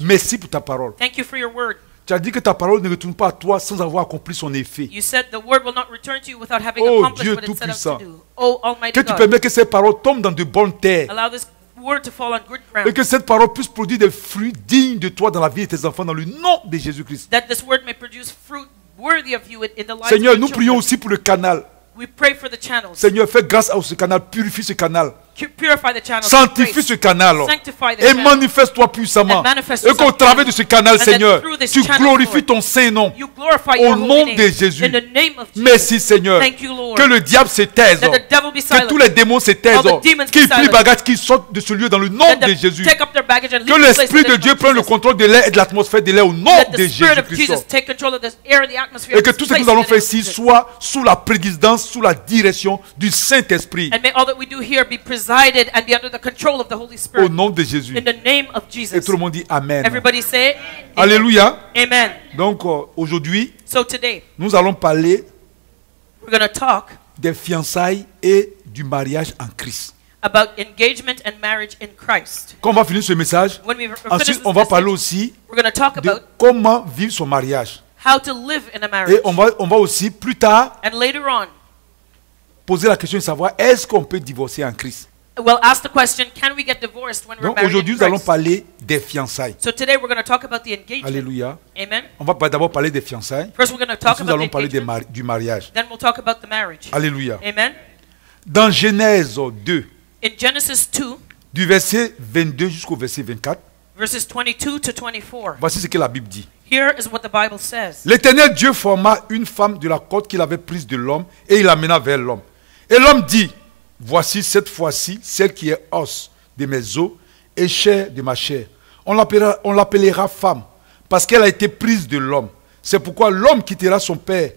you. Merci pour ta parole. Thank you for your word. Tu as dit que ta parole ne retourne pas à toi sans avoir accompli son effet. You said the word will not return to you without having Oh, accomplished Dieu what it set out Tout-Puissant. to do. Oh, Almighty Que tu God, permets que ces paroles tombent dans de bonnes terres. allow this word to fall on good Et ground. que cette parole puisse produire des fruits dignes de toi dans la vie de tes enfants dans le nom de Jésus-Christ. That this word may produce fruit worthy of you in the lives Seigneur, of nous your prions children. aussi pour le canal. We pray for the channels. Seigneur, fais grâce à ce canal, purifie ce canal. Purify the channels. Sanctifie Grace. ce canal. Sanctify the Et channel. manifeste-toi puissamment. And manifest Et qu'au yourself travers de ce canal, and that Seigneur, through this tu channel, glorifies Lord, ton Saint-Nom. You glorify Au your nom holy de name. Jésus. In the name of Jesus. Merci, Seigneur. Thank you, Lord. Que le diable se taise. That the devil be Que silent. tous les démons se taisent. All the demons be Qu'ils plient silent. bagages, qu'ils sortent de ce lieu dans le nom That de they Jésus. take up their baggage and Que leave the place l'Esprit in the de name Dieu of prenne le Jesus. contrôle de l'air et de l'atmosphère de l'air au nom That de the Spirit of Jésus-Christ. Jesus take control of this air and the atmosphere. Et que of tout this ce que place nous allons in the faire name of ici Jesus. soit sous la présidence, sous la direction du Saint-Esprit. And may all that we do here be presided and be under the control of the Holy Au Spirit. nom de Jésus. In the name of Et Jesus. tout le monde dit Amen. Everybody say Amen. Alléluia. Amen. Donc aujourd'hui, So today nous allons parler we're going to talk des fiançailles et du mariage en Christ. about engagement and marriage in Christ. Quand on va finir ce message, When we finish ensuite this on va parler message, aussi we're going to talk de about comment vivre son mariage. how to live in a marriage. Et on va aussi plus tard And later on, poser la question de savoir est-ce qu'on peut divorcer en Christ. we'll ask the question, can we get divorced when we're Donc married aujourd'hui in nous allons Christ? parler des fiançailles. So today we're going to talk about the engagement. Alléluia. Amen. On va d'abord parler des fiançailles. First we're going to talk Ensuite nous about allons the parler engagement. du mariage. Then we'll talk about the marriage. Alléluia. Amen. Dans Genèse 2, In Genesis 2, du verset 22 jusqu'au verset 24, verses 22 to 24, voici ce que la Bible dit. here is what the Bible says. L'Éternel Dieu forma une femme de la côte qu'il avait prise de l'homme et il l'amena vers l'homme. Et l'homme dit, voici cette fois-ci celle qui est os de mes os et chair de ma chair. On l'appellera femme parce qu'elle a été prise de l'homme. C'est pourquoi l'homme quittera son père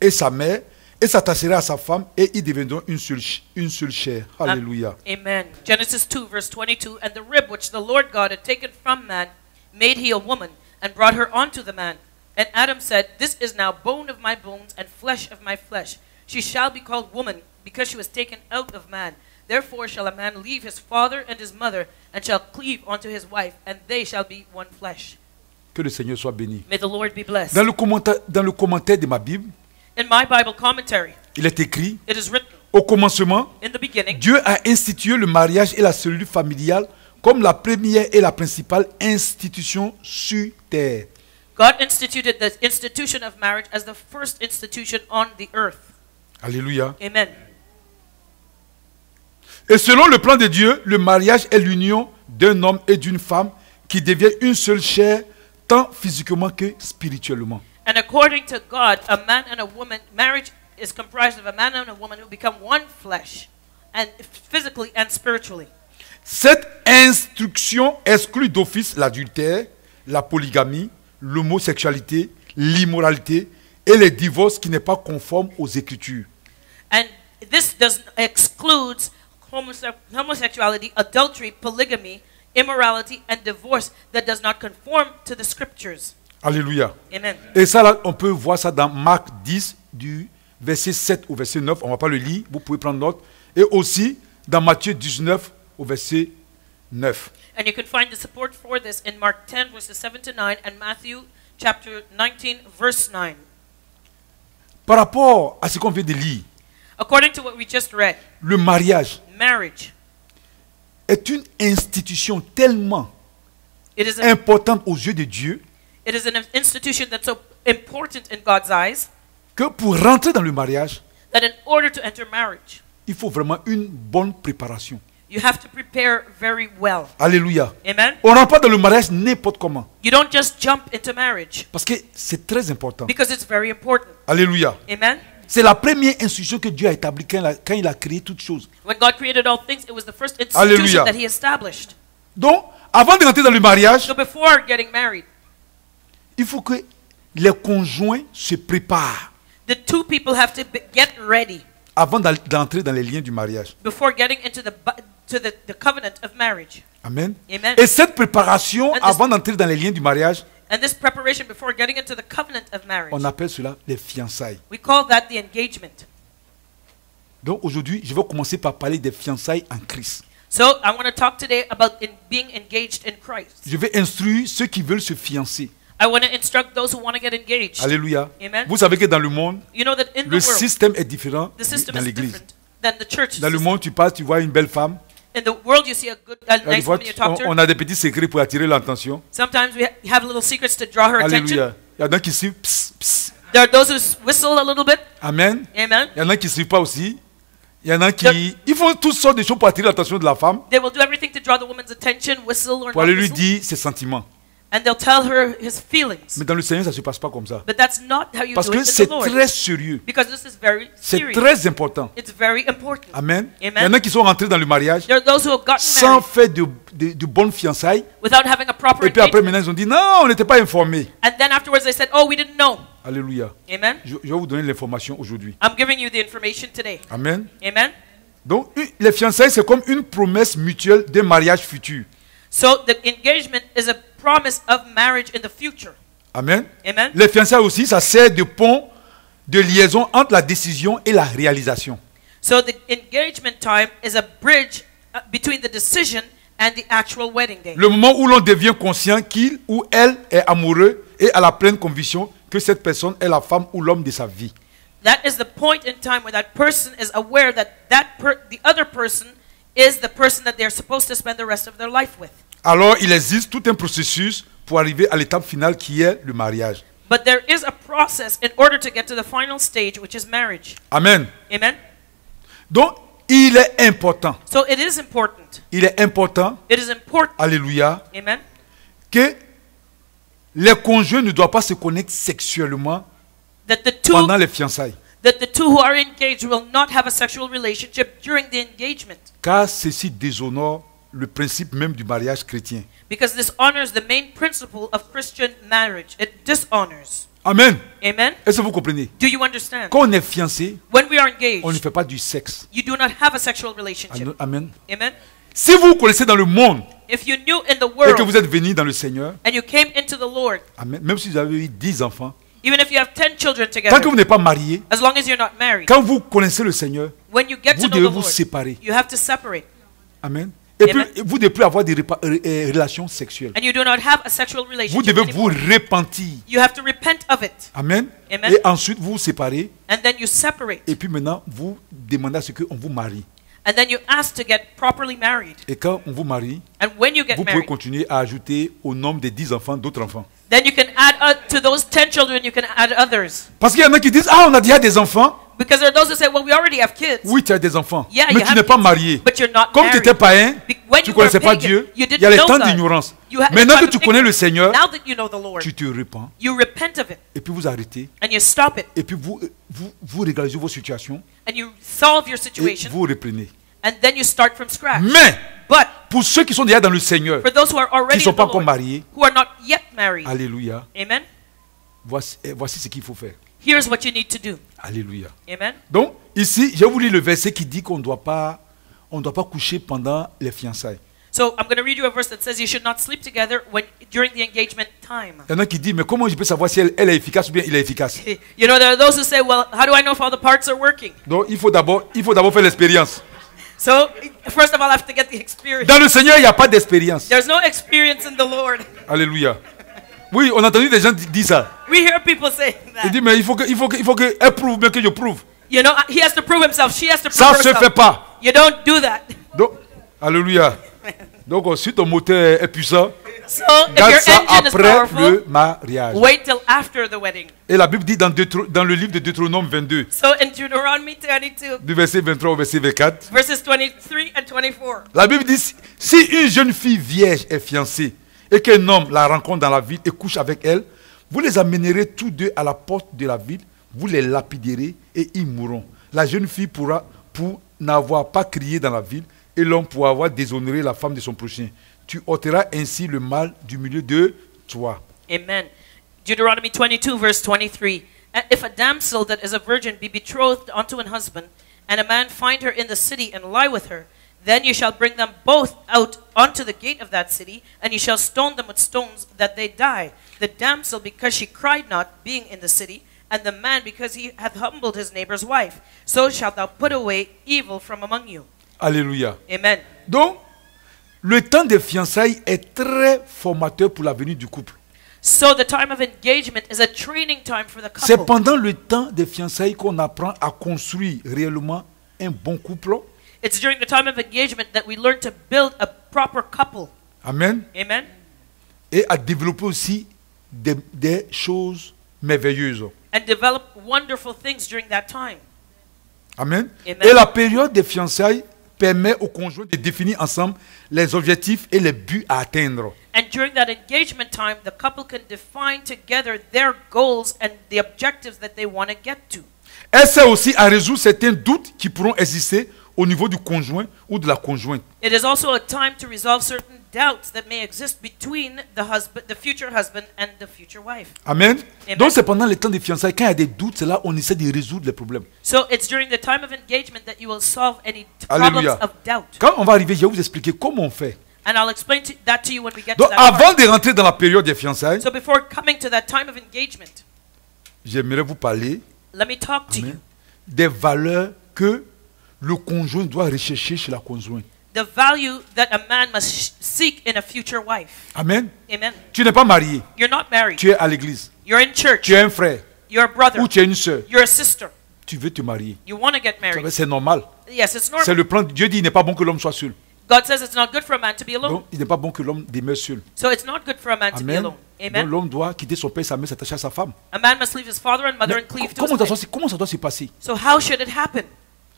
et sa mère et s'attachera à sa femme et ils deviendront une seule chair. Alléluia. Amen. Genesis 2, verse 22, and the rib which the Lord God had taken from man made he a woman and brought her unto the man. And Adam said, this is now bone of my bones and flesh of my flesh. She shall be called woman because she was taken out of man. Therefore shall a man leave his father and his mother and shall cleave unto his wife, and they shall be one flesh. Que le Seigneur soit béni. May the Lord be blessed. Dans le commentaire de ma Bible, In my Bible commentary, il est écrit, it is written, au commencement, in the beginning, Dieu a institué le mariage et la cellule familiale comme la première et la principale institution sur terre. God instituted the institution of marriage as the first institution on the earth. Alléluia. Amen. Et selon le plan de Dieu, le mariage est l'union d'un homme et d'une femme qui devient une seule chair, tant physiquement que spirituellement. And according to God, a man and a woman, marriage is comprised of a man and a woman who become one flesh, and physically and spiritually. Cette instruction exclut d'office l'adultère, la polygamie, l'homosexualité, l'immoralité et les divorces qui n'est pas conforme aux Écritures. And this excludes homosexuality, adultery, polygamy, immorality, and divorce that does not conform to the scriptures. Alléluia. Amen. Et ça, là, on peut voir ça dans Marc 10, du verset 7 au verset 9. On ne va pas le lire, vous pouvez prendre note. Et aussi dans Matthieu 19, au verset 9. And you can find the support for this in Mark 10, verses 7 to 9, and Matthew chapter 19, verse 9. Par rapport à ce qu'on vient de lire, According to what we just read, le mariage marriage, est une institution tellement it is importante aux yeux de Dieu an institution that's so important in God's eyes que pour rentrer dans le mariage, that in order to enter marriage, il faut vraiment une bonne préparation. you have to prepare very well. Alléluia. Amen? On ne rentre pas dans le mariage n'importe comment. You don't just jump into marriage Parce que c'est très important. because it's very important. Alléluia. Amen? C'est la première institution que Dieu a établie quand il a créé toutes choses. When God created all things, it was the first Hallelujah. institution that He established. Donc, avant de rentrer dans le mariage, So before getting married, il faut que les conjoints se préparent the two people have to get ready avant d'entrer dans les liens du mariage. before getting into the covenant of marriage. Amen. Amen. Et cette préparation And this- avant d'entrer dans les liens du mariage, And this preparation before getting into the covenant of marriage, on appelle cela les fiançailles. we call that the engagement. Donc aujourd'hui, je vais commencer par parler des fiançailles en Christ. So I want to talk today about being engaged in Christ. Je vais instruire ceux qui veulent se fiancer. I want to instruct those who want to get engaged. Alléluia. Amen. Vous savez que dans le monde, You know that in the le world, système est différent the system dans is l'église. different than the church Dans le system. monde, tu passes, tu vois une belle femme. In the world, you see a Des nice fois, woman, you talk to her. on a des petits secrets pour attirer l'attention. Sometimes we have little secrets to draw her attention. Alléluia. Il y en a qui suivent. Pss, pss. There are those who whistle a little bit. Amen. Amen. Il y en a qui ne suivent pas aussi. Il y en a qui... Ils font toutes sortes de choses pour attirer l'attention de la femme, They will do everything to draw the woman's attention, whistle or pour not aller lui whistle. dire ses sentiments. And they'll tell her his feelings. Mais dans le Seigneur, ça ne se passe pas comme ça. But that's not how you Parce do que it in c'est the Lord. très sérieux. Because this is very C'est serious. très important. It's very important. Amen. Amen. Il y en a qui sont rentrés dans le mariage There are those who have gotten sans married faire de bonnes fiançailles. without having a proper Et puis après, engagement. maintenant, ils ont dit non, on n'était pas informés. And then afterwards they said, oh, we didn't know. Alléluia. Amen. Je vais vous donner l'information aujourd'hui. I'm giving you the information today. Amen. Amen. Donc, les fiançailles, c'est comme une promesse mutuelle d'un mariage futur. So the engagement is a promise of marriage in the future. Amen. Amen. Les fiançailles aussi, ça sert de pont de liaison entre la décision et la réalisation. So the engagement time is a bridge between the decision and the actual wedding day. Le moment où l'on devient conscient qu'il ou elle est amoureux et a la pleine conviction que cette personne est la femme ou l'homme de sa vie. That is the point in time where that person is aware that the other person is the person that they're supposed to spend the rest of their life with. Alors, il existe tout un processus pour arriver à l'étape finale qui est le mariage. But there is a process in order to get to the final stage, which is marriage. Amen. Amen. Donc, il est important, So it is important. It is important. alléluia, Amen. que les conjoints ne doivent pas se connaître sexuellement That pendant les fiançailles. the two who are engaged will not have a sexual relationship during the engagement, Car ceci déshonore le principe même du mariage chrétien. because this honors the main principle of Christian marriage. It dishonors. Amen. Amen. Est-ce que vous comprenez? Do you understand? Quand on est fiancé, When we are on ne engaged, fait pas du sexe. you do not have a sexual relationship. Amen. Amen. Si vous connaissez dans le monde If you knew in the et que world vous êtes venu dans le Seigneur, and you came into the Lord, amen, même si vous avez eu 10 enfants, even if you have 10 children tant que together, vous n'êtes pas marié, as long as you're not married, quand vous connaissez le Seigneur, when you get vous to know devez the vous Lord, séparer. you have to separate. Amen. Et puis, Amen. vous ne devez plus avoir des relations sexuelles. And you do not have a sexual Vous relationship devez vous anymore. repentir. You have to repent of it. Amen. Amen. Et ensuite, vous vous séparez. And then you separate. Et puis maintenant, vous demandez à ce qu'on vous marie. And then you ask to get properly married. Et quand on vous marie, And when you get vous pouvez married, continuer à ajouter au nombre des 10 enfants d'autres enfants. then you can add to those 10 children, you can add others. Parce qu'il y en a qui disent, ah, on a déjà des enfants. Because there are those who say, well, we already have kids. Oui, tu as des enfants. Yeah, mais you tu have n'es pas kids, marié. but you're not Comme tu married. étais païen, When tu ne you were connaissais pas pagan, Dieu. you Il y a les didn't temps know that. d'ignorance. You had Maintenant the que time tu of connais le ignorance. Seigneur, Now that you know the Lord, tu te repens. you repent of it Et puis vous arrêtez. and you stop it Et puis vous régularisez vos situations. and you solve your Et situation vous reprenez. and then you start from scratch. Mais, But pour ceux qui sont déjà dans le Seigneur, for those who are qui ne already sont in the pas encore Lord, mariés, who are not yet married, alléluia, amen, voici ce qu'il faut faire. here's what you need to do. Alléluia. Amen. Donc, ici, je vais vous lire le verset qui dit qu'on ne doit pas coucher pendant les fiançailles. So I'm going to read you a verse that says you should not sleep together during the engagement time. Il y en a qui disent, mais comment je peux savoir si elle est efficace ou bien il est efficace? You know, there are those who say, well, how do I know if all the parts are working? Donc, il faut d'abord faire l'expérience. So first of all, I have to get the experience. Dans le Seigneur, il n'y a pas d'expérience. There's no experience in the Lord. Alléluia. Oui, on a entendu des gens dire ça. We hear people saying Il that. dit, mais il faut qu'elle prouve, bien que je prouve. You know, he has to prove himself. She has to prove Ça ne se herself. fait pas. You don't do that. Donc, alléluia. Donc, si ton moteur est puissant, So if garde your ça engine is après powerful, le mariage. wait till after the wedding. Et la Bible dit dans le livre de Deutéronome 22, So in Deuteronomy 22, du verset 23 au verset 24, verses 23 and 24. la Bible dit, si une jeune fille vierge est fiancée et qu'un homme la rencontre dans la ville et couche avec elle, vous les amènerez tous deux à la porte de la ville, vous les lapiderez et ils mourront. La jeune fille pourra, pour n'avoir pas crié dans la ville, et l'homme pour avoir déshonoré la femme de son prochain. Tu ôteras ainsi le mal du milieu de toi. Amen. Deuteronomy 22, verse 23. If a damsel that is a virgin be betrothed unto an husband, and a man find her in the city and lie with her, then you shall bring them both out unto the gate of that city, and you shall stone them with stones that they die. The damsel because she cried not, being in the city, and the man because he hath humbled his neighbor's wife. So shalt thou put away evil from among you. Alléluia. Amen. Donc, Le temps de fiançailles est très formateur pour l'avenir du couple. So the time of engagement is a training time for the C'est couple. pendant le temps de fiançailles qu'on apprend à construire réellement un bon couple. It's during the time of engagement that we learn to build a proper couple. Amen. Amen. Et à développer aussi des choses merveilleuses. And develop wonderful things during that time. Amen. Amen. Et la période des fiançailles permet aux conjoints de définir ensemble les objectifs et les buts à atteindre. And during that engagement time, the couple can define together their goals and the objectives that they want to get to. Elle sert aussi à résoudre certains doutes qui pourront exister au niveau du conjoint ou de la conjointe. It is also a time to resolve certain doubts that may exist between the future husband and the future wife. Amen. Amen. Donc c'est pendant le temps des fiançailles, quand il y a des doutes, c'est là on essaie de résoudre les problèmes. So it's during the time of engagement that you will solve any problems Alléluia. of doubt. Quand on va arriver, je vais vous expliquer comment on fait. And I'll explain that to you when we get Donc to that part. avant de rentrer dans la période des fiançailles, So before coming to that time of engagement, j'aimerais vous parler let me talk to you. amen, des valeurs que le conjoint doit rechercher chez la conjointe. The value that a man must seek in a future wife. Amen. Amen. Tu n'es pas marié, You're not married. tu es à l'église, You're in church. tu es un frère You're a brother. ou tu es une soeur, You're a sister. tu veux te marier. You want to get married. C'est normal. Yes, it's C'est normal. le plan. Dieu dit il n'est pas bon que l'homme soit seul. God says it's not good for a man to be alone. Donc il n'est pas bon que l'homme demeure seul. So it's not good for a man to be Amen. alone. Donc Amen. l'homme doit quitter son père et sa mère, s'attacher à sa femme. A man must leave his father and mother Mais and cleave to comment, his wife. comment ça doit se passer? So how should it happen?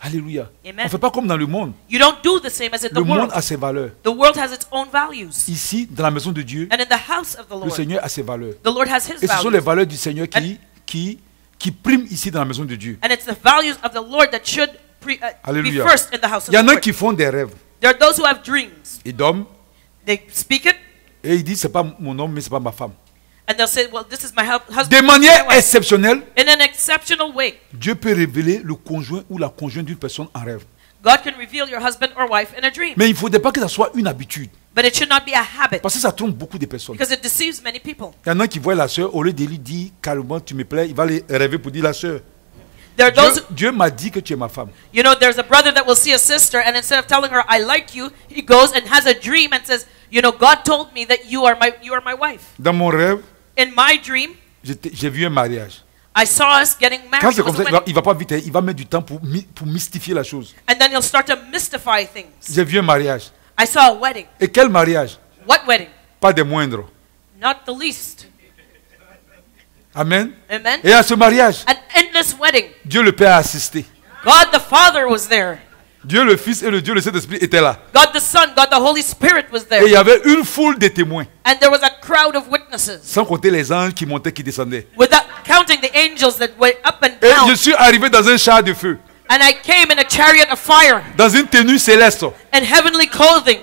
Alléluia. Amen. On ne fait pas comme dans le monde. You don't do the same as in Le the monde world. a ses valeurs. The world has its own values. Ici, dans la maison de Dieu, And in the house of the le Lord, Seigneur a ses valeurs. the Lord has his Et ce sont les values. valeurs du Seigneur qui priment ici dans la maison de Dieu. And it's the values of the Lord that should be Alléluia. first in the house of Il y the en a Lord. qui font des rêves. There are those who have dreams. Ils dorment They speak it, et ils disent c'est pas mon homme, mais c'est pas ma femme. and they'll say, well, this is my husband. De this is my manière wife. exceptionnelle, In an exceptional way, Dieu peut révéler le conjoint ou la conjointe d'une personne en rêve. God can reveal your husband or wife in a dream. Mais il ne faudrait pas que ça soit une habitude. But it should not be a habit, Parce que ça trompe beaucoup de personnes. because it deceives many people. Il y en a qui voient la sœur, au lieu de lui dire calmement, tu me plais, il va les rêver pour dire la sœur. There are those, Dieu m'a dit que tu es ma femme. you know, there's a brother that will see a sister, and instead of telling her, I like you, he goes and has a dream and says, you know, God told me that you are my wife. Dans mon rêve, In my dream, j'ai vu un mariage. I saw us getting Quand married. c'est It was comme a ça, wedding. il va pas vite, il va mettre du temps pour mystifier la chose. And then he'll start to mystify things. J'ai vu un mariage. I saw a wedding. Et quel mariage? What wedding? Pas des moindres. Not the least. Amen. Amen. Et à ce mariage, And in this wedding, Dieu le Père a assisté. God the Father was there. Dieu le Fils et le Dieu le Saint-Esprit étaient là. God the Son, God the Holy Spirit was Et il y there. avait une foule de témoins, And there was a crowd of witnesses, sans compter les anges qui montaient, qui descendaient. without counting the angels that went up and Et je down. suis arrivé dans un char de feu, And I came in a chariot of fire dans une tenue céleste. and heavenly clothing.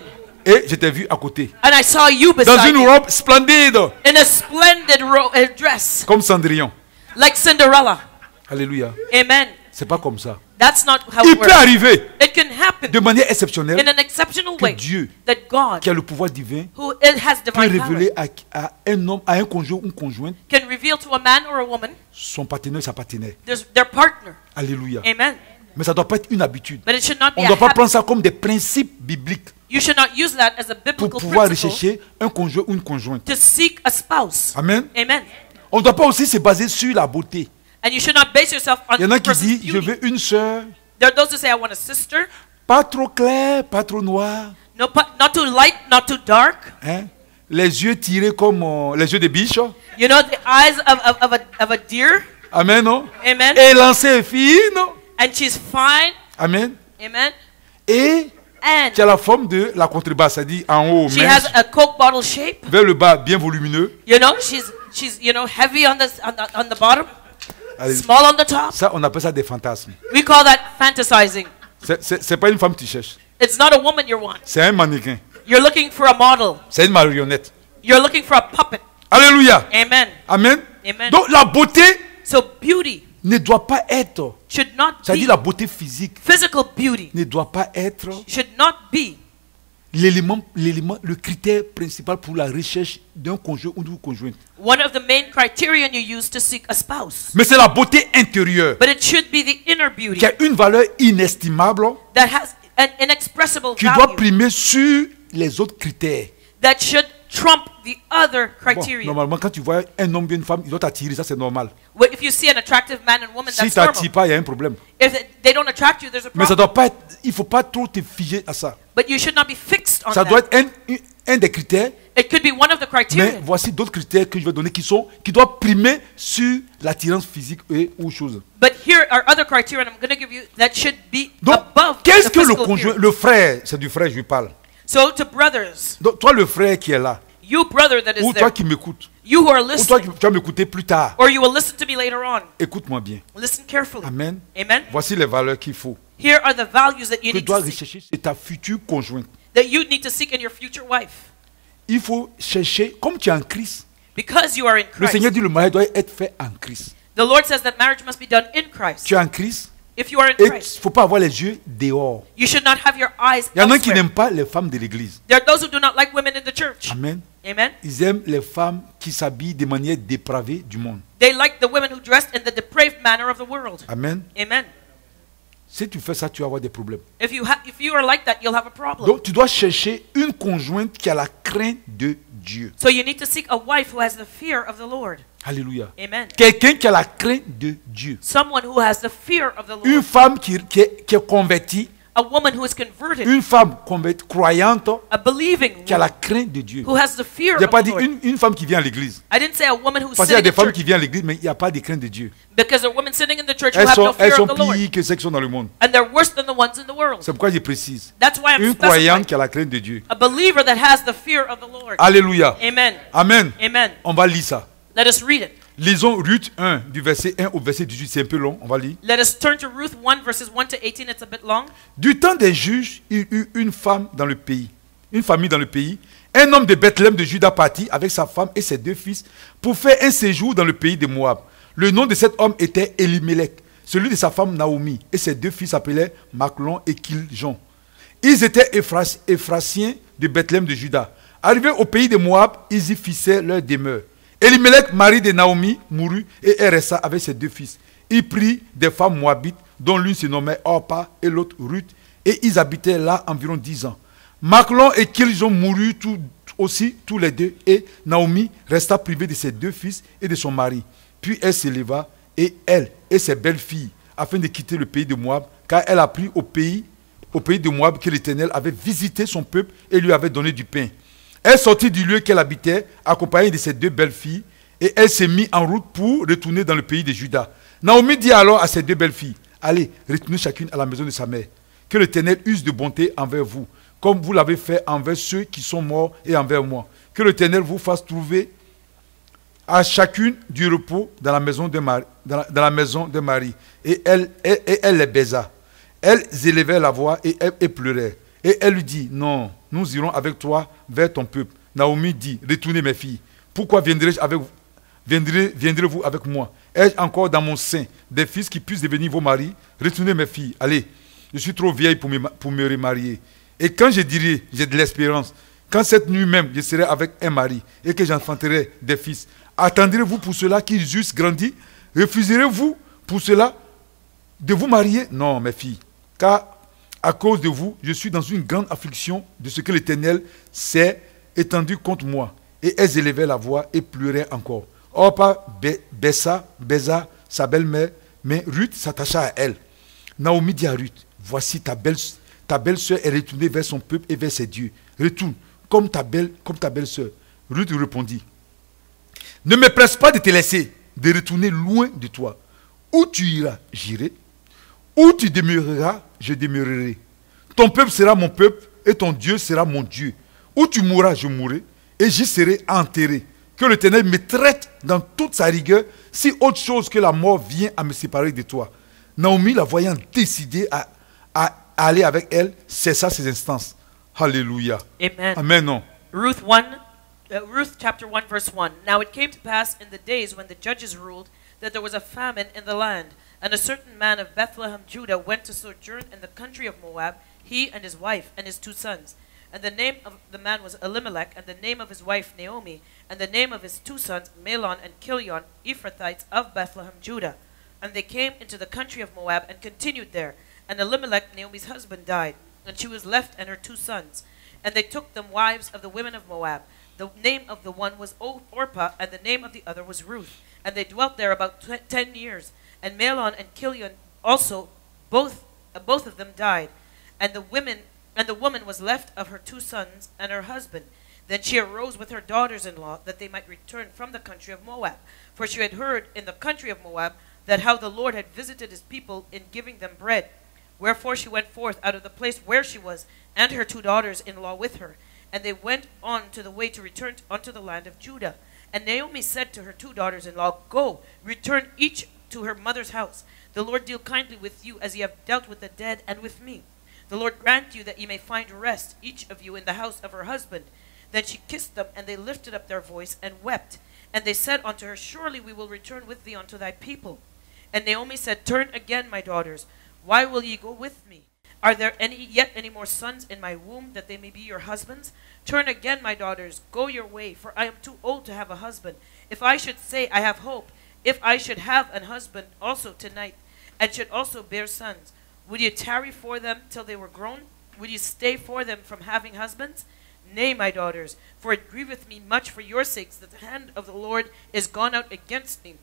Et je t'ai vu à côté, And I saw you dans beside une me robe splendide, in a splendid dress, comme Cendrillon. like Cinderella. Alléluia. Amen. C'est pas comme ça. That's not how Il it peut works. arriver It can happen de manière in exceptionnelle an exceptional que way Dieu, that God, qui a le pouvoir divin, who it has peut divine power, révéler à un homme, à un conjoint ou une conjointe, can reveal to a man or a woman son partenaire, sa partenaire. their partner. Alléluia. Amen. Mais ça ne doit pas être une habitude. But it should not be On ne a doit pas habit. prendre ça comme des principes bibliques You should not use that as a pour biblical pouvoir principle rechercher un conjoint ou une conjointe. to seek a spouse. Amen. Amen. On ne doit pas aussi se baser sur la beauté. And you should not base yourself on Il y en a qui person's disent, je beauty. veux une sœur, There are those who say, I want a sister, pas trop claire, pas trop noire, not too light, not too dark. hein? Les yeux tirés comme les yeux de biche. You know, the eyes of a deer. Amen, non? Amen. Et lancée fine. And she's fine. Amen. Amen. Et And qui a la forme de la contrebasse, c'est-à-dire en haut, she mince, has a Coke bottle shape. vers le bas, bien volumineux. You know, she's heavy on the bottom, Allez, small on the top. ça, on appelle ça des fantasmes. We call that fantasizing. C'est pas une femme que tu cherches. It's not a woman you want. C'est un mannequin. You're looking for a model. C'est une marionnette. You're looking for a puppet. Alléluia. Amen. Amen. Amen. Donc la beauté So beauty ne doit pas être, should not c'est-à-dire be la beauté physique physical beauty. ne doit pas être Should not be le critère principal pour la recherche d'un conjoint ou d'une conjointe. one of the main criterion you use to seek a spouse. Mais c'est la beauté intérieure But it should be the inner beauty qui a une valeur inestimable, that has an inexpressible qui doit value primer sur les autres critères. that should trump the other Bon, criteria. normalement, quand tu vois un homme et une femme, ils doivent t'attirer, ça c'est normal. If you see an attractive man and woman, Si that's tu t'attires normal. pas, il y a un problème. If they don't attract you, there's a Mais ça problem. doit pas être, il ne faut pas trop te figer à ça. But you should not be fixed on Ça doit that. être un des critères, It could be one of the mais criteria. voici d'autres critères que je vais donner qui doivent primer sur l'attirance physique et ou chose. But here are other criteria, and I'm going to give you that should be Donc, above qu'est-ce the que le physical conjoint, appearance. le frère, c'est du frère, je lui parle. So to brothers, Donc, toi, le frère qui est là, you brother that is ou there, toi qui m'écoutes, you who are ou toi listening, qui tu vas m'écouter plus tard, or you will listen to me later on, écoute-moi bien. listen carefully. Amen. Amen. Voici les valeurs qu'il faut. Here are the values that you Que tu need dois to seek, rechercher chez ta future conjointe. that you need to seek in your future wife. Il faut chercher, comme tu es en Christ, Because you are in le Seigneur Christ. dit le mariage doit être fait en Christ. The Lord says that marriage must be done in Christ. Tu es en Christ If you are in et il ne Christ, faut pas avoir les yeux dehors. you should not have your eyes Il y en a qui elsewhere. n'aiment pas les femmes de l'église. There are those who do not like women in the church. Amen. Amen. Ils aiment les femmes qui s'habillent de manière dépravée du monde. They like the women who dress in the depraved manner of the world. Amen. Amen. Si tu fais ça, tu vas avoir des problèmes. If you are like that, you'll have a problem. Donc, tu dois chercher une conjointe qui a la crainte de Dieu. So you need to seek a wife who has the fear of the Lord. Alléluia. Amen. Quelqu'un qui a la crainte de Dieu. Someone who has the fear of the Une Lord. femme qui est convertie, A woman who is converted. une femme convertie, croyante, A believing qui a la woman crainte de Dieu. who has the fear Je n'ai of pas the dit Lord. une femme qui vient à l'église. I didn't say a woman who's Parce qu'il y a sitting des in femmes church. qui viennent à l'église, mais il n'y a pas de crainte de Dieu. Because there are women sitting in the church who Elles have no sont fear of the Lord. pires que ceux qui sont dans le monde. And they're worse than the ones in the world. C'est pourquoi je précise. That's why I'm Une croyante specifying. qui a la crainte de Dieu. A believer that has the fear of the Lord. Alléluia. Amen. Amen. Amen. On va lire ça. Let us read it. Lisons Ruth 1, du verset 1 au verset 18. C'est un peu long, on va lire. Let us turn to Ruth 1, verses 1 to 18. It's a bit long. Du temps des juges, il y eut une femme dans le pays, une famille dans le pays. Un homme de Bethléem de Juda partit avec sa femme et ses deux fils pour faire un séjour dans le pays de Moab. Le nom de cet homme était Elimelech, celui de sa femme Naomi, et ses deux fils s'appelaient Maclon et Kiljon. Ils étaient Éphrasiens de Bethléem de Juda. Arrivés au pays de Moab, ils y fixaient leur demeure. Elimelech, mari de Naomi, mourut et elle resta avec ses deux fils. Il prit des femmes moabites, dont l'une se nommait Orpa et l'autre Ruth, et ils habitaient là environ 10 ans. Maclon et Kiljon moururent aussi tous les deux, et Naomi resta privée de ses deux fils et de son mari. Puis elle s'éleva, et elle et ses belles filles, afin de quitter le pays de Moab, car elle apprit au pays de Moab que l'Éternel avait visité son peuple et lui avait donné du pain. Elle sortit du lieu qu'elle habitait, accompagnée de ses deux belles filles, et elle s'est mise en route pour retourner dans le pays de Juda. Naomi dit alors à ses deux belles filles, allez, retournez chacune à la maison de sa mère. Que l'Éternel use de bonté envers vous, comme vous l'avez fait envers ceux qui sont morts et envers moi. Que l'Éternel vous fasse trouver à chacune du repos dans la maison de Marie. Et elle les baisa. Elles élevaient la voix et pleuraient. Et elle lui dit, non, nous irons avec toi vers ton peuple. Naomi dit, retournez mes filles. Pourquoi viendrez-vous avec moi? Ai-je encore dans mon sein des fils qui puissent devenir vos maris? Retournez mes filles. Allez, je suis trop vieille pour me remarier. Et quand je dirai, j'ai de l'espérance, quand cette nuit même je serai avec un mari et que j'enfanterai des fils, attendrez-vous pour cela qu'ils eussent grandi? Refuserez-vous pour cela de vous marier? Non, mes filles, car à cause de vous, je suis dans une grande affliction de ce que l'Éternel s'est étendu contre moi. Et elles élevaient la voix et pleuraient encore. Orpa baisa sa belle-mère, mais Ruth s'attacha à elle. Naomi dit à Ruth, voici ta belle-sœur est retournée vers son peuple et vers ses dieux. Retourne comme ta belle-sœur. Ruth répondit, ne me presse pas de te laisser, de retourner loin de toi. Où tu iras, j'irai. Où tu demeureras, je demeurerai. Ton peuple sera mon peuple et ton Dieu sera mon Dieu. Où tu mourras, je mourrai et j'y serai enterré. Que l'Éternel me traite dans toute sa rigueur si autre chose que la mort vient à me séparer de toi. Naomi, la voyant décidée à aller avec elle, cessa ses instances. Alléluia. Amen. Amen. Non. Ruth chapter 1, verse 1. Now it came to pass in the days when the judges ruled that there was a famine in the land. And a certain man of Bethlehem, Judah, went to sojourn in the country of Moab, he and his wife and his two sons. And the name of the man was Elimelech, and the name of his wife Naomi, and the name of his two sons Mahlon and Chilion, Ephrathites of Bethlehem, Judah. And they came into the country of Moab and continued there. And Elimelech, Naomi's husband, died, and she was left and her two sons. And they took them wives of the women of Moab. The name of the one was Orpah, and the name of the other was Ruth. And they dwelt there about 10 years. And Mahlon and Chilion also, both of them died. And the woman was left of her 2 sons and her husband. Then she arose with her daughters-in-law, that they might return from the country of Moab. For she had heard in the country of Moab that how the Lord had visited his people in giving them bread. Wherefore she went forth out of the place where she was, and her 2 daughters-in-law with her. And they went on to the way to return unto the land of Judah. And Naomi said to her 2 daughters-in-law, Go, return each to her mother's house. The Lord deal kindly with you, as ye have dealt with the dead and with me. The Lord grant you that ye may find rest, each of you in the house of her husband. Then she kissed them, and they lifted up their voice and wept. And they said unto her, Surely we will return with thee unto thy people. And Naomi said, Turn again, my daughters. Why will ye go with me? Are there yet any more sons in my womb, that they may be your husbands? Turn again, my daughters, go your way, for I am too old to have a husband. If I should say, I have hope, if I should have an husband also tonight, and should also bear sons, would you tarry for them till they were grown? Would you stay for them from having husbands? Nay, my daughters, for it grieveth me much for your sakes that the hand of the Lord is gone out against me.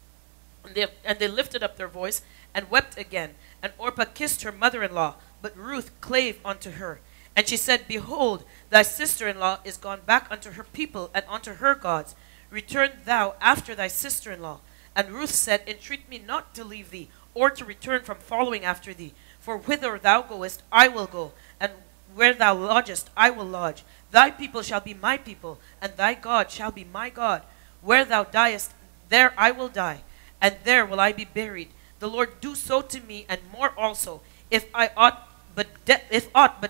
And they lifted up their voice and wept again. And Orpah kissed her mother-in-law, but Ruth clave unto her. And she said, Behold, thy sister-in-law is gone back unto her people and unto her gods. Return thou after thy sister-in-law. And Ruth said, Entreat me not to leave thee, or to return from following after thee. For whither thou goest, I will go, and where thou lodgest, I will lodge. Thy people shall be my people, and thy God shall be my God. Where thou diest, there I will die, and there will I be buried. The Lord do so to me, and more also, if aught but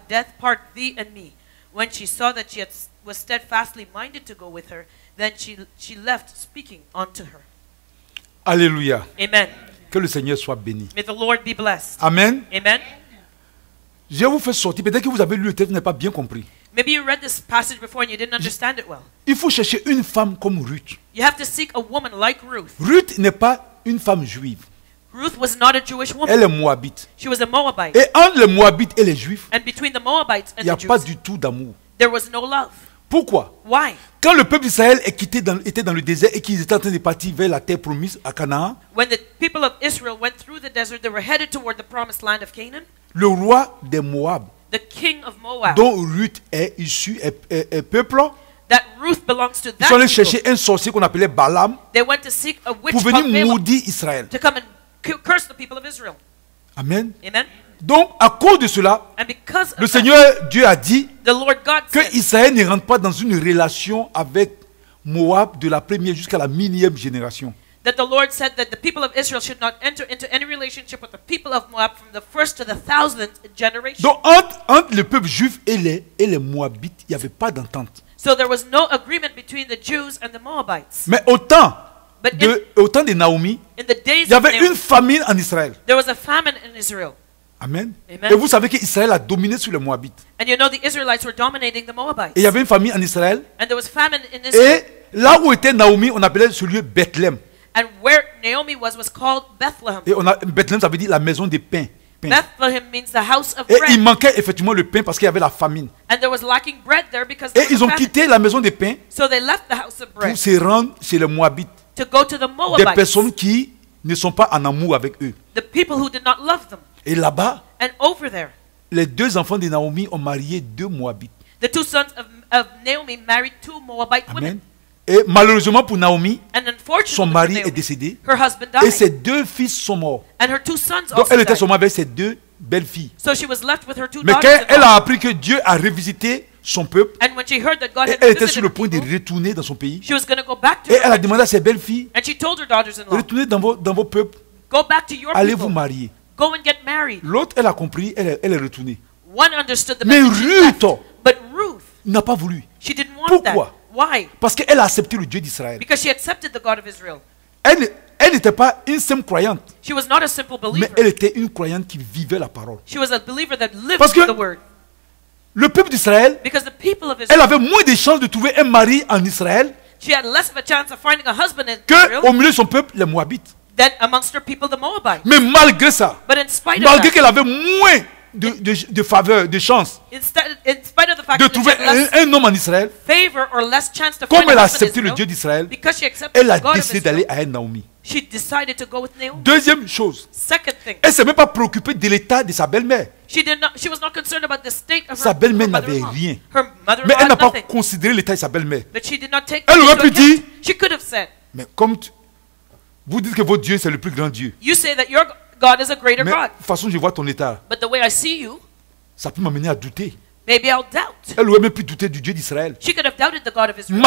death part thee and me. When she saw that she was steadfastly minded to go with her, then she left, speaking unto her. Alléluia. Amen. Que le Seigneur soit béni. May the Lord be blessed. Amen. Amen. Je vous fais sortir. Peut-être que vous avez lu le texte, vous n'avez pas bien compris. Maybe you read this passage before and you didn't understand it well. Il faut chercher une femme comme Ruth. You have to seek a woman like Ruth. Ruth n'est pas une femme juive. Ruth was not a Jewish woman. Elle est moabite. She was a Moabite. Et entre les Moabites et les Juifs, And between the Moabites il and n'y a the pas Jews, du tout d'amour. there was no love. Pourquoi? Why? Quand le peuple d'Israël était dans le désert et qu'ils étaient en train de partir vers la terre promise à Canaan, When the people of Israel went through the desert, they were headed toward the promised land of Canaan. le roi des Moab, The king of Moab, dont Ruth est issu, est peuple, that Ruth belongs to ils sont allés that people. chercher un sorcier qu'on appelait Balaam They went to seek a witch pour venir called Balaam maudire Israël. to come and curse the people of Israel. Amen. Amen. Donc, à cause de cela, And because le of that, Seigneur Dieu a dit the Lord God que said Israël ne rentre pas dans une relation avec Moab de la première jusqu'à la millième génération. that the Lord said that the people of Israel should not enter into any relationship with the people of Moab from the first to the 1000th generation. Donc, entre le peuple juif et les Moabites, il n'y avait pas d'entente. So there was no agreement between the Jews and the Moabites. Mais au temps But de Naomi, in the days il y of avait Naomi, une famine en Israël. there was a famine in Israel. Amen. Amen. Et vous savez qu'Israël a dominé sur les Moabites. And you know the Israelites were dominating the Moabites. Et il y avait une famine en Israël. And there was famine in Israel. Et là où était Naomi, on appelait ce lieu Bethléem. And where Naomi was called Bethlehem. Et Bethléem, ça veut dire la maison des pains. Bethlehem means the house of Et bread. il manquait effectivement le pain parce qu'il y avait la famine. And there was lacking bread there because Et there was ils ont a famine. quitté la maison des pains So they left the house of bread pour se rendre chez les Moabites. to go to the Des Moabites, personnes qui ne sont pas en amour avec eux. the people who did not love them. Et là-bas, And over there, les 2 enfants de Naomi ont marié 2 Moabites. the 2 sons of Naomi married 2 Moabite Amen. women. Et malheureusement pour Naomi, And unfortunately, son for mari est Naomi, décédé. her husband Et died. ses 2 fils sont morts. And her 2 sons Donc also elle était died. seulement avec ses 2 belles-filles. So she was left with her 2 Mais quand daughters. elle a appris que Dieu a revisité son peuple, And when she heard that God et had elle était visited sur le the point de people, retourner dans son pays, she was going to go back to et her elle a country. demandé à ses belles-filles, And she told her daughters-in-law, retournez dans vos peuples, go back to your allez vous people. marier. Go and get married. L'autre, elle a compris, elle est retournée. One understood the Mais message, she left. Ruth But Ruth, n'a pas voulu. she didn't want Pourquoi? that. Why? Parce qu'elle a accepté le Dieu d'Israël. Because she accepted the God of Israel. Elle n'était pas une simple croyante, She was not a simple mais believer. elle était une croyante qui vivait la parole. She was a believer that lived Parce que the word. le peuple d'Israël, Because the people of elle Israel, avait moins de chances de trouver un mari en Israël she had less of a chance of finding a husband in Israel qu'au milieu de son peuple, les Moabites. than amongst her people, the Moabites. Mais malgré ça, But in spite of malgré that, qu'elle avait moins de faveur, de chance, in spite of the fact de that she trouver had less un homme en Israël, favor or less chance to comme find elle a a husband in accepté le Israel, Dieu d'Israël, because she accepted elle the a God of décidé d'aller Israel, à Naomi. she decided to go with Naomi. Deuxième chose, Second thing, elle ne s'est même pas préoccupée de l'état de sa belle-mère. she was not concerned about the state of Sa her belle-mère n'avait mother-in-law. rien. Her Mais mother-in-law elle n'a had pas nothing. considéré l'état de sa belle-mère. But she did not take Elle that aurait into pu account. dire, She could have said, mais comme vous dites que votre Dieu c'est le plus grand Dieu, you say that your God is a greater mais de God, toute façon je vois ton état, but the way I see you, ça peut m'amener à douter. maybe I'll doubt. Elle aurait même pu douter du Dieu d'Israël. She could have doubted the God of Israel.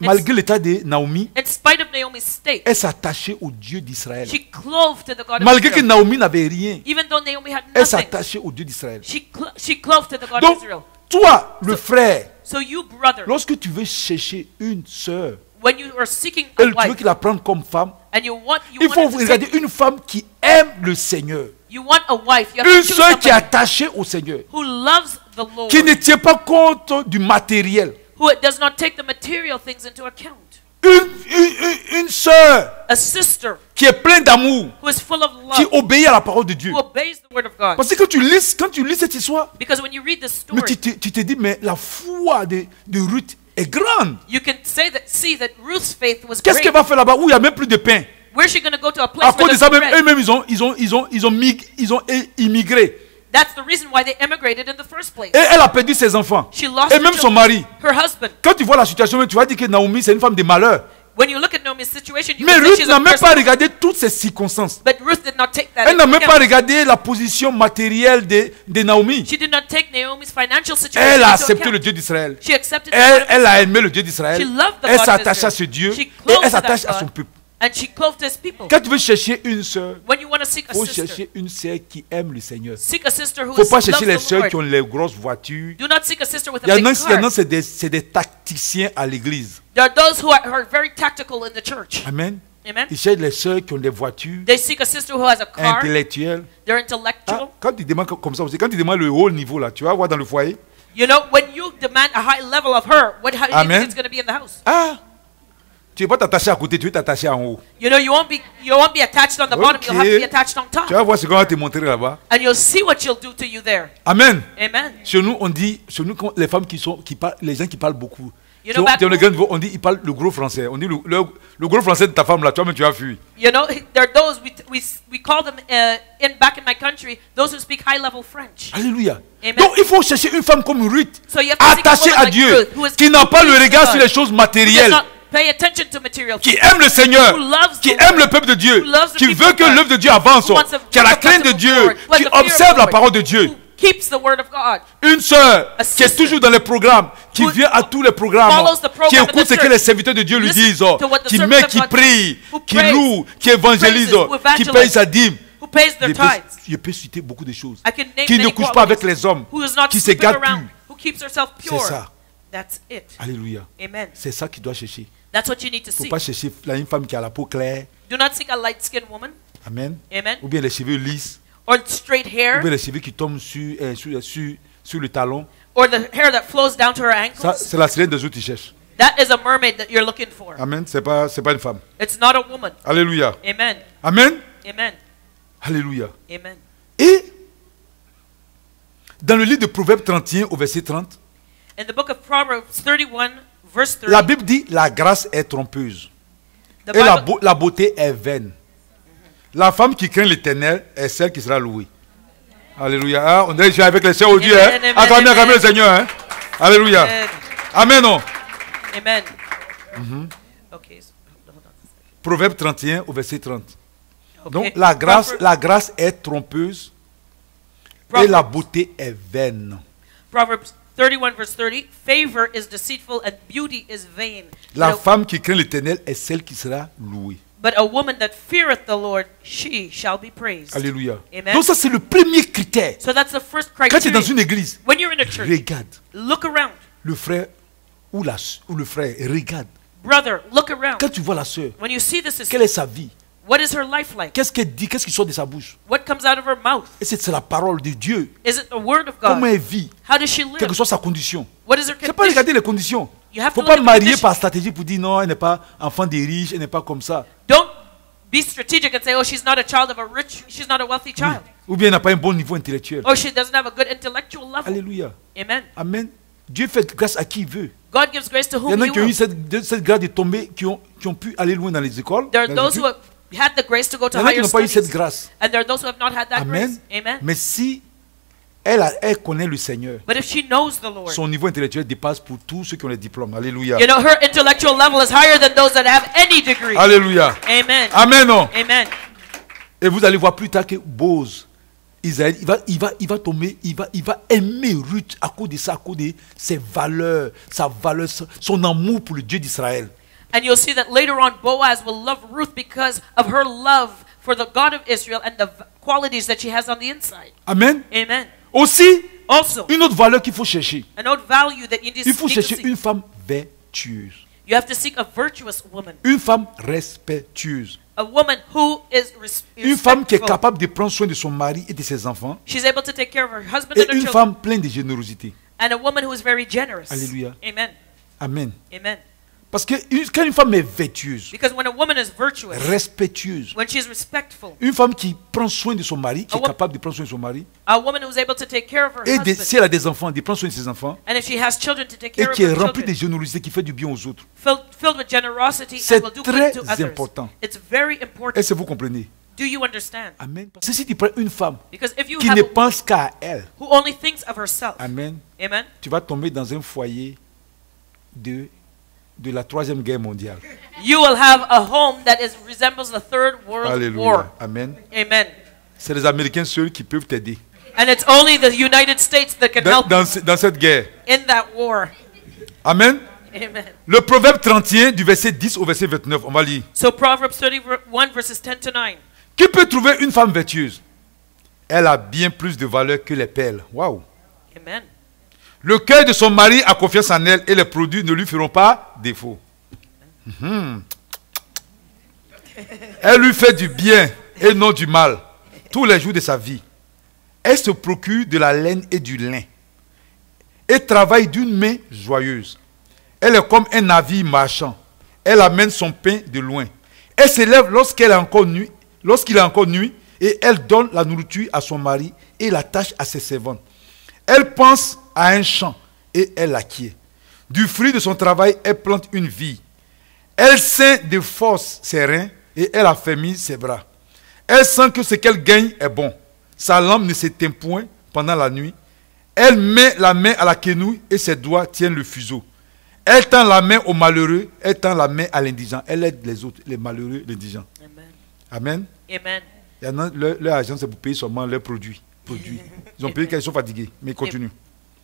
Malgré l'état de Naomi, In spite of Naomi's state, elle s'attachait au Dieu d'Israël. she clove to the God of Malgré que Israel. Naomi n'avait rien, Even though Naomi had elle nothing, s'attachait au Dieu d'Israël. she clove to the God of Donc, Israel. toi, le frère, So you, brother, lorsque tu veux chercher une sœur, when you are seeking et a tu veux wife, qu'il la prenne comme femme, and you want il faut her to regarder take- une femme qui aime le Seigneur. you want a wife, you have Une to choose sœur qui est somebody attachée au Seigneur. who loves the Lord, Qui ne tient pas compte du matériel. who does not take the material things into account. Une sœur A sister qui est pleine d'amour, who is full of qui love, obéit à la parole de Dieu. who obeys the word of God. Parce que quand tu lis cette histoire, Because when you read this mais story, tu te dis, mais la foi de Ruth est grande. you can see that Ruth's faith was Qu'est-ce great. qu'elle va faire là-bas où il n'y a même plus de pain? Where's she going to go to a À place cause where de ça, there's même, no bread? eux-mêmes, ils ont immigré. That's the reason why they emigrated in the first place. Et elle a perdu ses enfants. She lost Et her même son children, mari. her husband. Quand tu vois la situation, tu vas dire que Naomi, c'est une femme de malheur. When you look at Naomi's situation, you Mais would say Ruth she's n'a a même pas person. regardé toutes ces circonstances. But Ruth did not take that Elle n'a into même pas account. regardé la position matérielle de Naomi. She did not take Naomi's financial situation Elle a into accepté account. le Dieu d'Israël. She accepted the God of Elle Israel, a aimé le Dieu d'Israël. She loved the Elle God of s'attache à Israel. ce Dieu. She Et clove elle to that s'attache à God. son peuple. and she clove to his people. Quand tu veux chercher une sœur, When you want to seek il a faut sister, chercher une sœur qui aime le Seigneur. seek a sister who Il ne faut pas loves chercher les the sœurs Lord. qui ont les grosses voitures. Do not seek a sister with Il a y en big a, car. c'est des tacticiens à l'église. There are those who are very tactical in the church. Amen. Amen. Ils cherchent les sœurs qui ont des voitures They seek a sister who has a car. intellectuelles. They're Ah, intellectual. quand tu demandes comme ça aussi, quand tu demandes le haut niveau là, tu vas voir dans le foyer. You know, when you demand a high level of her, how do you Amen. think it's going to be in the house? Ah, tu ne vas pas t'attacher à côté, tu veux t'attacher en haut. You know, you won't be attached on the bottom. You'll have to be Ok. attached on Tu top. vas voir ce qu'on va te montrer là-bas. And you'll see what she'll do to you there. Amen. Amen. Chez nous, on dit, les femmes qui parlent, les gens qui parlent beaucoup. You know, back Dans le home- grand niveau, on dit, ils parlent le gros français. On dit le gros français de ta femme là, toi-même tu as fui. You know, there are those, we call them, back in my country, those who speak high level French. Alléluia. Amen. Donc il faut chercher une femme comme Ruth, So you have to seek a attachée woman à like Dieu, Ruth, who is qui n'a pas le pleased regard with sur God, les choses who does matérielles, not pay attention to material qui things, aime le Seigneur, who loves qui the aime Lord, le peuple de Dieu, who loves the qui people veut of que God, l'œuvre de Dieu avance, who wants the qui a la work of God crainte to de move Dieu, forward, who has qui the fear of observe the la Lord, parole de Dieu. who keeps the word of God, Une sœur A qui est sister toujours dans les programmes, qui who vient à tous les programmes, follows the program qui of the écoute ce que church, les serviteurs de Dieu lui listens disent, to what the qui servants met, of qui God prie, who qui prays, loue, qui évangélise, who qui evangelize, paye sa dîme. who pays their tithes. Je peux citer beaucoup de choses. I can name Qui ne many couche pas avec qualities. les hommes, Who is not qui se sleeping garde around, plus. who keeps herself C'est pure. ça. That's it. Alléluia. Amen. C'est ça qu'il doit chercher. That's what you need to Il ne faut seek. pas chercher une femme qui a la peau claire. Do not seek a light-skinned woman. Amen. Amen. Ou bien les cheveux lisses. Or straight Ou hair. bien les cheveux qui tombent sur le talon. Or the hair that flows down to her Ça, ankles. c'est la sirène des eaux qui cherchent. That is a mermaid that you're looking for. Amen. C'est pas une femme. It's not a woman. Alléluia. Amen. Amen. Amen. Alléluia. Amen. Et dans le livre de Proverbes 31 au verset 30, In the book of Proverbs 31, verse 30, la Bible dit la grâce est trompeuse the et Bible, la beauté est vaine. La femme qui craint l'Éternel est celle qui sera louée. Alléluia. Ah, on est avec les sœurs aujourd'hui. Amen, Hein? amen, Acclamez, acclamez le amen. Seigneur. Hein? Alléluia. Amen. Amen. Non. Amen. Okay. Hold on. Proverbe 31 au verset 30. Okay. Donc la grâce est trompeuse et Proverbs- la beauté est vaine. Proverbs 31, verse 30, favor is deceitful and beauty is vain. La But a- femme qui craint l'Éternel est celle qui sera louée. But a woman that feareth the Lord, she shall be praised. Alléluia. Amen. Donc ça c'est le premier critère. So that's the first Quand tu es dans criteria. une église, When you're in a church, regarde look around. le frère ou le frère, regarde. Brother, look around. Quand tu vois la sœur, When you see the sister, quelle est sa vie? what is her life like? Qu'est-ce qu'elle dit? Qu'est-ce qui sort de sa bouche? What comes out of her mouth? Et c'est la parole de Dieu. Is it the word of Comment God? elle vit? How does she Quelle que live? soit sa condition. What is her C'est pas condition? regarder les conditions. You have Faut to pas look at the marier condition. par stratégie pour dire non, elle n'est pas enfant des riches, elle n'est pas comme ça. Don't be strategic and say, oh, she's not a child of a rich, she's not a wealthy child. Ou bien elle n'a pas un bon niveau intellectuel. or she doesn't have a good intellectual level. Alléluia. Amen. Amen. Dieu fait grâce à qui il veut. God gives grace to Il y whom en a he qui ont eu will. cette grâce de tomber, qui ont pu aller loin dans les écoles. There are dans les those who études. have had the grace to go Il to y en a qui higher n'ont pas eu cette studies, grâce. and there are those who have not had that Amen. grace. Amen. Mais si elle connaît le Seigneur, But if she knows the Lord, son niveau intellectuel dépasse pour tous ceux qui ont les diplômes. Alléluia. you know, her intellectual level is higher than those that have any degree. Alléluia. Amen. Amen. Non. Amen. Et vous allez voir plus tard que Boz, Israël, il va tomber, il va aimer Ruth à cause de ça, à cause de ses valeurs, sa valeur, son amour pour le Dieu d'Israël. And you'll see that later on Boaz will love Ruth because of her love for the God of Israel and the qualities that she has on the inside. Amen. Amen. Aussi, Also, une autre valeur qu'il faut chercher. an old value that you Il faut need to chercher seek. une femme vertueuse, You have to seek a virtuous woman. une femme respectueuse, A woman who is une femme qui est respectful. capable de prendre soin de son mari et de ses enfants, She's able to take care of her husband et and her une children. femme pleine de générosité. And a woman who is very generous. Alléluia. Amen. Amen. Amen. Parce que quand une femme est vertueuse, Because when a woman is virtuous, respectueuse, when she's respectful, une femme qui prend soin de son mari, qui est A wo- capable de prendre soin de son mari, a woman who's able to take care of her et husband, si elle a des enfants, de prendre soin de ses enfants, and if she has children, to take et care of qui est her remplie de children, générosité, qui fait du bien aux autres. filled with generosity C'est and will do très good to others. important. It's very important. Est-ce que vous comprenez? Do you understand? Amen. Parce que si tu prends une femme Because if you qui have ne a pense qu'à elle, who only thinks of herself, Amen, amen, tu vas tomber dans un foyer de la Troisième Guerre mondiale. you will have a home that resembles the Third World Alléluia. War. Amen. Amen. C'est les Américains seuls qui peuvent t'aider And it's only the United States that can help dans cette guerre. in that war. Amen. Amen. Le proverbe 31 du verset 10 au verset 29, on va lire. So Proverbs 31 verses 10 to 9. Qui peut trouver une femme vertueuse? Elle a bien plus de valeur que les perles. Waouh. Amen. Le cœur de son mari a confiance en elle et les produits ne lui feront pas défaut. Mhm. Elle lui fait du bien et non du mal tous les jours de sa vie. Elle se procure de la laine et du lin et travaille d'une main joyeuse. Elle est comme un navire marchand. Elle amène son pain de loin. Elle se lève lorsqu'il est encore nuit et elle donne la nourriture à son mari et l'attache à ses servantes. Elle pense à un champ et elle l'acquiert. Du fruit de son travail, elle plante une vie. Elle ceint de force ses reins et elle affermit ses bras. Elle sent que ce qu'elle gagne est bon. Sa lampe ne s'éteint point pendant la nuit. Elle met la main à la quenouille et ses doigts tiennent le fuseau. Elle tend la main aux malheureux, elle tend la main à l'indigent. Elle aide les autres, les malheureux, les indigents. Amen. Amen. Amen. Il y en a, leur argent, c'est pour payer seulement leurs produits. Ils ont payé qu'ils sont fatigués, mais ils continuent.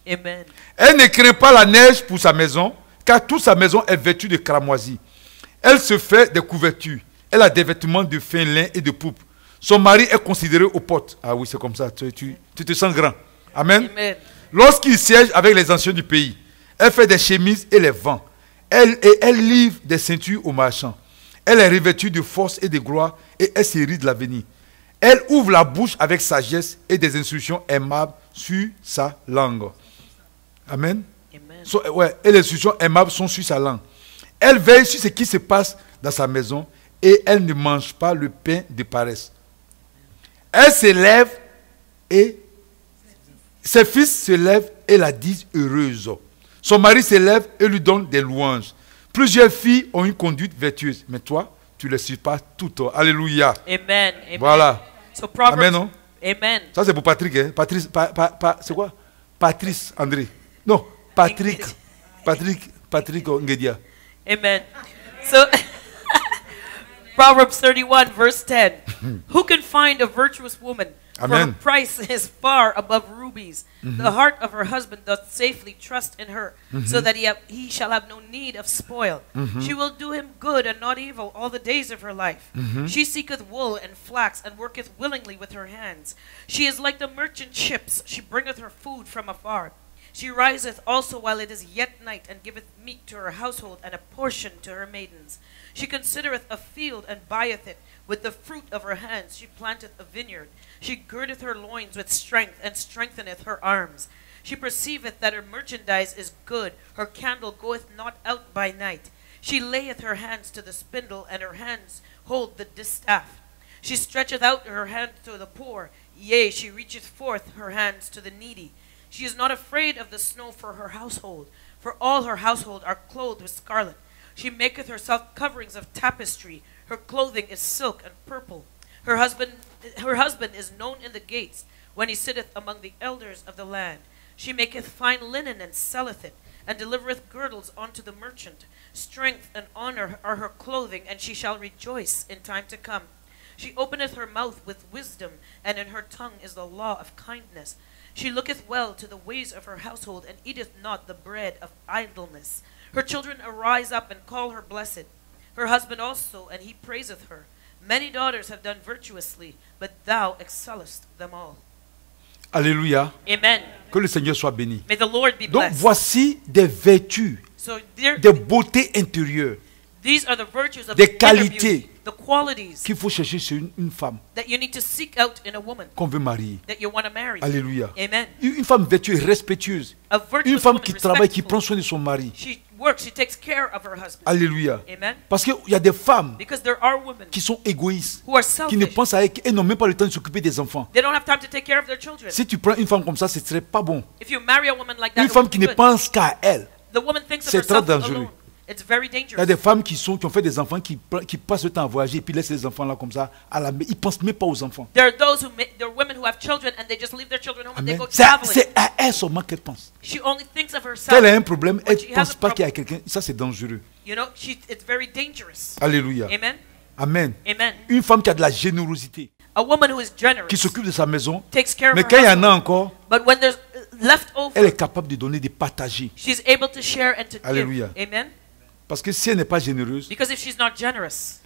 Amen. Elle ne craint pas la neige pour sa maison, car toute sa maison est vêtue de cramoisie. Elle se fait des couvertures. Elle a des vêtements de fin lin et de pourpre. Son mari est considéré aux portes. Ah oui, c'est comme ça. Tu te sens grand. Amen. Amen. Lorsqu'il siège avec les anciens du pays, elle fait des chemises et les vend. Elle livre des ceintures aux marchands. Elle est revêtue de force et de gloire et elle se rit de l'avenir. Elle ouvre la bouche avec sagesse et des instructions aimables sur sa langue. Amen. Amen. Et les instructions aimables sont sur sa langue. Elle veille sur ce qui se passe dans sa maison et elle ne mange pas le pain de paresse. Elle se lève et ses fils se lèvent et la disent heureuse. Son mari se lève et lui donne des louanges. Plusieurs filles ont une conduite vertueuse, mais toi, tu ne les suis pas toutes. Alléluia. Amen. Amen. Voilà. So Proverbs. Amen, non? Amen. Ça, c'est pour Patrick. Hein? Patrice, c'est quoi? Patrice André. Non, Patrick. Patrick Ngedia. Amen. So Proverbs 31 verse 10. Who can find a virtuous woman? For her Amen. price is far above rubies. The heart of her husband doth safely trust in her, so that he shall have no need of spoil. She will do him good and not evil all the days of her life. She seeketh wool and flax, and worketh willingly with her hands. She is like the merchant ships. She bringeth her food from afar. She riseth also while it is yet night, and giveth meat to her household, and a portion to her maidens. She considereth a field, and buyeth it. With the fruit of her hands she planteth a vineyard. She girdeth her loins with strength, and strengtheneth her arms. She perceiveth that her merchandise is good. Her candle goeth not out by night. She layeth her hands to the spindle, and her hands hold the distaff. She stretcheth out her hand to the poor, Yea, she reacheth forth her hands to the needy. She is not afraid of the snow for her household, for all her household are clothed with scarlet. She maketh herself coverings of tapestry. Her clothing is silk and purple. Her husband is known in the gates, when he sitteth among the elders of the land. She maketh fine linen and selleth it, and delivereth girdles unto the merchant. Strength and honor are her clothing, and she shall rejoice in time to come. She openeth her mouth with wisdom, and in her tongue is the law of kindness. She looketh well to the ways of her household, and eateth not the bread of idleness. Her children arise up and call her blessed. Her husband also, and he praiseth her. Many daughters have done virtuously, but thou excellest them all. Alléluia. Amen. Que le Seigneur soit béni. May the Lord be Donc blessed. voici des vertus, So des beautés intérieures these are the virtues of des the inner qualités beauty, the qualities qu'il faut chercher sur une femme that you need to seek out in a woman qu'on veut marier. that you want to marry. Alléluia. Amen. Une femme vertueuse, respectueuse. A Une virtuous femme woman, qui travaille, qui respectful. prend soin de son mari. She works, she takes care of her husband. Alléluia. Amen. Parce qu'il y a des femmes Because there are women qui sont égoïstes, who are qui ne selfish. pensent à elles, et n'ont même pas le temps de s'occuper des enfants. They don't have time to take care of their children. Si tu prends une femme comme ça, ce ne serait pas bon. If you marry a woman like that, Une it femme won't qui be ne good. pense qu'à elle. The woman thinks of C'est très herself dangereux. alone. It's very Il y a dangerous. des femmes qui ont fait des enfants, qui passent le temps à voyager et puis laissent les enfants là comme ça. Ils ne pensent même pas aux enfants. There are those there are women who have children and they just leave their children home and they Amen. go traveling. C'est à elle seulement qu'elle pense. She only thinks of Quand herself. elle a un problème, elle When she ne has pense a pas problem. qu'il y a quelqu'un. Ça, c'est dangereux. You know, it's very dangerous. Alléluia. Amen. Amen. Amen. Une femme qui a de la générosité, A woman who is generous, qui s'occupe de sa maison, takes care of mais her quand il y en household. a encore, But when there's left over, elle est capable de donner, de partager. she's able to share and to Alléluia. give. Amen. Parce que si elle n'est pas généreuse, Because if she's not generous,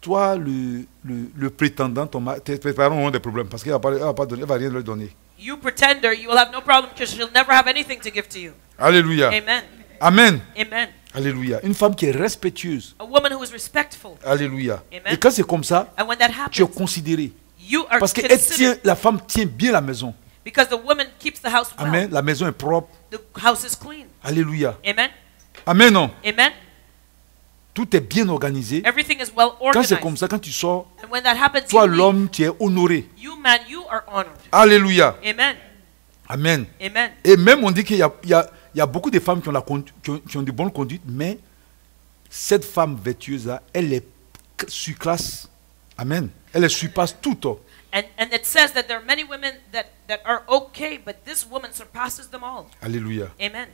toi, le prétendant, tes parents auront des problèmes parce qu'elle ne va rien leur donner. you pretender, you will have no problem because she'll never have anything to give to you. Alléluia. Amen. Amen. Amen. Alléluia. Une femme qui est respectueuse. A woman who is respectful. Alléluia. Amen. Et quand c'est comme ça, And when that tu es happens, considéré. you are Parce que considered la femme tient bien la maison. because the woman keeps the house well. Amen. La maison est propre. The house is clean. Alléluia. Amen. Amen, non. Amen. Tout est bien organisé. Everything is well Quand c'est organized. comme ça, quand tu sors, And when that happens, toi, you, leave. l'homme, tu es honoré. You man, you are honored. Alléluia. Amen. Amen. Amen. Et même on dit qu'il y a beaucoup de femmes qui ont de bonnes conduites, mais cette femme vertueuse-là, elle est surclasse. Amen. Elle est surpasse tout. And it says that there are many women that are okay, but this woman surpasses them all. Alléluia. Amen.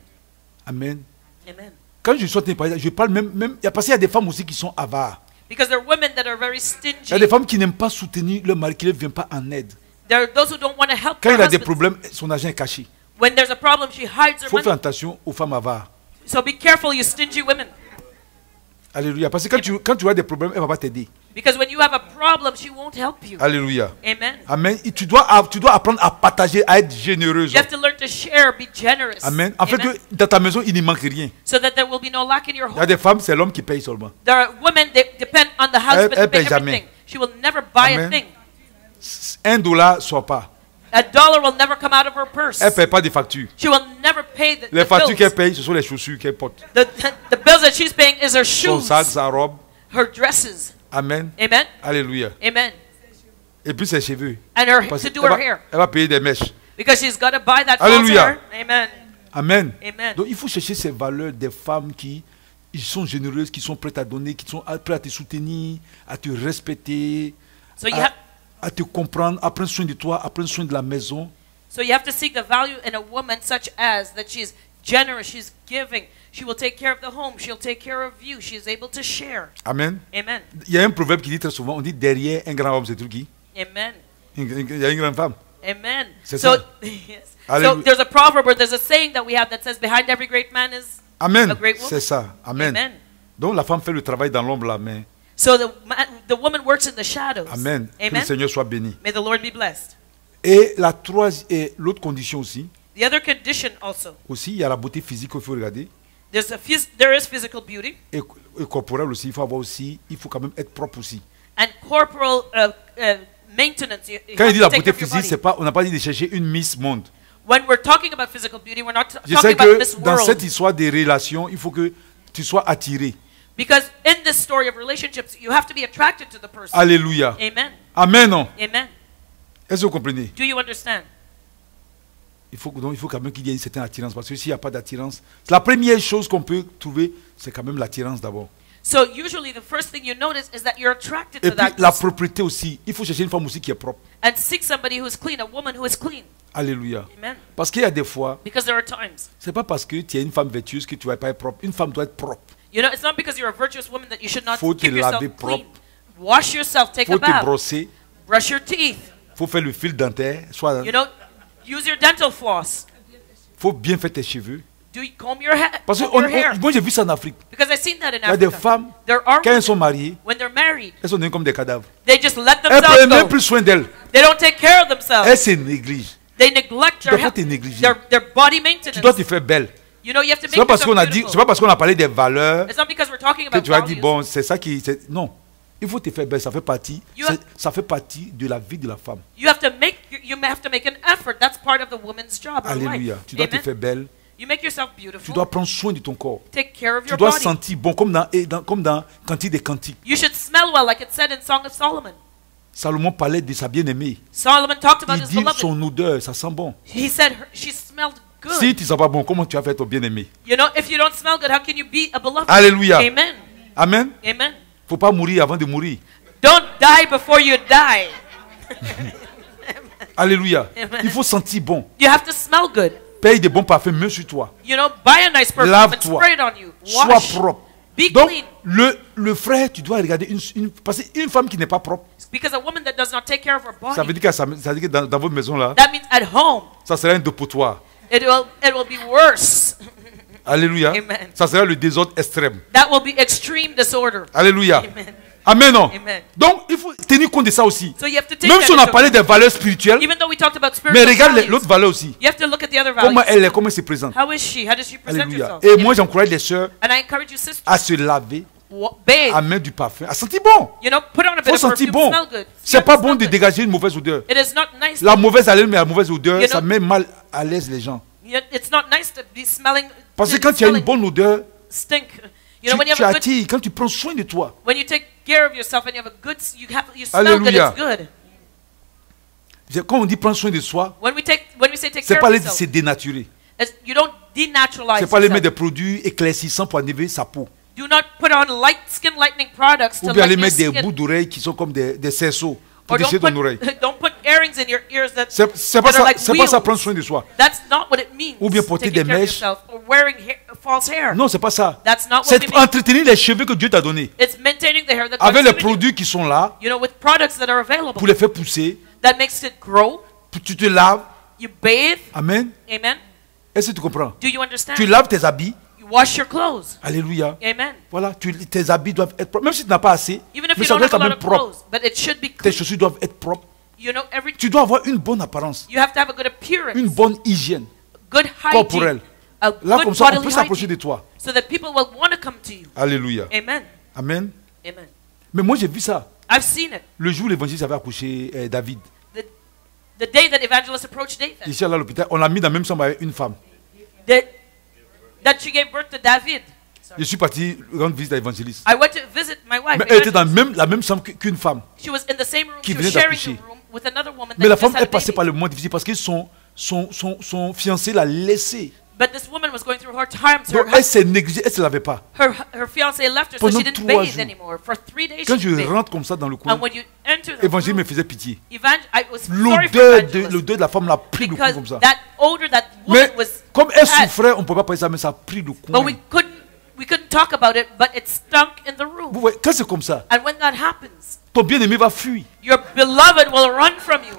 Amen. Amen. Quand je suis parler, je parle même parce qu'il y a des femmes aussi qui sont avares. Because there are women that are very Il y a stingy. des femmes qui n'aiment pas soutenir leur mari, qui ne viennent pas en aide. There are those who don't want to help Quand their il a des husbands. problèmes, son argent est caché. When there's a problem, she hides Il her faut faire money. attention aux femmes avares. So be careful, you stingy women. Alléluia. Parce que quand tu as des problèmes, elle ne va pas t'aider. Because when you have a problem, she won't help you. Alléluia. Amen. Amen. Et tu dois apprendre à partager, à être généreuse. You have to learn to share, be generous. Amen. En fait, Amen. que dans ta maison, il ne manque rien. So that there will be no lack in your Il y a home. des femmes, c'est l'homme qui paye seulement. There are women that depend on the husband Elle to pay paye jamais. everything. She will never buy a Amen. thing. $1 sort pas. $1 will never come out of her purse. Elle ne paye pas de factures. She will never pay the Les factures bills. qu'elle paye, ce sont les chaussures qu'elle porte. The bills that she's paying is her Son shoes, sac, sa robe. her dresses. Amen. Amen. Alléluia. Amen. Et puis ses cheveux. And her Parce to qu'elle do her va, hair elle va payer des mèches. because she's got to buy that false Alléluia. hair. Amen. Amen. Amen. Donc il faut chercher ces valeurs des femmes qui ils sont généreuses, qui sont prêtes à donner, qui sont prêtes à te soutenir, à te respecter, So you have à te comprendre, à prendre soin de toi, à prendre soin de la maison. to seek the value in a woman such as that she's generous, she's giving, she will take care of the home, she'll take care of you, she's able to share. Amen. Amen. Il y a un proverbe qui dit très souvent, on dit derrière un grand homme, c'est tout qui? Amen. Il y a une grande femme. Amen. C'est So, ça. yes. Alléluia. So there's a proverb or there's a saying that we have that says behind every great man is Amen. a great woman. C'est ça. Amen. Amen. Donc la femme fait le travail dans l'ombre là, mais So the woman works in the shadows. Amen. Que le Amen. Seigneur soit béni. May the Lord be blessed. Et l'autre condition aussi, The other condition also, il y a la beauté physique qu'il faut regarder. there is physical beauty Et corporelle aussi, il faut avoir aussi, il faut quand même être propre aussi. and corporal maintenance. You Quand il have dit to la take beauté care of your physique, body. c'est pas, on n'a pas dit de chercher une Miss Monde. When we're talking about physical beauty, we're not Je talking sais about Miss que dans World. cette histoire des relations, il faut que tu sois attiré. Because in this story of relationships, you have to be attracted to the person. Alléluia. Amen. Amen. Non? Amen. Est-ce que vous comprenez? Do you understand? Il faut quand même qu'il y ait une certaine attirance. Parce que s'il n'y a pas d'attirance, la première chose qu'on peut trouver, c'est quand même l'attirance d'abord. So usually the first thing you notice is that you're attracted Et to puis that la person. propreté aussi. Il faut chercher une femme aussi qui est propre. And seek somebody who is clean, a woman who is clean. Alléluia. Amen. Parce qu'il y a des fois, Because there are times, c'est pas parce que tu es une femme vertueuse que tu vas pas être propre. Une femme doit être propre. you know, it's not because you're a virtuous woman that you should not Faut te keep yourself laver clean. propre. Wash yourself, take Faut a te bath, brosser. brush your teeth. Faut faire le fil dentaire. Soit, You know, use your dental floss. faut bien faire tes cheveux. Do you comb your hair? Parce que Comb your hair. moi j'ai vu ça en Afrique. Because I've seen that in Il y a des Africa. femmes, There are quand elles women, sont mariées, when they're married, elles sont devenues comme des cadavres. they just let Elles prennent themselves même go. plus soin d'elles. They don't take care of themselves. Elles se négligent. They neglect Tu dois their, pas te négliger. their body Tu maintenance. dois te faire belle. You know, you have to C'est make pas parce qu'on a yourself dit, c'est beautiful. pas parce qu'on a parlé des valeurs It's not because we're talking que about tu vas dire values. bon, c'est ça qui, non. Il faut te faire belle. Ça fait partie. You have- Ça fait partie de la vie de la femme. You have to make an effort. That's part of the woman's job. Her Alléluia. life. Tu dois te Amen. faire belle. You make yourself Tu beautiful. dois prendre soin de ton corps. Take care of Tu your dois body. sentir bon, comme dans Cantique des Cantiques. You should smell well, like it said in Song of Solomon. Salomon parlait de sa bien-aimée. Solomon talked about Il his dit beloved. son odeur, ça sent bon. He said she smelled good. Si tu ne sens pas bon, comment tu vas faire ton bien-aimé? You know, if you don't smell good, how can you be a beloved? Alléluia. Amen. Amen. Amen. Faut pas mourir avant de mourir. Don't die before you die. Alléluia. Amen. Il faut sentir bon. You have to smell good. Paye des bons parfums, même sur toi. You know, buy a nice perfume and Lave-toi. spray it on you. Sois Wash. propre. Be Donc, clean. le frère, tu dois regarder parce qu'une femme qui n'est pas propre, Because a woman that does not take care of her ça body, veut dire ça veut dire que dans votre maison là, that means at home, ça sera un dépotoir. it will be worse. Alléluia. Amen. Ça sera le désordre extrême. That will be extreme disorder. Alléluia. Amen. Amen. Non? Amen. Donc, il faut tenir compte de ça aussi. So you have to take Même that si on a into parlé account. des valeurs spirituelles, Even though we talked about mais spiritual regarde values, l'autre valeur aussi. you have to look at the other Comment values. elle est, comment elle se présente. How is she? How does she present Alléluia. herself? Et Amen. moi, j'encourage les sœurs And I encourage you, sisters, à se laver, bathe. à mettre du parfum, à sentir bon. You know, put on a bit Faut of sentir perfume, bon. smell good. C'est pas Smell bon de good. dégager une mauvaise odeur. It is not nice. La mauvaise haleine, mais la mauvaise odeur, You ça know- met mal à l'aise les gens. It's not nice to be smelling. Parce que to quand tu as une smelling bonne odeur, stink. You know, when you tu have a good, attires, quand tu prends soin de toi. when you take care of yourself and you have a good, you smell Alléluia. good. It's good. Quand on dit prendre soin de soi, When we say take c'est care pas of les yourself, c'est dénaturer. you don't denaturalize C'est pas les yourself. mettre des produits éclaircissants pour enlever sa peau. Do not put on skin lightening products Ou to bien aller lighten your mettre des skin. bouts d'oreilles qui sont comme des cerceaux pour Or déchirer ton oreille. don't put earrings in your ears C'est pas that are ça, like c'est pas ça wheels. prendre soin de soi. That's not what it means. Ou bien porter taking des care of mèches. yourself or wearing false hair. Non, c'est pas ça. That's not what C'est we mean. entretenir les cheveux que Dieu t'a donnés. It's maintaining the hair that Avec God's les given you. produits qui sont là You know, with products that are available pour les faire pousser. that makes it grow. Tu te laves. You bathe. Amen. Amen. Est-ce que tu comprends? Do you understand? Tu laves tes habits. You wash your clothes. Alléluia. Amen. Voilà, tes habits doivent être propres. Même si tu n'as pas assez, Even if mais you ça don't doit have être a quand lot même of propre. clothes, but it should be Tes clean. chaussures doivent être propres. You know, Tu dois avoir une bonne apparence, you have to have a good appearance, une bonne hygiène good corporelle. hygiene, a Là, good comme ça, on bodily peut s'approcher de hygiene, toi. so that people will want to come to you. Alléluia. Amen. Amen. Amen. Mais moi, j'ai vu ça. I've seen it. Le jour où l'évangéliste avait accouché David, The day that evangelist approached David, ici à l'hôpital, on l'a mis dans la même chambre avec une femme. that she gave birth to David. Je suis parti rendre visite à l'évangéliste. I went to visit my wife. Mais elle était dans la même chambre qu'une femme. She was in the same room. Qui She was venait sharing d'accoucher. the room with another woman. Mais la that femme just had est a passée baby. par le moment difficile parce que son fiancé l'a laissé. But this woman was going through hard times. Donc elle s'est négligée, elle ne se lavait pas. Her fiancé left her, so Pendant she didn't 3 bathe jours. anymore. For 3 days Quand she je didn't bathe. rentre comme ça dans le coin, And when you enter the l'évangile me room, faisait pitié. I was sorry for evangelist, L'odeur de la femme l'a pris le coin because comme ça. that odor that woman Mais was comme elle had, souffrait, on ne pouvait pas parler ça, mais ça a pris le but coin. we couldn't talk about it, but it stunk in the room. Vous voyez, quand c'est comme ça, And when that happens, ton bien-aimé va fuir. your beloved will run from you.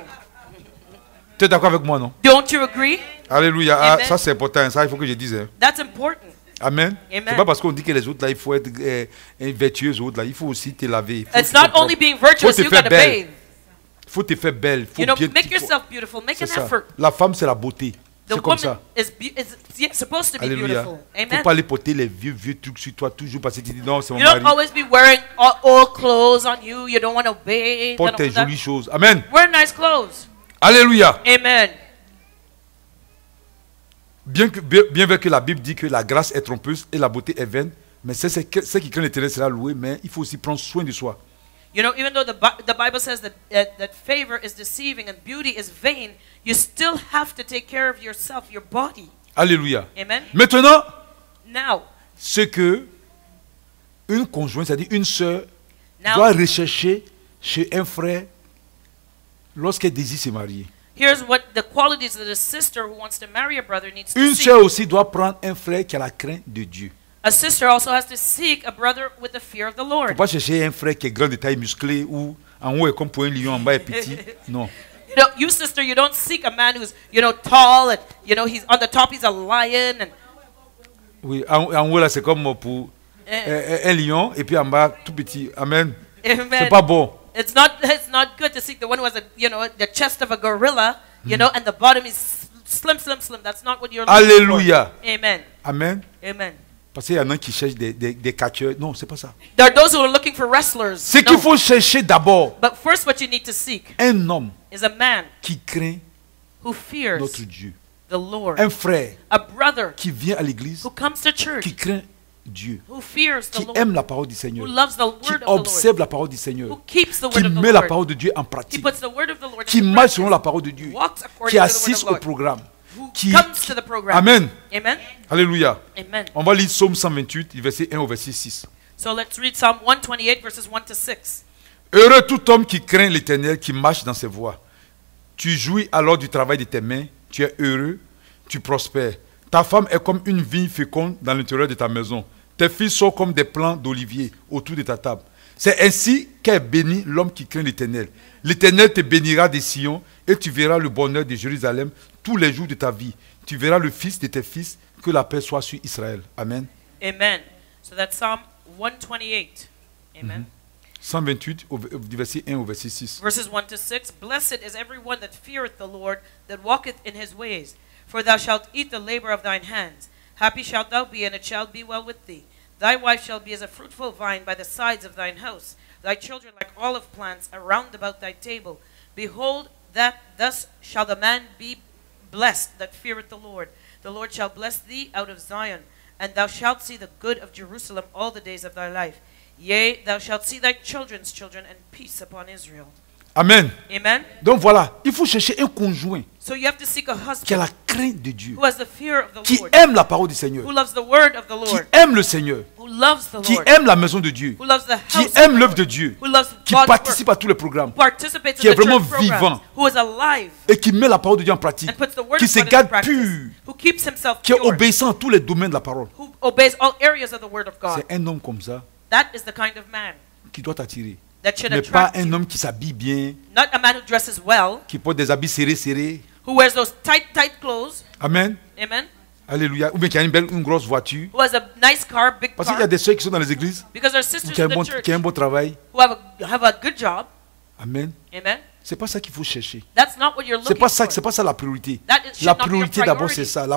Tu es d'accord avec moi, non? Don't you agree? Alléluia. Ah, Amen. ça c'est important, ça il faut que je dise. Hein. That's important. Amen. Amen. C'est pas parce qu'on dit que les autres là, il faut être vertueux aux autres là, il faut aussi te laver. Il faut It's te faire not only propre. being virtuous, Faut te you faire gotta belle. bathe. Il faut te faire belle. Faut You know, bien, make yourself beautiful. Make c'est an ça. effort. La femme c'est la beauté. The C'est comme woman ça. is supposed to be Alléluia. beautiful. Faut Amen. pas aller porter les vieux trucs sur toi toujours parce que tu dis non, c'est mon You don't mari. always be wearing old clothes on you. You don't want to bathe. Porte tes jolies choses. Amen. Wear nice clothes. Alléluia. Amen. Bien vrai que la Bible dit que la grâce est trompeuse et la beauté est vaine, mais c'est qui craint l'Éternel sera loué, mais il faut aussi prendre soin de soi. You know, even though the Bible says that, that favor is deceiving and beauty is vain, you still have to take care of yourself, your body. Alléluia. Amen. Maintenant, Now, ce que une conjointe, c'est-à-dire une sœur, Now- doit rechercher chez un frère lorsqu'elle désire se marier. here's what the qualities that a sister who wants to marry a brother needs to Une seek. sœur aussi doit prendre un frère qui a la crainte de Dieu. A sister also has to seek a brother with the fear of the Il ne faut Lord. pas chercher un frère qui est grand de taille musclée ou en haut est comme pour un lion, en bas est petit. Non. You know, you sister, you don't seek a man who's, you know, tall and, you know, he's on the top, he's a lion and Oui, en haut là c'est comme pour un lion et puis en bas tout petit. Amen. C'est amen. pas bon. It's not good to seek the one who has a, you know, the chest of a gorilla, you know, and the bottom is slim. That's not what you're looking Alléluia. for. Amen. Amen. Amen. Parce qu'il y en a qui cherchent des catcheurs. Non, c'est pas ça. There are those who are looking for wrestlers. Ce qu'il No. faut chercher d'abord, But first what you need to seek un homme is a man qui craint who fears notre Dieu. the Lord. Un frère A brother qui vient à l'église, who comes to church, qui craint Dieu, who fears the qui Lord, aime la parole du Seigneur, who loves the qui word of the Lord, observe la parole du Seigneur, who keeps the qui word of the met la Lord. parole de Dieu en He pratique, puts the word of the Lord qui into marche practice, selon la parole de Dieu, walks according qui to the word assiste of au the Lord, programme, who qui... comes to the program. Amen. Amen. Alléluia. Amen. On va lire Psaume 128, du verset 1 au verset 6. So let's read Psalm 128 verses 1 to 6. Heureux tout homme qui craint l'Éternel, qui marche dans ses voies. Tu jouis alors du travail de tes mains, tu es heureux, tu prospères. Ta femme est comme une vigne féconde dans l'intérieur de ta maison. Tes fils sont comme des plants d'olivier autour de ta table. C'est ainsi qu'est béni l'homme qui craint l'Éternel. L'Éternel te bénira des Sion et tu verras le bonheur de Jérusalem tous les jours de ta vie. Tu verras le fils de tes fils, que la paix soit sur Israël. Amen. Amen. So that's Psalm 128. Amen. 128, du verset 1 au verset 6. Verses 1 to 6. Blessed is every one that feareth the Lord, that walketh in his ways. For thou shalt eat the labor of thine hands. Happy shalt thou be, and it shall be well with thee. Thy wife shall be as a fruitful vine by the sides of thine house. Thy children like olive plants around about thy table. Behold, that thus shall the man be blessed that feareth the Lord. The Lord shall bless thee out of Zion, and thou shalt see the good of Jerusalem all the days of thy life. Yea, thou shalt see thy children's children, and peace upon Israel. Amen. Amen. Donc voilà, il faut chercher un conjoint So you have to seek a qui a husband la crainte de Dieu, who has the fear of the qui Lord, aime la parole du Seigneur, who loves the word of the qui Lord, aime le Seigneur, who loves the qui Lord, aime la maison de Dieu, who loves the qui house of aime the l'œuvre de Lord, Dieu, who loves qui God's participe work, à tous les programmes who participates qui in est the vraiment church programs, vivant, who is alive et qui met la parole de Dieu en pratique, and puts the word qui of se God into garde practice, pur, who keeps himself qui est pure, obéissant à tous les domaines de la parole. who obeys all areas of the word of God. C'est un homme comme ça That is the kind of man qui doit t'attirer. that should Mais pas attract un you. homme qui s'habille bien, Not a man who dresses well, qui porte des habits serrés. who wears those tight clothes. Amen. Amen. Alléluia. Ou bien qui a une grosse voiture. Who has a nice car, big Parce qu'il y a car. des soeurs qui sont dans les églises, Because our ou sisters qui ont in the church un bon travail. who have a good job. Amen. Amen. C'est pas ça qu'il faut chercher. That's not what you're C'est looking pas for. ça la priorité. That should La not be your priorité d'abord priority. c'est ça.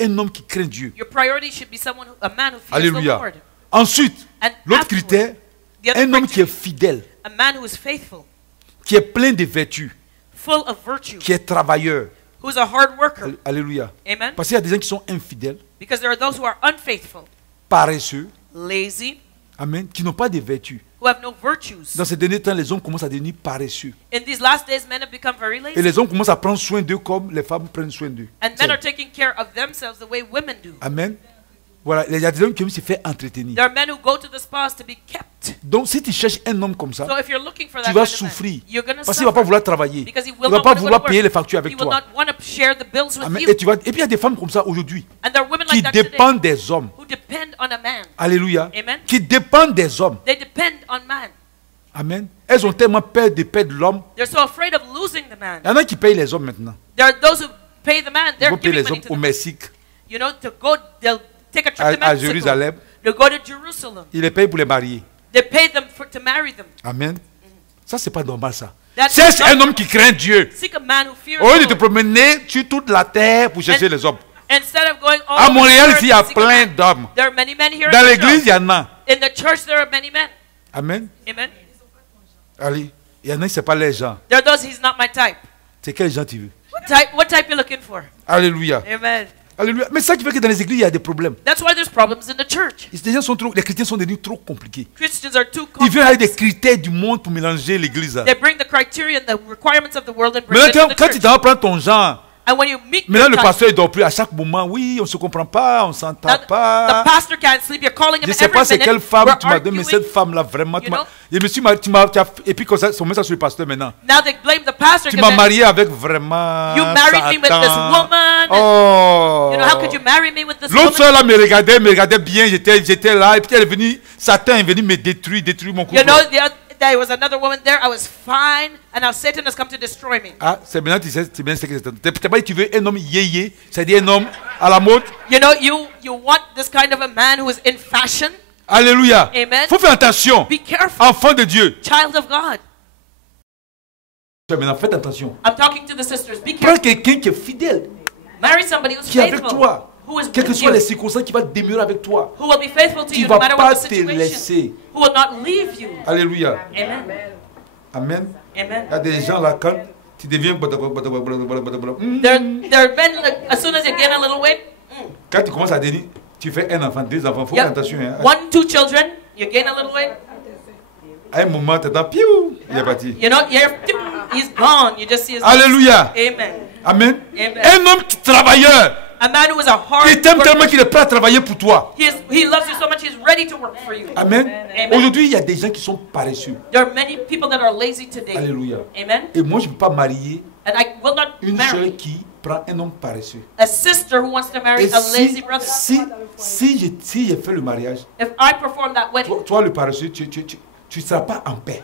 Un homme qui craint Dieu. Your priority should be a man who fears the Alléluia. Lord. Ensuite, And l'autre afterward, critère, the other un homme qui est criteria, fidèle, a man who is faithful, qui est plein de vertus, full of virtue, qui est travailleur. who is a hard worker. Alléluia. Amen. Parce qu'il y a des gens qui sont infidèles, Because there are those who are unfaithful, paresseux, lazy, amen, qui n'ont pas de vertus. who have no virtues. Dans ces derniers temps, les hommes commencent à devenir paresseux. In these last days, men have become very Et lazy. les hommes commencent à prendre soin d'eux comme les femmes prennent soin d'eux. And men are taking care of themselves the way women do. Amen. Voilà, il y a des hommes qui aiment se faire entretenir. There are men who go to the spas to be kept. Donc, si tu cherches un homme comme ça, So if you're looking for tu that vas kind of man, souffrir. you're going to Parce qu'il ne va pas suffer. vouloir travailler. Because he Il will ne va not pas want to go vouloir to payer les work. factures avec He will toi. not want to share the bills with Amen. you. Et puis il y a des femmes comme ça aujourd'hui And there are women qui like that today dépendent des hommes. who depend on a man. Alléluia. Amen. Qui dépendent des hommes. They depend on man. Amen. Elles ont tellement peur de perdre l'homme. They're so afraid of losing the man. Il y en a qui payent les hommes maintenant. There are those who pay the man. Ils They're vont payer giving les money hommes to au the man. Mexique, You know, to go, they'll take a trip to à Mexico. Jérusalem. They'll go to Jerusalem. Ils les payent pour les marier. They pay them to marry them. Amen. Ça, c'est pas normal ça. That's Cherche not- un homme qui craint Dieu. Seek a man who fears Au lieu de the te Lord. promener sur toute la terre pour chercher les hommes. Instead of going all À over Montréal, the earth ici, il y a to seek a plein man. d'hommes. There are many men here Dans in the l'église, il church. y en a. In the church, there are many men. Amen. Amen. Allez. Il y en a, ce n'est pas les gens. There are those, he's not my type. C'est quels gens tu veux? What type you looking for? Alléluia. Amen. Alléluia. Mais ça qui fait que dans les églises, il y a des problèmes. That's why there's problems in the church. Les chrétiens sont devenus trop compliqués. Christians are too Ils viennent avec des complex. critères du monde pour mélanger l'église. They bring the criteria and the requirements of the world and bring it Maintenant, to the quand tu church. t'en prends ton genre, And when you meet maintenant le your pasteur il dort plus à chaque moment. Oui, on se comprend pas, on s'entend now, the pas. pastor can't sleep. You're calling Je him ne sais every pas c'est minute. quelle femme We're tu m'as donné, mais arguing. cette femme-là, vraiment, You know? je me suis et puis comme ça, on met ça sur le pasteur maintenant. Now they blame the pastor. Tu 'cause m'as then marié avec vraiment You married me with this Satan. woman. Oh. You know, how could you marry me with this L'autre woman? soeur là me regardait bien, j'étais là, et puis elle est venue, Satan est venu me détruire mon couple. You know, there was another woman there. I was fine, and now Satan has come to destroy me. Ah, c'est bien, tu sais, c'est bien ce que c'est. T'es pas dit tu veux un homme yéyé, c'est-à-dire un homme à la mode. You know, you want this kind of a man who is in fashion. Alléluia. Amen. Faut faire attention. Be careful, Enfant de Dieu. child of God. Maintenant, faites attention. I'm talking to the sisters. Be Prends careful. quelqu'un qui est fidèle, Marry somebody who's qui est avec faithful, toi. who is Quelles que with soient les you, circonstances, qui va demeurer avec toi. who will be faithful to Qui you no va matter pas what the te situation, laisser. who will not leave you. Alléluia. Amen. Amen. Amen. Il y a des gens là, quand tu deviens... There have been, like, as soon as you gain a little weight, Quand tu commences à devenir, tu fais un enfant, deux enfants, faut yeah, faire attention. Hein. 1, 2 children, you gain a little weight. À un moment, tu attends, piou, il est parti. You know, he's gone. You just see his. Alléluia. Amen. Amen. Amen. Un homme qui travailleur, A man who is a hard qui t'aime tellement worker. qu'il est prêt à travailler pour toi. He loves you so much he's ready to work for you. Amen. Amen. Aujourd'hui, il y a des gens qui sont paresseux. There are many people that are lazy today. Alléluia. Amen. Et moi, je ne peux pas marier And I will not une soeur marry qui prend un homme paresseux. a sister who wants to marry Et a lazy brother. si j'ai fait le mariage, If I perform that wedding, toi le paresseux, tu ne seras pas en paix.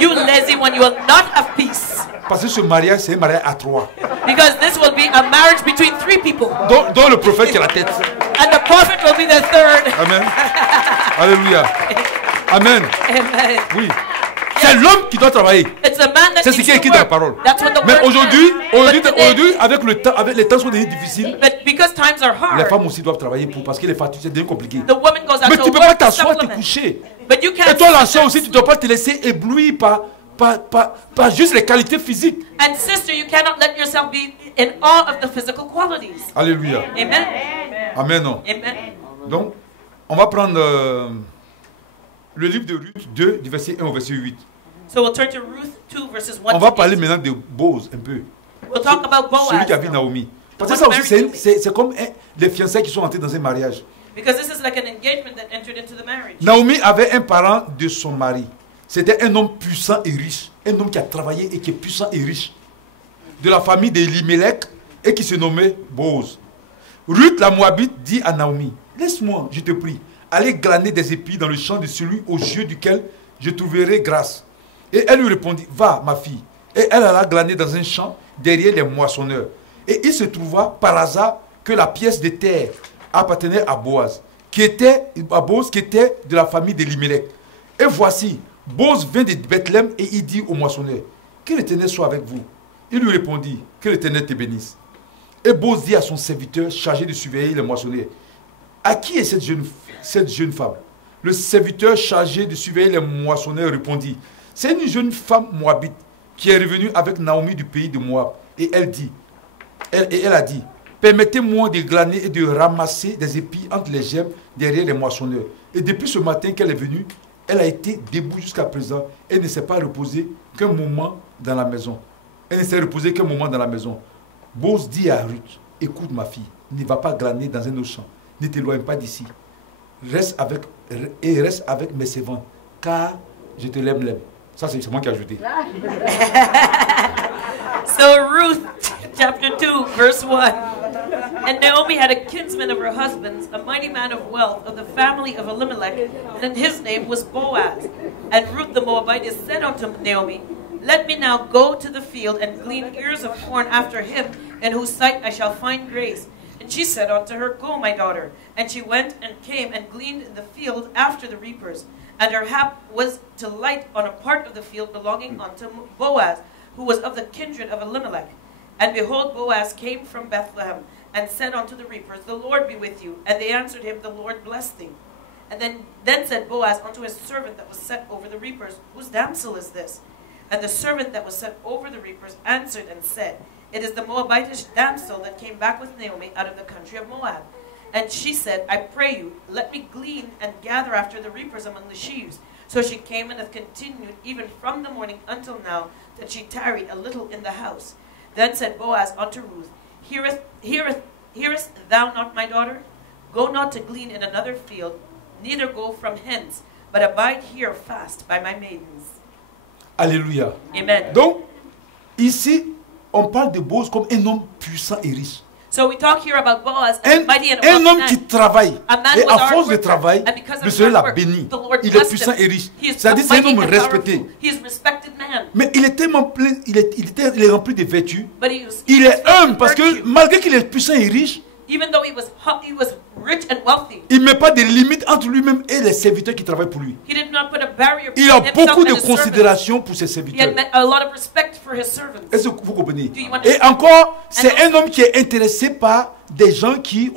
you lazy one, you will not have peace. Parce que ce mariage, c'est un mariage à trois. Because this will be a marriage between 3 people. Dont le prophète qui est la tête. And the prophet will be the third. Amen. Alléluia. Amen. Amen. Oui. C'est l'homme qui doit travailler. It's a man that C'est ce needs qui est to écrit dans la work. parole. That's what the Mais word aujourd'hui, says. avec le temps, avec les temps sont devenus difficiles, But because times are les hard, femmes aussi doivent travailler parce que les factures, c'est devenu compliqué. the woman goes out Mais to tu ne peux pas work to t'asseoir, te supplement. coucher. But you Et can't toi, la sit soeur there aussi, tu ne dois pas te laisser éblouir par juste les qualités physiques. And sister, you cannot let yourself be in awe of the physical qualities. Alléluia. Amen. Amen. Non. Amen. Donc, on va prendre le livre de Ruth 2, du verset 1 au verset 8. So we'll turn to Ruth 2 verses 1 On va to parler 8. maintenant de Boaz un peu. We'll talk about Celui qui a Boaz. vu Naomi. Parce que ça aussi, c'est comme les fiançailles qui sont entrés dans un mariage. Because this is like an engagement that entered into the marriage. Naomi avait un parent de son mari. C'était un homme puissant et riche. Un homme qui a travaillé et qui est puissant et riche. De la famille d'Elimelech et qui se nommait Boaz. Ruth la Moabite dit à Naomi, laisse-moi, je te prie, aller glaner des épis dans le champ de celui aux yeux duquel je trouverai grâce. Et elle lui répondit, va ma fille. Et elle alla glaner dans un champ derrière les moissonneurs. Et il se trouva par hasard que la pièce de terre appartenait à Boaz, qui était de la famille d'Elimelech. Et voici, Boaz vint de Bethléem et il dit au moissonneur, que l'Éternel soit avec vous. Il lui répondit, que l'Éternel te bénisse. Et Boaz dit à son serviteur chargé de surveiller les moissonneurs, à qui est cette jeune femme? Le serviteur chargé de surveiller les moissonneurs répondit, c'est une jeune femme moabite qui est revenue avec Naomi du pays de Moab. Et elle a dit, permettez-moi de glaner et de ramasser des épis entre les gemmes derrière les moissonneurs. Et depuis ce matin qu'elle est venue, elle a été debout jusqu'à présent. Elle ne s'est pas reposée qu'un moment dans la maison. Elle ne s'est reposée qu'un moment dans la maison. Boaz dit à Ruth, écoute ma fille, ne va pas glaner dans un autre champ. Ne t'éloigne pas d'ici. Reste avec mes servants, car je te l'aime. Ça, c'est moi qui ai ajouté. So Ruth chapter 2 verse 1. And Naomi had a kinsman of her husband's, a mighty man of wealth of the family of Elimelech, and his name was Boaz. And Ruth the Moabitess said unto Naomi, let me now go to the field and glean ears of corn after him, in whose sight I shall find grace. And she said unto her, go, my daughter. And she went and came and gleaned in the field after the reapers. And her hap was to light on a part of the field belonging unto Boaz, who was of the kindred of Elimelech. And behold, Boaz came from Bethlehem, and said unto the reapers, the Lord be with you. And they answered him, the Lord bless thee. And then said Boaz unto his servant that was set over the reapers, whose damsel is this? And the servant that was set over the reapers answered and said, It is the Moabitish damsel that came back with Naomi out of the country of Moab. And she said, I pray you, let me glean and gather after the reapers among the sheaves. So she came and hath continued even from the morning until now, that she tarried a little in the house. Then said Boaz unto Ruth, Hearest thou not, my daughter? Go not to glean in another field, neither go from hence, but abide here fast by my maidens. Alléluia. Amen. Donc, ici, on parle de Boaz comme un homme puissant et riche. So we talk here about Boaz as a mighty and Un wealthy homme man. qui travaille. A man Et with à hard force de work, travail, and because of le Seigneur hard l'a work, béni. the Lord Il est blessed puissant him. et riche. He is C'est-à-dire c'est un mighty homme and respecté. powerful. He is a respected man. Mais il est tellement plein, il est rempli de vertus. But he was, Il he was est filled with humble parce que virtue. malgré qu'il est puissant et riche, Even though he was rich and wealthy, il ne met pas de limite entre lui-même et les serviteurs qui travaillent pour lui. he did not put a barrier Il a between himself beaucoup and de his servants. considération pour ses He serviteurs. had a lot of respect for his servants. Est-ce que vous comprenez? Do you understand? Et encore, c'est And un homme qui est intéressé par des gens qui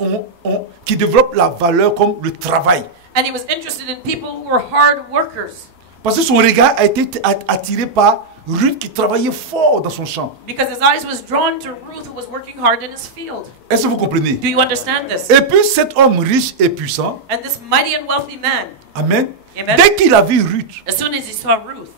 développent la valeur comme le travail. And he was interested in people who were hard workers. Parce que son regard a été attiré par Ruth qui travaillait fort dans son champ. Because his eyes was drawn to Ruth, who was working hard in his field. Est-ce que vous comprenez? Do you understand this? Et puis cet homme riche et puissant, And this mighty and wealthy man, amen, Amen. dès qu'il a vu Ruth, as soon as he saw Ruth,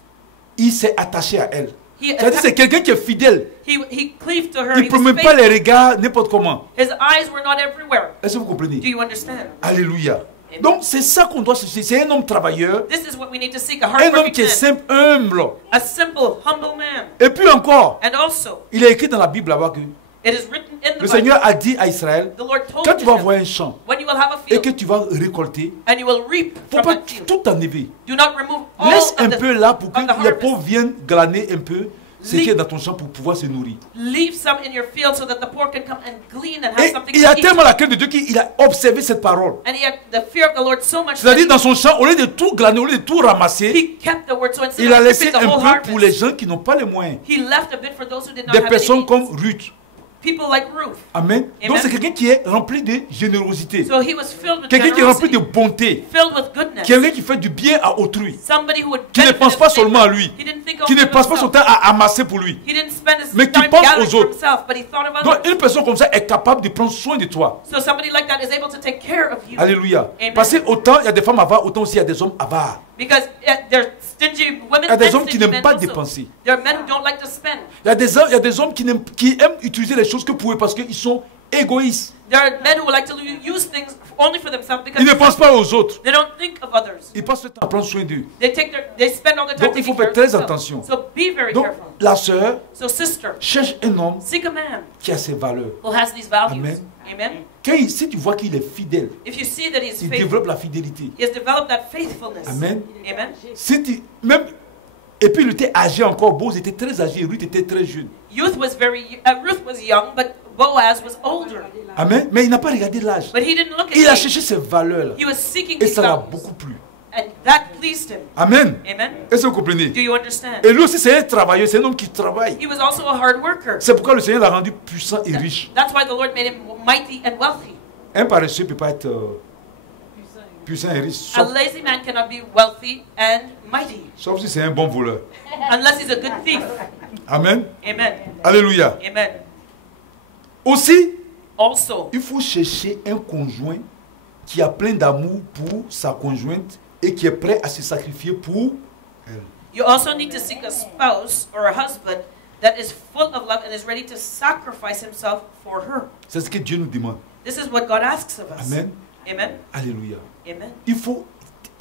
il s'est attaché à elle. he C'est-à-dire c'est quelqu'un qui est fidèle. he cleaved to her. Il He ne promène was pas les faithful. regards n'importe comment. His eyes were not everywhere. Est-ce que vous comprenez? Do you understand? Alléluia. Amen. Donc c'est ça qu'on doit chercher. C'est un homme travailleur, This is what we need to seek, a un homme hard-working qui est man, simple, humble. a simple, humble man. Et puis encore, And also, il est écrit dans la Bible là-bas que it is written in le the Seigneur Bible, a dit à Israël, the Lord told quand tu vas him, voir un champ when you will have a et field que tu vas récolter, and you will reap il ne faut from pas that field, tout enlever. do not remove all Laisse un of peu the, là pour que of the les harvest. pauvres viennent glaner un peu ce qui Leave- est dans ton champ pour pouvoir se nourrir. Leave some in your field so that the poor can come and glean and have Et something il a to tellement eat. la crainte de Dieu qu'il a observé cette parole. And he had the fear of the Lord so much that C'est-à-dire dans son champ, au lieu de tout glaner, au lieu de tout ramasser, he kept the word. So instead il a of laissé keeping the un whole peu pour les harvest, gens qui n'ont pas les moyens. he left a bit for those who did not Des have personnes any comme needs. Ruth. People like Ruth. Amen. Donc Amen. c'est quelqu'un qui est rempli de générosité. So he was filled with Quelqu'un qui est rempli generosity, de bonté. filled with goodness. Quelqu'un qui fait du bien à autrui. Somebody who would Qui ne benefit pense his pas seulement à neighbor. lui. He didn't think Qui only ne of passe pas son himself. temps à amasser pour lui. He didn't spend his Mais qui time pense gathering aux for autres. himself, but he thought of Donc others. une personne comme ça est capable de prendre soin de toi. So somebody like that is able to take care of you. Alléluia. Amen. Parce que autant il y a des femmes avares, autant aussi il y a des hommes avares. Because there's stingy women Il y a des and hommes qui stingy n'aiment men pas also. dépenser. There are men who don't like to spend. Il y a des hommes qui aiment utiliser les choses que pour eux parce qu'ils sont égoïstes. There are men who would like to use things only for themselves because Ils ne pensent pas aux autres. they don't think of others. Ils passent le temps à prendre soin d'eux. They spend all their time Donc, il faut taking faire care of très themselves. attention. So be very Donc careful. la sœur So sister, cherche un homme seek a man qui a ses valeurs. who has these values. Amen. Amen. Si tu vois qu'il est fidèle, If you see that he is il faithful, développe la fidélité. he has developed that faithfulness. Amen. Amen. Si tu, même, et puis il était âgé encore, Boaz était très âgé, Ruth était très jeune. Ruth was young, but Boaz was older. Amen. Mais il n'a pas regardé l'âge. But he didn't look at Il a age. cherché ces valeurs-là. He was seeking Et these ça l'a values. beaucoup plu. And that pleased him. Amen. Amen. Est-ce que vous comprenez? Do you understand? Et lui aussi, c'est un travailleur, c'est un homme qui travaille. He was also a hard worker. C'est pourquoi le Seigneur l'a rendu puissant et riche. That's why the Lord made him mighty and wealthy. Un paresseux ne peut pas être puissant et riche, A lazy man cannot be wealthy and mighty sauf si c'est un bon voleur. unless he's a good thief. Amen. Amen. Alléluia. Amen. Aussi, Also, il faut chercher un conjoint qui a plein d'amour pour sa conjointe et qui est prêt à se sacrifier pour elle. you also need to seek a spouse or a husband that is full of love and is ready to sacrifice himself for her. C'est ce que Dieu nous demande. This is what God asks of us. Amen. Amen. Alléluia. Amen. Il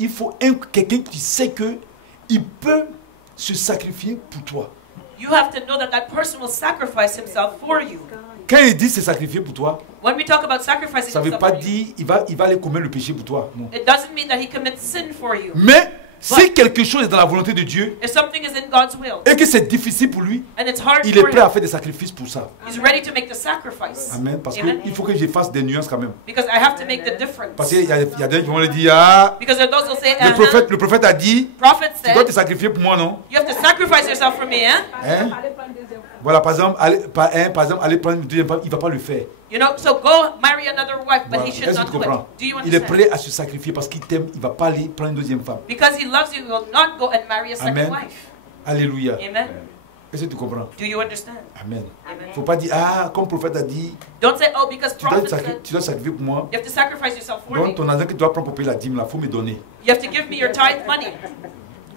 faut quelqu'un qui sait que il peut se sacrifier pour toi. You have to know that that person will sacrifice himself for you. Quand il dit se sacrifier pour toi, When we talk about sacrificing ça ne veut himself pas for you, dire il va aller commettre le péché pour toi. Non. it doesn't mean that he commits sin for you. Mais si quelque chose est dans la volonté de Dieu If something is in God's will et que c'est difficile pour lui, and it's hard il est for prêt à him, faire des sacrifices pour ça. he's ready to make the sacrifice. Amen. Parce Amen. qu'il faut que je fasse des nuances quand même. Because I have to make the difference. Parce qu'il y a des gens qui vont le dire, ah, Because there are those who say, le prophète a dit, prophet tu dois te said, sacrifier pour moi, non? you have to sacrifice yourself for me, eh? Hein? Voilà, par exemple, aller prendre une deuxième femme, il ne va pas le faire. You know, so go marry another wife, but Voilà. he should Est-ce que not tu do it. comprends? Do you Il est understand? prêt à se sacrifier parce qu'il t'aime, il ne va pas aller prendre une deuxième femme. Because he loves you, he will not go and marry a second Amen. wife. Alléluia. Amen. Est-ce que tu comprends? Do you understand? Amen. Amen. Il ne faut pas dire, ah, comme le prophète a dit, Don't say, oh, because prophet said, tu dois sacrifier pour moi. you have to sacrifice yourself for me. Donc ton argent que tu dois prendre pour payer la dîme, là, il faut me donner. You have to give me your tithe money.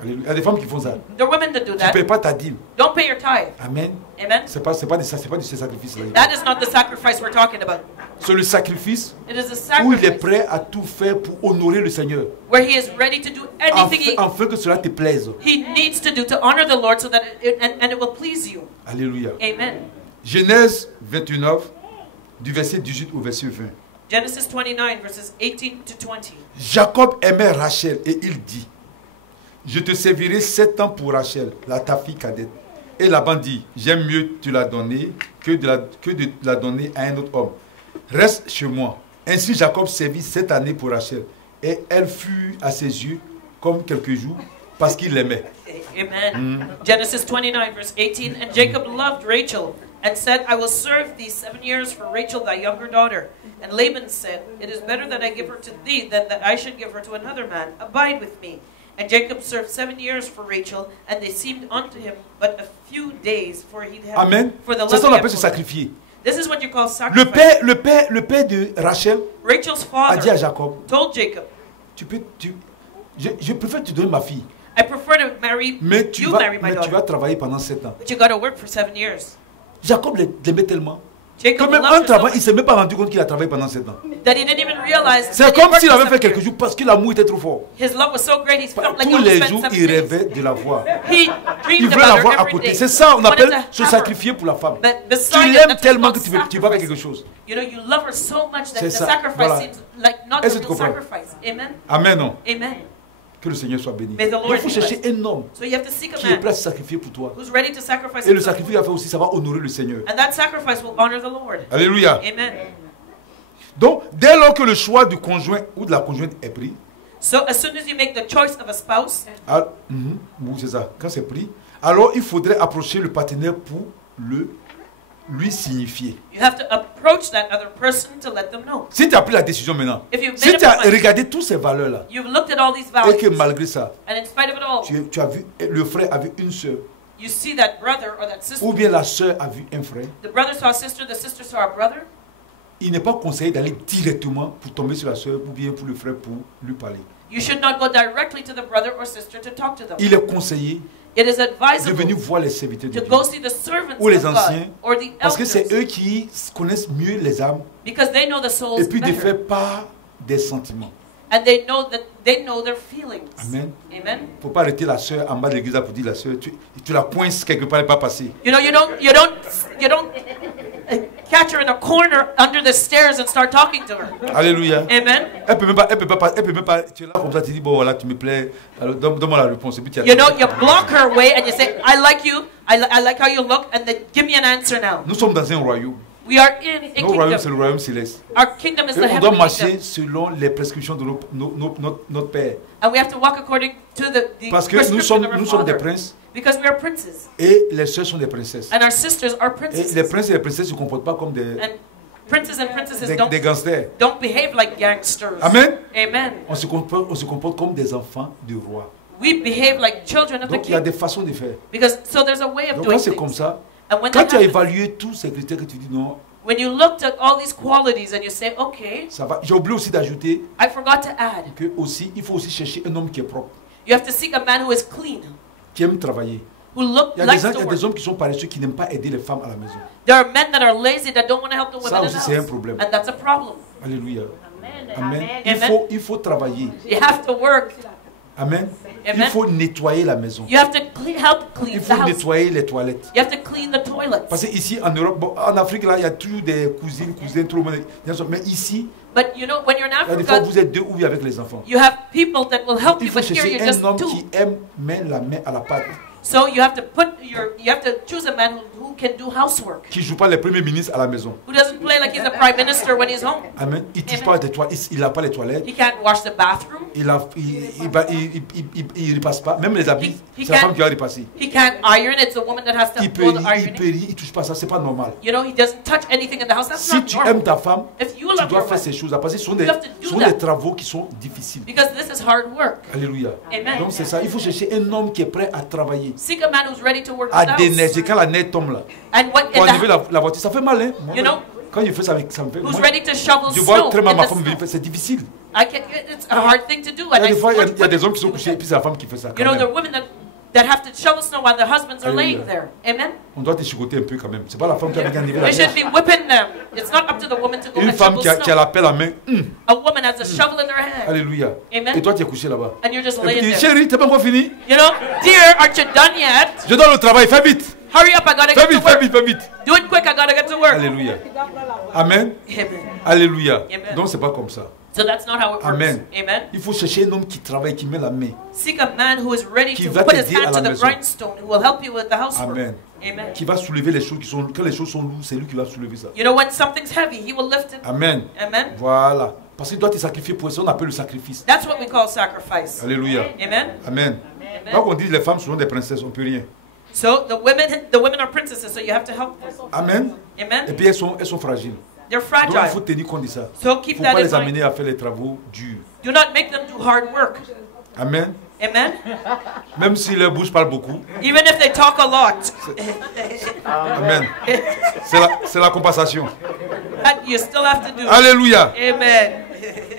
Alléluia. Il y a des femmes qui font ça. There are women that do Tu ne that. payes pas ta dîme. Don't pay your tithe. Amen. Amen. C'est pas de ce sacrifice-là. That is not the sacrifice we're talking about. C'est le sacrifice It is a où il est sacrifice prêt à tout faire pour honorer le Seigneur. where he is ready to do anything Afin que cela te plaise. he needs to do to honor the Lord so that and it will please you. Alléluia. Amen. Genèse 29, du verset 18 au verset 20. Genesis 29, verses 18 to 20. Jacob aimait Rachel et il dit, je te servirai 7 ans pour Rachel, ta fille cadette. Et Laban dit, j'aime mieux te la donner que de la donner à un autre homme. Reste chez moi. Ainsi Jacob servit 7 années pour Rachel. Et elle fut à ses yeux comme quelques jours parce qu'il l'aimait. Amen. Genesis 29, verse 18. And Jacob loved Rachel and said, I will serve thee 7 years for Rachel thy younger daughter. And Laban said, it is better that I give her to thee than that I should give her to another man. Abide with me. And Jacob served 7 years for Rachel, and they seemed unto him but a few days, for he had Amen. for the C'est ça qu'on love appelle he se had for her. sacrifier. This is what you call Le sacrifice. père de Rachel Rachel's a dit à father Jacob, told Jacob, je préfère te donner ma fille, I prefer to marry mais tu you vas, marry my mais tu daughter, vas travailler pendant 7 ans. but you got to work for 7 years. Jacob l'aimait tellement que Jacob même loved en her so travaillant, il much ne s'est même pas rendu compte qu'il a travaillé pendant 7 ans. that he didn't even realize that C'est he comme worked s'il for avait fait 7 quelques years. jours parce que l'amour était trop fort. His love was so great, he felt like he Tous only les spent jours, 7 il days. rêvait de la voir. He Il dreamed veut la about her voir à every côté. day. C'est ça, on He wanted appelle to se have her. sacrifier pour la femme. But Tu beside it, l'aimes that's tellement called que tu vas faire quelque sacrifice. chose. You know, you love her so much that C'est the ça. sacrifice Voilà. seems like not Est-ce a que tu real comprends? sacrifice. Amen. Amen, non? Amen. Que le Seigneur soit béni. May the Donc, Lord il faut be chercher blessed. un homme So you have to seek a qui est prêt à man se sacrifier pour toi. who's ready to sacrifice Et le himself. sacrifice qu'il va faire aussi, ça va honorer le Seigneur. And that sacrifice will honor the Lord. Alléluia. Amen. Donc, dès lors que le choix du conjoint ou de la conjointe est pris, So as soon as you make the choice of a spouse, oui, c'est ça, quand c'est pris, alors il faudrait approcher le partenaire pour lui signifier. you have to approach that other person to let them know. Si tu as pris la décision maintenant, If you've si made tu up as your mind, regardé toutes ces valeurs-là, you've looked at all these et que values, malgré ça, and in spite of it all, tu as vu le frère a vu une sœur, you see that brother or that sister, ou bien la sœur a vu un frère, the brother saw a sister, the sister saw a brother, il n'est pas conseillé d'aller directement pour tomber sur la sœur ou bien pour le frère pour lui parler. you should not go directly to the brother or sister to talk to them. Il est conseillé It is de advisable venir voir les serviteurs de to Dieu. go see the servants Ou les of anciens, God or the Parce que c'est elders eux qui connaissent mieux les âmes because they know the souls et puis de better faire part des sentiments. and they know their feelings. Amen. Amen. Il ne faut pas arrêter la sœur en bas de l'église là pour dire la sœur, tu la coinces quelque part, elle n'est pas passée. You know, you don't catch her in a corner under the stairs and start talking to her. Alléluia. Amen. Elle peut même pas, tu es là comme ça, tu dis, bon voilà, tu me plais, alors donne-moi la réponse. Et puis tu You know, you block her way and you say, I like you, I like how you look, and then give me an answer now. Nous sommes dans un royaume. We are in a Notre royaume, c'est kingdom. le royaume céleste. Our kingdom is Et the on doit heavenly marcher kingdom. selon les prescriptions de notre Père. And we have to walk according to the Parce que nous prescription sommes of our des Father. princes Because we are princes. et les sœurs sont des princesses. And our sisters are Et princesses. les princes et les princesses ne se comportent pas comme And princes and princesses des gangsters. don't behave like gangsters. Amen. Amen. On se comporte comme des enfants du roi. We behave like children of the Donc il y a king. des façons de faire. Because so there's a way of Donc doing quand c'est comme things. ça, And when quand that tu as happens, évalué tous ces critères que tu dis non, when you looked at all these qualities and you say, okay, ça va. J'ai oublié aussi d'ajouter I forgot to add, que aussi il faut aussi chercher un homme qui est propre, you have to seek a man who is clean, qui aime travailler. who Il y a likes des, to il y a work. des hommes qui sont paresseux qui n'aiment pas aider les femmes à la maison. There are men that are lazy that don't want to help the Ça women in aussi, the c'est un house. problème. And that's a problem. Alléluia. Amen. Amen. Amen. Il faut travailler. You have to work. Amen. Il Amen. faut nettoyer la maison. You have to help Il clean the faut house. nettoyer les toilettes. You have to clean the toilets. Parce que ici en Europe, bon, en Afrique là, il y a toujours des cousins, tout le monde. Mais ici, But you know, when you're in il y a des fois Africa, vous êtes deux ou bien avec les enfants. you have people that will help Il you, faut but here chercher you're just un homme two. qui aime mettre la main à la pâte, So you have to choose a man who can do housework, qui ne joue pas les premiers ministres à la maison. who doesn't play like he's the prime minister when he's home. Amen. Il ne touche Amen. pas les toilettes, il n'a pas les toilettes, He can't wash the bathroom. il ne repasse pas, même les habits, He c'est la can't- femme qui va repasser. He can't iron. It's the woman that has to Il do the ne ironing. touche pas ça, c'est pas normal. You know, he doesn't touch anything in the house. That's Si not tu normal. aimes ta femme, If you tu of dois your faire wife. ces choses-là parce que ce sont You have to do ce sont that. des travaux qui sont difficiles. Because this is hard work. Alléluia. Amen. Donc c'est ça. Il faut chercher un homme qui est prêt à travailler, Seek a man who's ready to work à it out. déneiger. Quand la neige tombe là, And what pour in enlever the, la voiture, ça fait mal, hein. Moi, you know, quand il fait ça, ça me fait. who's Moi, ready to shovel je vois snow très mal in ma the femme snow. venir, c'est difficile. It's a hard thing to do. Il y And a des fois, il y a watch des hommes qui sont women do couchés et that. puis c'est la femme qui fait ça. You quand know, même. there are women that have to shovel snow while their husbands are Alléluia. laying there. Amen. On doit te chicoter un peu quand même. C'est pas la femme qui a enlevé la We should neige. be whipping them. It's not up to the woman to go Une and femme shovel qui a snow. la pelle à main. A woman has a shovel in her hand. Alléluia. Amen. Et toi, tu es couché là-bas. And you're just Et puis, laying tu dis, there. chérie, t'es pas encore fini? You know, dear, aren't you done yet? Je dois le travail, fais vite. Hurry up, I gotta Fais get to vite, fais work. vite, fais vite. Do it quick, I gotta get to work. Alléluia. Amen. Amen. Alléluia. Amen. Donc, c'est pas comme ça. So that's not how it works. Amen. Amen. Il faut chercher un homme qui travaille, qui met la main. Seek a man who is ready Qui to va put his t'aider à hand la to the maison. grindstone, who will help you with the housework. Amen. Amen. Qui va soulever les choses qui sont. Quand les choses sont lourdes, c'est lui qui va soulever ça. You know, when something's heavy, he will lift it. Amen. Amen. Voilà. Parce qu'il doit te sacrifier pour ça. On appelle le sacrifice. That's what we call sacrifice. Alléluia. Amen. Amen. Amen. Quand on dit les femmes sont des princesses, on peut rien. So the women are princesses, so you have to help them. Amen. Et Amen. puis elles sont fragiles. They're Donc il faut fragile. tenir compte de ça. So Il ne keep faut that pas in les amener mind. à faire les travaux durs. Do not make them do hard work. Amen. Amen. Même si leur bouche parle beaucoup. Even if they talk a lot, Amen. C'est la compensation. that you still have to do. Alléluia. Amen.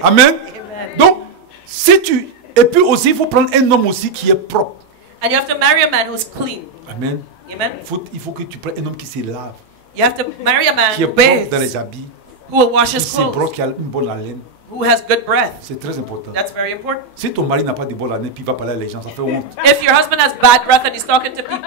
Amen. Amen. Donc, si tu... Et puis aussi, il faut prendre un homme aussi qui est propre. And you have to marry a man who's clean. Amen. Amen. Il faut que tu prennes un homme qui se lave, You have to marry a man qui est who propre dans les bathes, habits, who will wash qui his se brosse, clothes, qui a une bonne haleine. who has good breath. C'est très important. That's very important. Si ton mari n'a pas de bonne haleine, puis il va parler à les gens, ça fait honte. If your husband has bad breath and he's talking to people,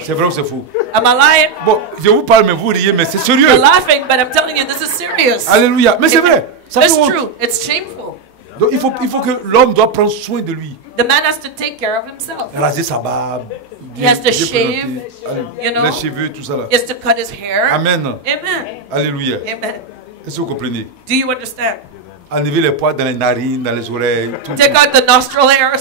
C'est vrai ou c'est faux? am I lying? Bon, je vous parle, mais vous riez, mais c'est sérieux. You're laughing, but I'm telling you, this is serious. Alléluia. Mais c'est vrai. Ça fait It's honte. true. It's shameful. Donc il faut que l'homme doit prendre soin de lui. The man has to take care of himself. Raser sa barbe. He has to bien shave, présenter. Allez, you know. Les cheveux, tout ça là. He has to cut his hair. Amen. Amen. Alléluia. Amen. Est-ce que vous comprenez? Do you understand? Enlever les poils dans les narines, dans les oreilles. Take out the nostril hairs.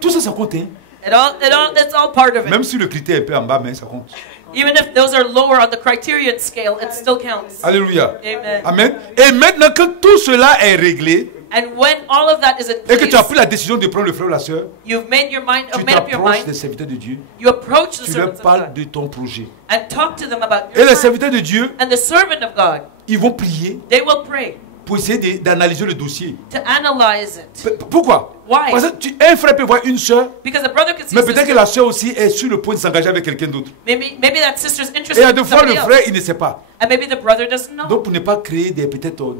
Tout ça, ça compte. Hein? It's all part of it. Même si le critère est un peu en bas, mais ça compte. Even if those are lower on the criterion scale, it still counts. Alléluia. Amen. Amen. Et maintenant que tout cela est réglé, And when all of that is in et que tu as place, pris la décision de prendre le frère ou la soeur, you've made your mind, tu made up your t'approches des mind. serviteurs de Dieu, You approach the tu leur servants of parles God de ton projet. and talk to them about Et your les plan. serviteurs de Dieu, And the servant of God, ils vont prier they will pray pour essayer d'analyser le dossier. to analyze it. Pourquoi? Why? Parce que un frère peut voir une soeur, Because a brother could see mais a peut-être que sister. la soeur aussi est sur le point de s'engager avec quelqu'un d'autre. Maybe that sister's Et interested à in deux fois, le somebody frère, else. il ne sait pas. And maybe the brother doesn't know. Donc, pour ne pas créer peut-être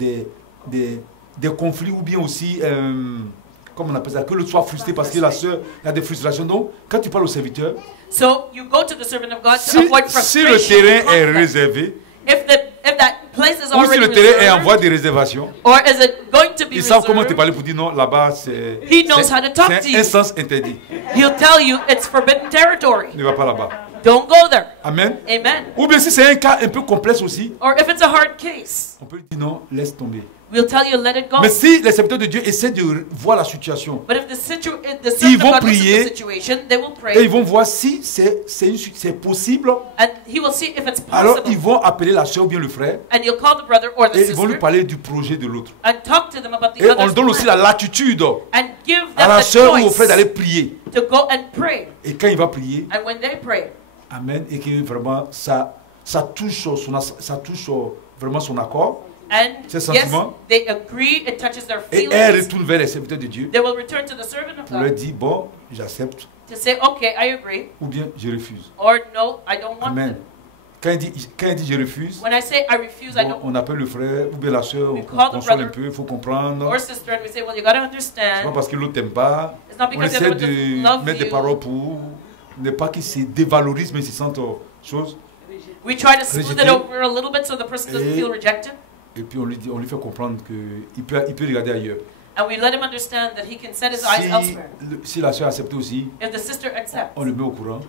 des conflits ou bien aussi, comment on appelle ça, que l'autre soit frustré parce que la soeur a des frustrations. Donc, quand tu parles au serviteur, So you go to the servant of God to si avoid le frustration. terrain and est conflict. réservé, If that place is ou si already le terrain est en voie reserved, de réservation, or is it going to be ils savent comment te reserved, parler pour dire non, là-bas, c'est He knows how to talk to c'est you. un sens interdit. he'll tell you it's forbidden territory. Ne va pas là-bas. Don't go there. Amen. Amen. Ou bien si c'est un cas un peu complexe aussi, Or if it's a hard case, on peut dire non, laisse tomber. we'll tell you let it go. Mais si les serviteurs de Dieu essaient de voir la situation But if the Ils servant vont of God looks at prier. the situation, they will et pray, ils vont voir si c'est possible, and he will see if it's alors possible, ils vont appeler la soeur ou bien le frère and you'll call the brother or the et ils vont lui sister parler du projet de l'autre. and talk to them about the Et on other's donne aussi plan, la latitude and give à them la the soeur ou au frère choice d'aller prier. to go and pray. Et quand il va prier, And when they pray, amen, et que vraiment ça touche vraiment son accord, and Ses yes, sentiments. they agree, it touches their et elle feelings, retourne vers les serviteurs de Dieu they will return to the servant of pour leur God dire bon, j'accepte to say, okay, I agree, ou bien je refuse. or no, I don't want Amen. it. Quand il dit je refuse, When I say I refuse, I bon, don't, on appelle le frère ou bien la soeur, We on call the console un brother peu, il faut comprendre. or sister, and we say, well, you got to C'est pas understand, parce que l'autre t'aime pas. it's not On because the essaie other one doesn't de love mettre des you. paroles pour ne pas qu'ils se dévalorisent, mais ils se sentent choses. We try to smooth it Rejeté. over a little bit so the person doesn't Et- feel rejected, Et puis on lui fait comprendre qu'il peut regarder ailleurs. and we let him understand that he can set his eyes elsewhere. Si la soeur accepte aussi, If the sister accepts, on le met au courant.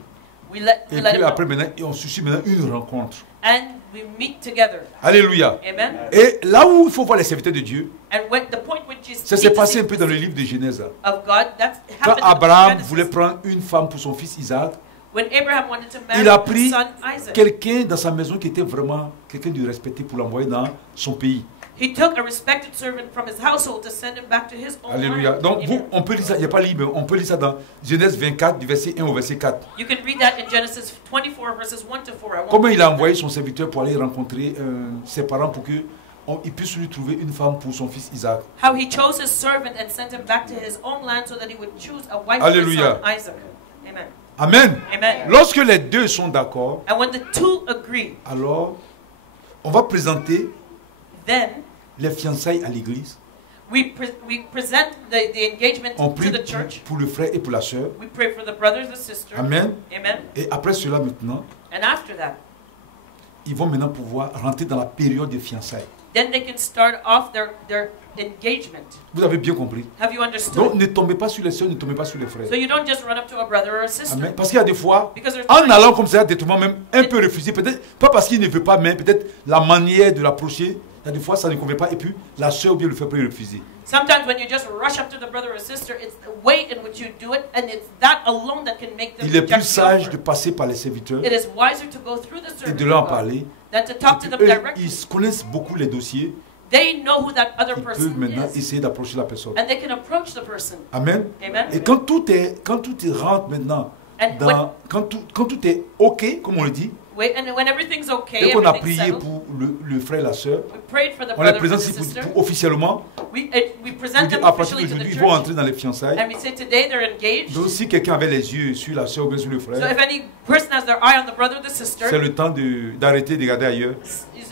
we let Et him puis know. après, maintenant, et on suscite maintenant une rencontre. And we meet together. Alléluia. Amen. Et là où il faut voir les serviteurs de Dieu, And when the point which is ça s'est passé un peu dans le livre de Genèse. of God, that Quand happened in Abraham Genesis. voulait prendre une femme pour son fils Isaac, When Abraham wanted to marry il a his pris son Isaac, quelqu'un dans sa maison qui était vraiment quelqu'un de respecté pour l'envoyer dans son pays. he took a respected servant from his household to send him back to his own Alléluia. land. Donc, Amen. vous, on peut lire ça, il n'y a pas libre, on peut lire ça dans Genèse 24, du verset 1 au verset 4. You can read that in Genesis 24 verses 1 to 4. I won't Comment read il a that. envoyé son serviteur pour aller rencontrer ses parents pour qu'il puisse lui trouver une femme pour son fils Isaac. How he chose his servant and sent him back to his own land so that he would choose a wife for his Alléluia. son Isaac. Amen. Amen. Amen. Lorsque les deux sont d'accord, And when the two agree, alors on va présenter then les fiançailles à l'église. we present the engagement On to prie the church. pour le frère et pour la sœur. We pray for the brothers and sisters. Amen. Amen. Et après cela maintenant, And after that, ils vont maintenant pouvoir rentrer dans la période des fiançailles. then they can start off their engagement. Vous avez bien compris. Have you understood? Donc ne tombez pas sur les sœurs, ne tombez pas sur les frères. So you don't just run up to a brother or a sister. Amen. Parce qu'il y a des fois, Because there's en times- allant comme ça, détournement même un peu refusé, peut-être pas parce qu'il ne veut pas, mais peut-être la manière de l'approcher, il y a des fois ça ne convient pas, et puis la sœur ou bien le frère peut le refuser. Sometimes when you just rush up to the brother or sister, it's the way in which you do it, and it's that alone that can make them Il est plus reject the sage offer. de passer par les serviteurs It is wiser to go through the et servant de leur en of God parler. than to talk to Et them puis, eux, directly. ils connaissent beaucoup les dossiers, They know who that other ils peuvent person maintenant is, essayer d'approcher la personne. and they can approach the person. Amen. Amen. Et quand tout rentre maintenant, And quand tout est OK, comme on le dit, when everything's okay, dès qu'on a everything's prié settled, pour le frère et la sœur, we prayed for the on les brother and présente the ici sister. pour officiellement, We on present dit them à partir officially to d'aujourd'hui, the ils vont church, entrer dans les fiançailles. and we say today they're engaged. Donc si quelqu'un avait les yeux sur la sœur ou bien sur le So frère, if any person has their eye on the brother or the c'est sister, le temps d'arrêter de regarder ailleurs.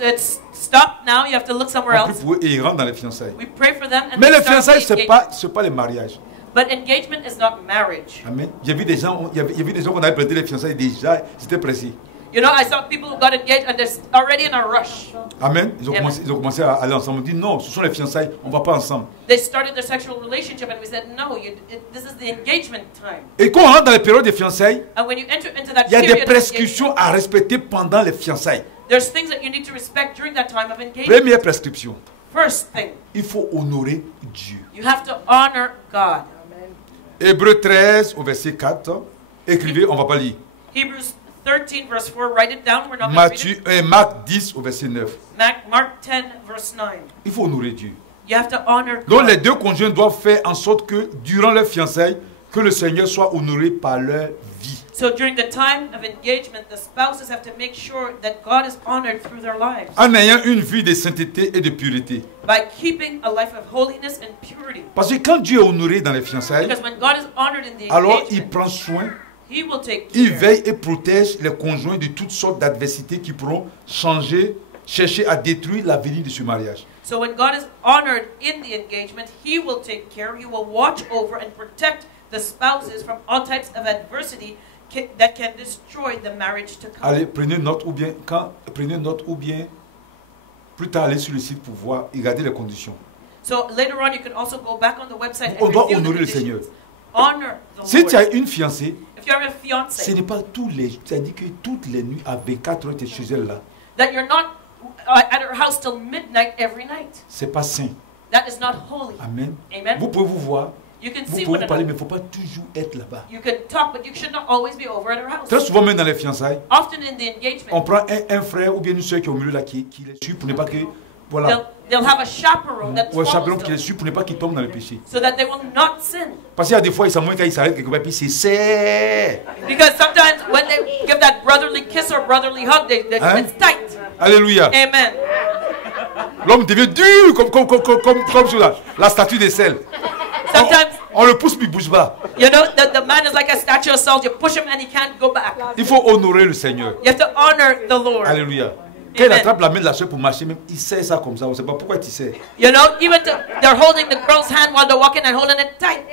it's stop now. You have to look somewhere On prie else. pour eux et ils rentrent dans les fiançailles. We pray for them, and Mais they les start fiançailles, the c'est pas les mariages. But engagement is not marriage. Amen. J'ai vu des gens, il y a vu des gens qu'on avait prêté les fiançailles déjà, c'était pressé. You know, I saw people who got engaged and they're already in a rush. Amen. Ils ont Amen. commencé à aller ensemble. On dit non, ce sont les fiançailles, on va pas ensemble. They started their sexual relationship, and we said, no, this is the engagement time. Et quand on rentre dans les périodes des fiançailles, And when you enter into that il y a des period of prescriptions engagement, à respecter pendant les fiançailles. there's things that you need to respect during that time of engagement. Première prescription, First thing, il faut honorer Dieu. you have to honor God. Hébreux 13 au verset 4. Écrivez, on va pas lire. Hebrews 13 verse 4, write it down. We're not going to read it. Marc 10 au verset 9. Mark 10 verse 9. Il faut honorer Dieu. You have to honor Donc God. les deux conjoints doivent faire en sorte que durant leur fiançailles, que le Seigneur soit honoré par leur vie. So during the time of engagement, the spouses have to make sure that God is honored through their lives En ayant une vie de sainteté et de pureté. by keeping a life of holiness and purity. Parce que quand Dieu est honoré dans les fiançailles, Because when God is honored in the alors il engagement, prend soin, He will take il care. veille et protège les conjoints de toutes sortes d'adversités qui pourront chercher à détruire l'avenir de ce mariage. So when God is honored in the engagement, He will take care. He will watch over and protect the spouses from all types of adversity that can destroy the marriage to come. Allez, prenez note ou bien plus tard allez sur le site pour voir et regarder les conditions. So later on, you can also go back on the website On and doit review the honorer le Seigneur. conditions. Honor the Si tu Lord. as une fiancée, If you have a ce fiance, n'est pas c'est-à-dire que toutes les nuits à 24 heures tu es chez elle là. that you're not at her house till midnight every night. C'est pas sain. That is not holy. Amen. Amen. Vous pouvez vous voir, You can vous see pouvez one vous parler, mais another. il ne faut pas toujours être là-bas. You can talk, but you should not always be over at her house. Très souvent, même dans les fiançailles, Often in the engagement, on prend un frère ou bien une soeur qui est au milieu là, qui les suit pour ne pas que. Voilà. they'll have a chaperone that Ou un follows chaperon qui les them suit pour ne pas qu'ils tombent dans le péché. so that they will not sin. Parce qu'il y a des fois, ils s'en quand ils s'arrêtent quelque part, puis c'est serré. Because sometimes when they give that brotherly kiss or brotherly hug, Hein? it's tight. Alléluia. Amen. L'homme devient dur comme sur la statue de sel. Sometimes, On le pousse, puis il ne bouge pas. you know, the man is like a statue of salt. You push him and he can't go back. Il faut honorer le Seigneur. You have to honor the Lord. Alléluia. Quand il Amen. attrape la main de la soeur pour marcher, même, il sait ça comme ça. On ne sait pas pourquoi tu sais. You know, even they're holding the girl's hand while they're walking and holding it tight.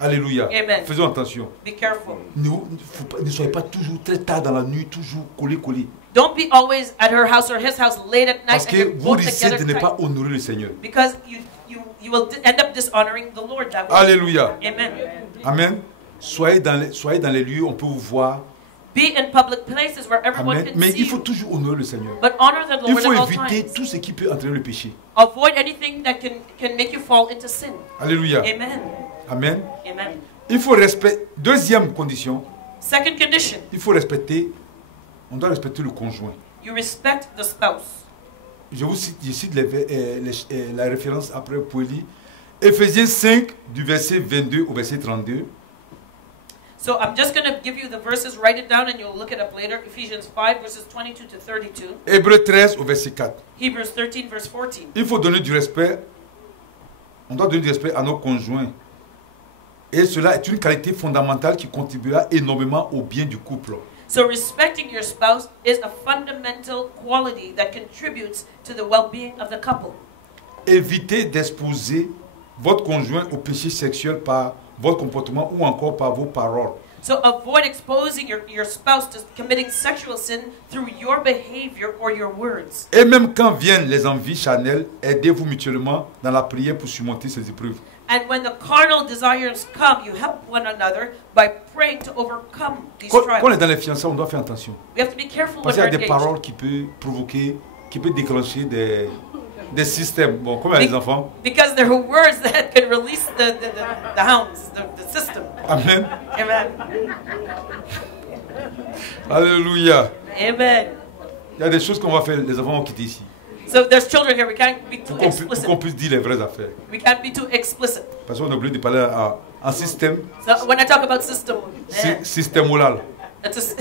Alléluia. Amen. Faisons attention. Be careful. Ne soyez pas toujours très tard dans la nuit, toujours collés. Don't be always at her house or his house late at night Parce and que you're vous both risquez together de ne tight. pas honorer le Seigneur. Because you will end up dishonoring the Lord that way. Alléluia. Amen. Amen. Soyez dans les lieux, on peut vous voir. Be in public places where everyone Amen. can Mais see il faut you. toujours honorer le Seigneur. But honor the Il Lord faut at all éviter times. tout ce qui peut entraîner le péché. Avoid anything that can make you fall into sin. Alléluia. Amen. Amen. Amen. Il faut respecter. Deuxième condition, Second condition, il faut respecter, on doit respecter le conjoint. you respect the spouse. Je cite la référence après vous pouvez lire. Éphésiens 5, du verset 22 au verset 32. So I'm just going to give you the verses, write it down, and you'll look it up later. Ephesians 5, verses 22 to 32. Hébreux 13 au verset 4. Hebrews 13, verse 14. Il faut donner du respect, on doit donner du respect à nos conjoints. Et cela est une qualité fondamentale qui contribuera énormément au bien du couple. So respecting your spouse is a fundamental quality that contributes to the well-being of the couple. Évitez d'exposer votre conjoint au péché sexuel par votre comportement ou encore par vos paroles. So avoid exposing your spouse to committing sexual sin through your behavior or your words. Et même quand viennent les envies charnelles, aidez-vous mutuellement dans la prière pour surmonter ces épreuves. And when the carnal desires come, you help one another by praying to overcome these Quand on est trials. dans les fiançailles, on doit faire attention. We have to be careful Parce when qu'il y we're a des engaged. paroles qui peuvent provoquer, qui peuvent déclencher des systèmes. Bon, comme les enfants. Because there are words that can release the hounds, the system. Amen. Amen. Alléluia. Amen. Il y a des choses qu'on va faire, les enfants vont quitter ici. So there's children here. We can't be too Pour explicit. qu'on puisse dire les vraies affaires. We can't be too explicit. Parce qu'on a oublié de parler en système, So when I talk about system, système moral. it's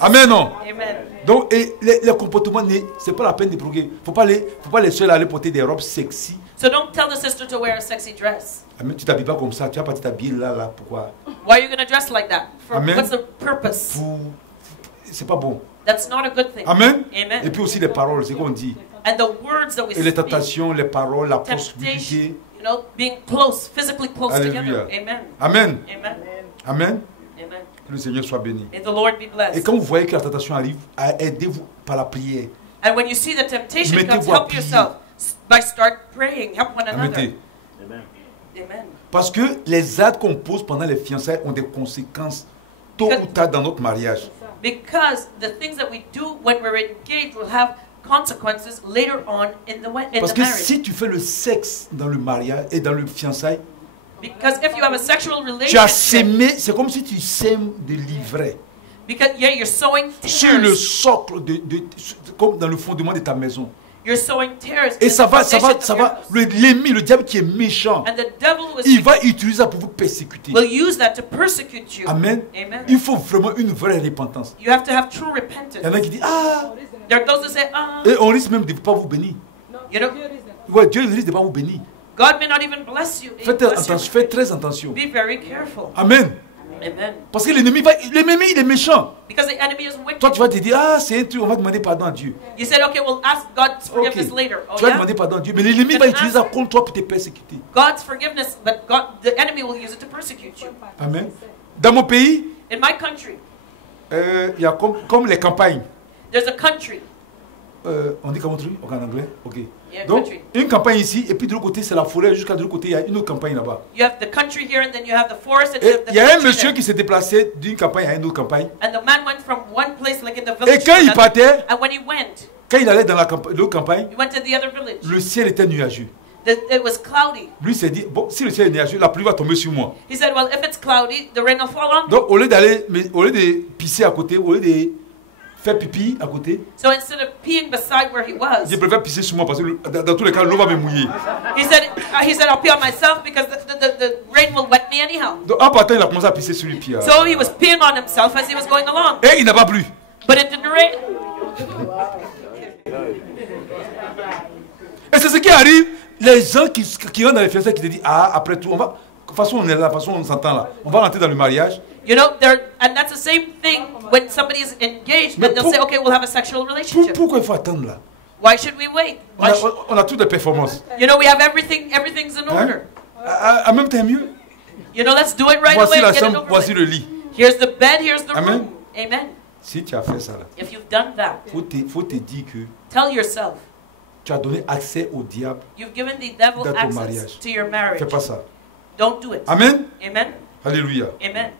a Amen, non? Amen. Donc, et les comportements, c'est pas la peine de provoquer. Faut pas les seuls aller porter des robes sexy. So don't tell the sister to wear a sexy dress. Amen. Tu t'habilles pas comme ça. Tu vas pas t'habiller là. Pourquoi? Why are you going to dress like that? For Amen. what's the purpose? C'est pas bon. That's not a good thing. Amen. Amen. Et puis aussi les paroles, c'est qu'on dit. And the words that we Et les speak, tentations, les paroles, la temptation, possibilité. you know, being close, physically close Alléluia. together. Amen. Amen. Amen. Amen. Amen. Que le Seigneur soit béni. May the Lord be Et blessed. quand vous voyez que la tentation arrive, aidez-vous par la prière. And when you see the temptation comes, Mettez-vous à help prier. yourself by start praying. Help one another. Amen. Amen. Parce que les actes qu'on pose pendant les fiançailles ont des conséquences tôt ou tard dans notre mariage. Because the things that we do when we're engaged will have consequences later on in Parce the que marriage. si tu fais le sexe dans le mariage et dans le fiançailles, Because if you have a sexual tu as relationship, sémé, c'est comme si tu sèmes de l'ivraie because you're sowing sur le tares. socle, comme dans le fondement de ta maison. You're sowing tares. Et in ça the va, foundation of your house. l'ennemi, le diable qui est méchant, And the devil il va utiliser ça pour vous persécuter. will use that to persecute you. Amen. Amen. Il faut vraiment une vraie repentance. You have to have true Il y en repentance. a qui disent, ah, There are those that say, et on risque même de ne pas vous bénir. you know, Ouais, Dieu risque de ne pas vous bénir. God may not even bless you. Faites Bless you. attention, faites très attention. Be very careful. Amen. Amen. Parce que l'ennemi, il est méchant. Because the enemy is wicked. Toi, tu vas te dire, ah, c'est un truc, on va demander pardon à Dieu. You said, okay, we'll ask God's Ok. forgiveness later. Oh, Tu vas yeah? demander pardon à Dieu. Mais l'ennemi va utiliser ça contre toi pour te persécuter. God's forgiveness, but the enemy will use it to persecute you. Amen. Dans mon pays, In my country, il y a comme les campagnes. there's a country. On dit comment truc en anglais? Ok. Yeah, Donc, country. une campagne ici, et puis de l'autre côté, c'est la forêt. Jusqu'à de l'autre côté, il y a une autre campagne là-bas. You have the country here, and then you have the forest, and Et you have the il y a un country monsieur there. qui s'est déplacé d'une campagne à une autre campagne. And the man went from one place, like in the Et village, quand to il another. partait, And when he went, quand il allait dans l'autre campagne, he went to the other village. le ciel était nuageux. It was cloudy. Lui s'est dit, bon, si le ciel est nuageux, la pluie va tomber sur moi. He said, well, if it's cloudy, the rain will fall on me. Donc, au lieu de pisser à côté, au lieu de faire pipi à côté, So instead of peeing beside where he was, je préfère pisser sur moi parce que dans tous les cas, l'eau va me mouiller. he said, I'll pee on myself because the rain will wet me anyhow. Donc, en partant, il a commencé à pisser sur les pieds. So he was peeing on himself as he was going along. Et il n'a pas plu. But it didn't rain. Et c'est ce qui arrive, les gens qui rentrent dans les fiançailles qui te disent, ah, après tout, de toute façon on est là, de toute façon on s'entend là, on va rentrer dans le mariage. You know, and that's the same thing when somebody is engaged, Mais but they'll pour- say, okay, we'll have a sexual relationship. Pourquoi il faut attendre là? Why should we wait? On a toutes les performances. You know, we have everything's in Hein? order. En même temps mieux. You know, let's do it right Voici away. la Get it chambre, over voici with. le lit. Here's the bed, here's the Amen. room. Amen. Si tu as fait ça là, If you've done that, faut te dire que tell yourself, tu as donné accès au diable. you've given the devil Dans ton access mariage. to your marriage. Fais pas ça. Don't do it. Amen. Amen. Alléluia. Amen.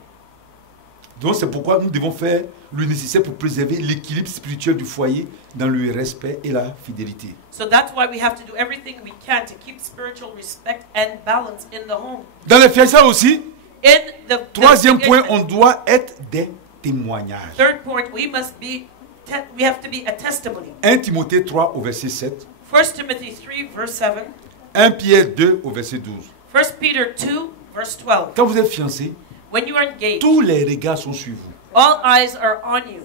Donc c'est pourquoi nous devons faire le nécessaire pour préserver l'équilibre spirituel du foyer dans le respect et la fidélité. So that's why we have to do everything we can to keep spiritual respect and balance in the home. Dans les fiançailles aussi, In the troisième point, engagement, on doit être des témoignage. Third point, we have to be a testimony. 1 Timothée 3 au verset 7. 1 Timothy 3, verse 7. 1 Pierre 2 au verset 12. 1 Peter 2, verse 12. Quand vous êtes fiancé, When you are engaged, tous les regards sont sur vous. all eyes are on you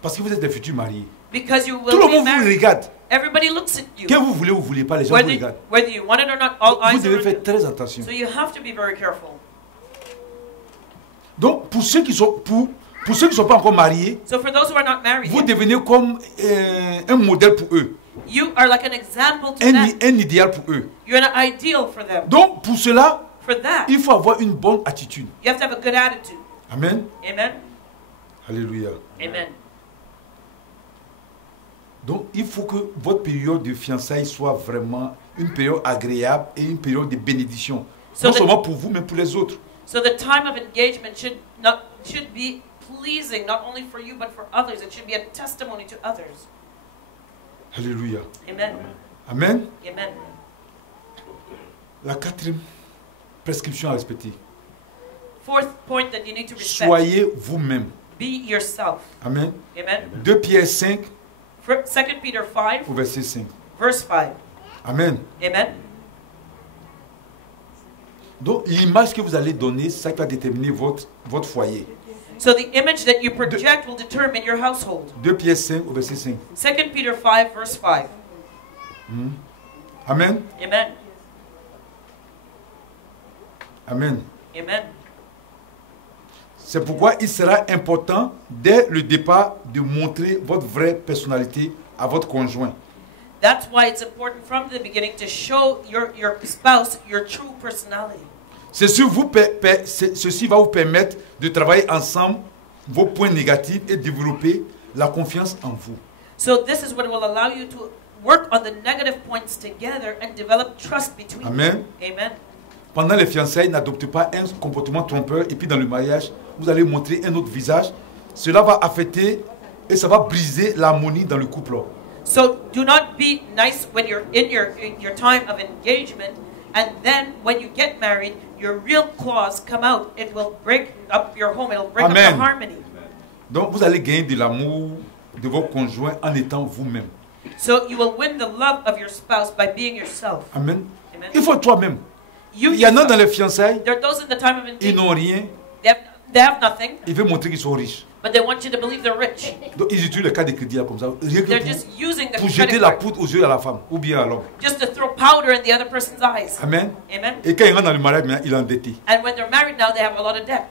Parce que vous êtes des futurs mariés. because you Tout will le be monde vous married. regarde. Everybody looks at you. Que vous voulez ou vous ne voulez pas, les gens vous Whether, regardent. whether you want it or not, all Vous eyes devez are on faire you. très attention. So you have to be very careful. Donc, pour ceux qui sont pas encore mariés, So for those who are not married, vous yet, devenez comme un modèle pour eux, you are like an example to them. un idéal pour eux. You're an ideal for them. Donc, pour cela, For that, il faut avoir une bonne attitude. you have to have a good attitude. Amen. Amen. Alléluia. Amen. Donc, il faut que votre période de fiançailles soit vraiment une période agréable et une période de bénédiction. So Non that- seulement pour vous, mais pour les autres. So the time of engagement should be pleasing not only for you but for others. It should be a testimony to others. Alléluia. Amen. Amen. Amen. La quatrième prescription à respecter. Fourth point that you need to respect. Soyez vous-même. Be yourself. Amen. Amen. 2 Pierre 5 2 Peter 5, au verset 5. verse 5. Amen. Amen. Donc, l'image que vous allez donner, c'est ça qui va déterminer votre foyer. So the image that you project will determine your household. 2 Pierre 5 au verset 5. 2 Peter 5, verse 5. Amen. Amen. Amen. Amen. C'est pourquoi il sera important, dès le départ, de montrer votre vraie personnalité à votre conjoint. That's why it's important from the beginning to show your spouse your true personality. Ceci va vous permettre de travailler ensemble vos points négatifs et développer la confiance en vous. So this is what will allow you to work on the negative points together and develop trust between Amen. you. Amen. Pendant les fiançailles, n'adoptez pas un comportement trompeur et puis dans le mariage, vous allez montrer un autre visage. Cela va affecter et ça va briser l'harmonie dans le couple. So do not be nice when you're in your time of engagement, and then when you get married, your real claws come out. It will break up your home. It'll break up Amen. the harmony. Donc vous allez gagner de l'amour de vos conjoints en étant vous-même. So you will win the love of your spouse by being yourself. Amen. Amen. Il faut être toi-même. You Il y en a yourself. dans les fiançailles, There are those in the time of ils n'ont engagement. rien, They have nothing, ils veulent montrer qu'ils sont riches. but they want you to believe they're rich. Donc ils utilisent le cas de crédit là, comme ça, rien que They're just using the pour jeter credit la card poudre aux yeux à la femme ou bien à l'homme. just to throw powder in the other person's eyes. Amen. Amen. Et quand il rentre dans le mariage, maintenant, il est endetté. And when they're married now, they have a lot of debt.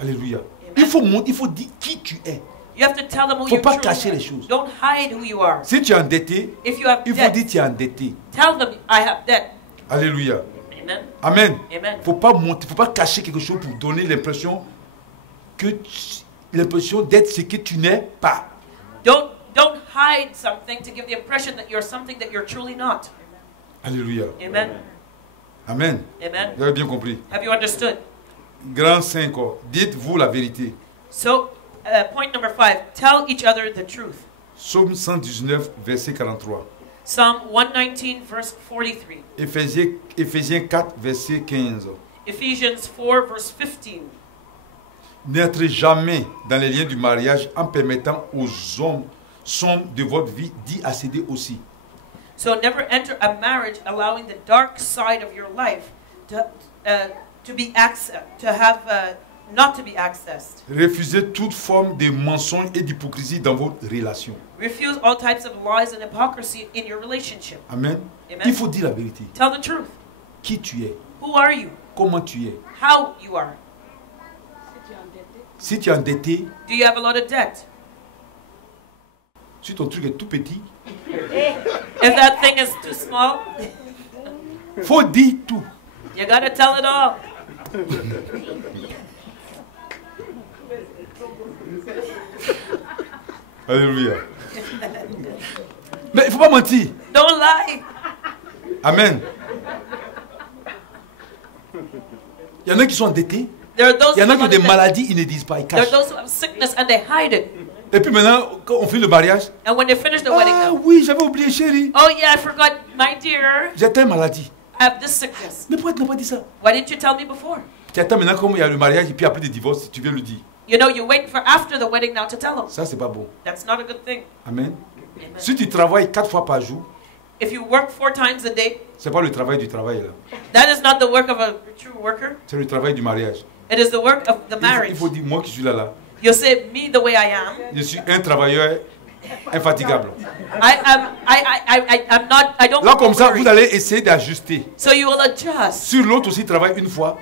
Alléluia. Amen. Il faut dire qui tu es. You have to tell them who Faut you pas truly cacher are. les choses. Don't hide who you are. Si tu es endetté, If you have il faut debt, dire tu es endetté. tell them I have debt. Alléluia. Amen. Amen. Amen. Faut pas monter, faut pas cacher quelque chose pour donner l'impression d'être ce que tu n'es pas. Don't hide something to give the impression that you're something that you're truly not. Alléluia. Amen. Amen. Amen. Vous avez bien compris. Have you understood? Grand 5, dites-vous la vérité. So, point number 5, tell each other the truth. Psaume 119, verset 43. Psalm 119, verse 43. Éphésiens 4, verset 15. Ephesians 4, verse 15. N'entrez jamais dans les liens du mariage en permettant aux hommes sombres de votre vie d'y accéder aussi. So never enter a marriage allowing the dark side of your life to be accessed, not to be accessed. Refusez toute forme de mensonge et d'hypocrisie dans vos relations. Refuse all types of lies and hypocrisy in your relationship. Amen. Amen. Il faut dire la vérité. Tell the truth. Qui tu es, Who are you? comment tu es. How you are. Si tu es endetté, Do you have a lot of debt? si ton truc est tout petit, If that thing is too small, faut dire tout. you gotta tell it all. Alléluia. Mais il ne faut pas mentir. Don't lie. Amen. Il y en a qui sont endettés. There are those Il y en a who qui ont have des debt. maladies, ils ne disent pas, ils There are cachent. those who have sickness and they hide it. Et puis maintenant, quand on fait le mariage, And when they finish the wedding ah now, oui, j'avais oublié, chérie. oh yeah, I forgot, my dear, J'ai telle maladie. I have this sickness. Mais pourquoi tu n'as pas dit ça? Why didn't you tell me before? Tu attends maintenant comme il y a le mariage et puis après le divorce, tu viens le dire. You know, you wait for after the wedding now to tell them. Ça, c'est pas bon. That's not a good thing. Amen. Amen. Si tu travailles 4 fois par jour, If you work 4 times a day, c'est pas le travail du travail là. that is not the work of a true worker. C'est le travail du mariage. It is the work of the Il marriage. faut dire, moi qui suis là, You'll say, me the way I am. je suis un travailleur infatigable. I'm not, I don't Là, comme ça, worry. vous allez essayer d'ajuster. So you will adjust. Sur l'autre aussi travaille une fois,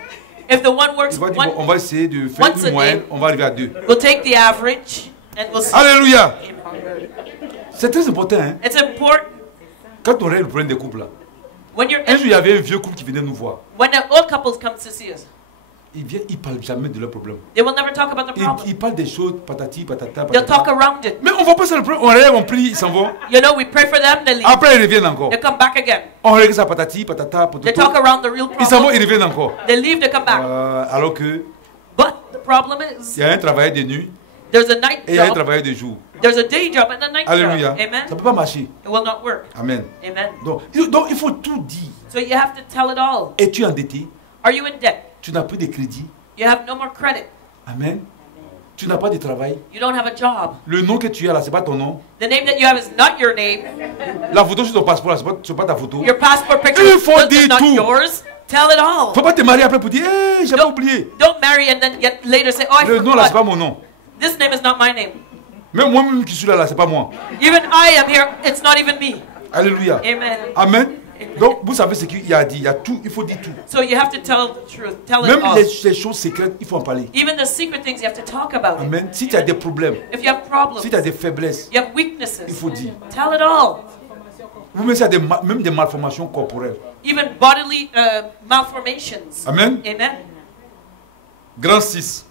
If the one works il va dire, bon, on one, va essayer de faire once a une moyenne, day. on va arriver à 2. we'll take the average and we'll see. Alléluia. C'est très important. Hein? It's important Quand on règle le problème des couples là. when you're Un jour, il y avait un vieux couple qui venait nous voir. when the old couples come to see us. Ils viennent, ils ne parlent jamais de leurs problèmes. They will never talk about the problem. Ils parlent des choses, patati, patata, They'll talk patata. around it. Mais on ne voit pas ça le problème. On règle, on prie, ils s'en vont. You know, we pray for them, they leave. Après, ils reviennent encore. They come back again. On règle ça, patati, patata, They pototo. talk around the real Ils s'en vont, ils problem. reviennent encore. They leave, they come back. Alors que But the problem is, il y a un travailleur de nuit there's a night et il y a un job, travailleur de jour. there's a day job and a night Alléluia. job. Amen. Ça ne peut pas marcher. It will not work. Amen. Amen. Donc, il faut tout dire. So you have to tell it all. Es-tu endetté? Are you in debt? Tu n'as plus de crédit? You have no more credit. Amen. Tu n'as pas de travail? You don't have a job. Le nom que tu as là, ce n'est pas ton nom. The name that you have is not your name. La photo sur ton passeport là, ce n'est pas ta photo. Your passport picture Il faut is dire not tout. yours. Tell it Il ne all. faut pas te marier après pour dire, hé, j'avais oublié. Don't marry and then get later say, oh, I Le nom là, ce n'est pas forgot. mon nom. This name is not my name. Même moi-même qui suis là, ce n'est pas moi. Even I am here. It's not even me. Alléluia. Amen. Amen. Donc, vous savez ce qu'il y a à dire. Il y a tout, il faut dire tout. So you have to tell the truth. Tell it Même all. les choses secrètes, il faut en parler. Even the secret things, you have to talk about it. Amen. Si tu as des problèmes, If you have problems, si tu as des faiblesses, you have weaknesses, il faut dire. tell it all. Vous mettez à même des malformations corporelles. Even bodily malformations. Amen. Amen. Grand 6.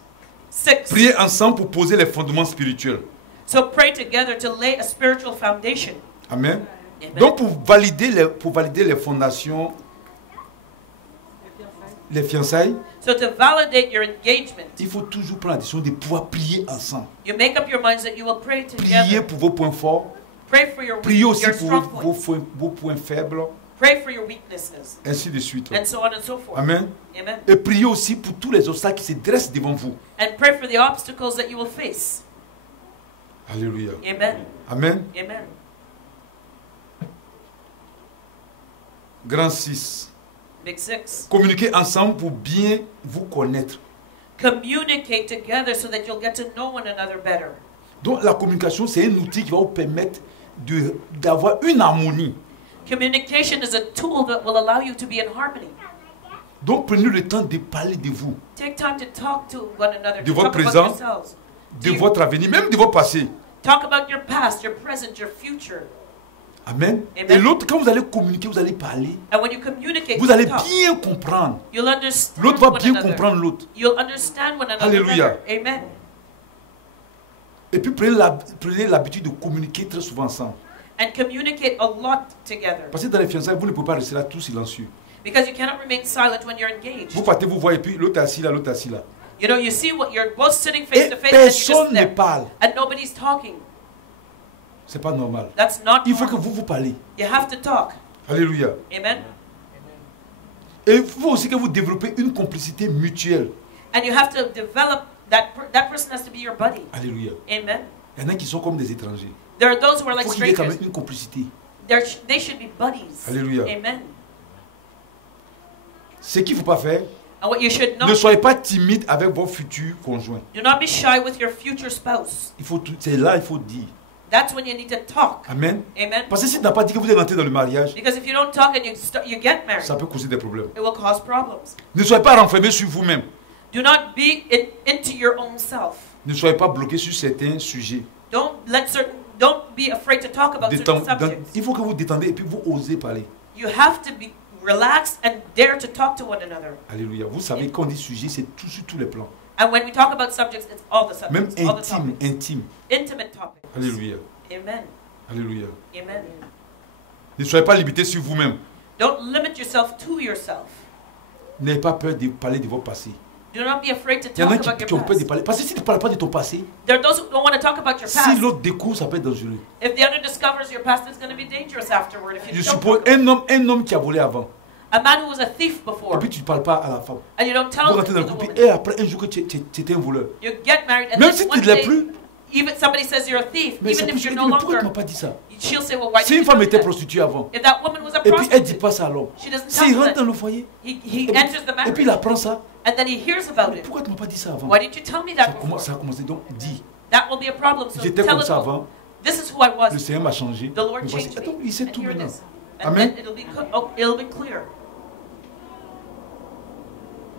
6. Priez ensemble pour poser les fondements spirituels. So pray together to lay a spiritual foundation. Amen. Amen. Donc pour valider les fondations, les fiançailles, So to validate your engagement, il faut toujours prendre la décision de pouvoir prier ensemble. you make up your minds that you will pray Priez together. pour vos points forts, Pray for your, priez aussi your pour strong points. vos points faibles, Pray for your weaknesses. ainsi de suite. And so on and so forth. Amen. Amen. Et priez aussi pour tous les obstacles qui se dressent devant vous. And pray for the obstacles that you will face. Alléluia. Amen. Amen. Amen. Grand 6. Big 6. Communiquez ensemble pour bien vous connaître. Communicate together so that you'll get to know one another better. Donc la communication, c'est un outil qui va vous permettre d'avoir une harmonie. Communication is a tool that will allow you to be in harmony. Donc prenez le temps de parler de vous, Take time to talk to one another, De to votre talk about présent, yourselves. de votre avenir, même de votre passé. Talk about your past, your present, your future. Amen. Amen. Et l'autre, quand vous allez communiquer, vous allez parler, And when you communicate, vous you allez talk. bien comprendre. You'll understand L'autre va one bien another. comprendre l'autre. You'll understand one another Alléluia. better. Amen. Et puis prenez l'habitude de communiquer très souvent ensemble. And communicate a lot together. Parce que dans les fiançailles, vous ne pouvez pas rester là tout silencieux. Because you cannot remain silent when you're engaged. Vous partez, vous voyez, et puis l'autre est assis là, l'autre est assis là. You know, you see what you're both sitting Et face to face and you're just personne ne there. parle. And nobody's talking. C'est pas normal. That's not Il faut que normal. vous parlez. You have to talk. Alléluia. Amen. Et il faut aussi que vous développez une complicité mutuelle. And you have to develop that person has to be your buddy. Alléluia. Amen. Il y en a qui sont comme des étrangers. There are those who are Il like faut qu'il y ait quand strangers. même une complicité. They should be buddies. Alléluia. Amen. Ce qu'il ne faut pas faire, And what you should ne not soyez pas timide avec vos futurs conjoints. do not be shy with your future spouse. C'est là il faut dire. That's when you need to talk. Amen. Amen. Parce que si tu n'as pas dit que vous êtes entré dans le mariage, Because if you don't talk and you get married, ça peut causer des problèmes. it will cause problems. Ne soyez pas renfermé sur vous-même. Do not be into your own self. Ne soyez pas bloqué sur certains sujets. Don't be afraid to talk about certain subjects. Il faut que vous détendez et puis vous osez parler. You have to be relaxed and dare to talk to one another. Alléluia. Vous savez qu'on dit sujet, c'est tout sur tous les plans. And when we talk about subjects, it's all the Même subjects, all the intime, topics. intime. Intimate topics. Alléluia. Amen. Alléluia. Amen. Ne soyez pas limité sur vous-même. Don't limit yourself to yourself. N'ayez pas peur de parler de votre passé. Do not be afraid to Il y en talk a about qui your ont peur de past. parler. Parce que si tu ne parles pas de ton passé, There are those who don't want to talk about your si past. l'autre découvre, ça peut être dangereux. If the other discovers your past, it's going to be dangerous afterward. If Je you don't suppose talk about it. un homme qui a volé avant. A man who was a thief Et before. puis tu ne parles pas à la femme. And you don't Vous tell rentrez dans le the couple woman. et après un jour que tu étais un voleur. You get married and Même then si tu one ne l'es day, plus, even somebody says you're a thief, mais ça even peut if you're dire, no mais pourquoi tu ne m'as longer, pas dit ça? she'll say, well, why Si did une you femme tell me était that? prostituée avant, If that woman was a et puis elle ne dit prostitute, pas ça à l'homme, she doesn't s'il tell rentre him dans le foyer, he et enters the puis il marriage, apprend ça, and then he hears about it. pourquoi tu ne m'as pas dit ça avant? Why didn't you tell me Ça that before? ça a commencé donc, dis, That will be a problem. So j'étais tell comme him, ça avant, this is who I le was. Seigneur m'a changé, The Lord mais voici. changed Attends, me. il sait And tout here it maintenant. is. And Amen. then it'll be clear.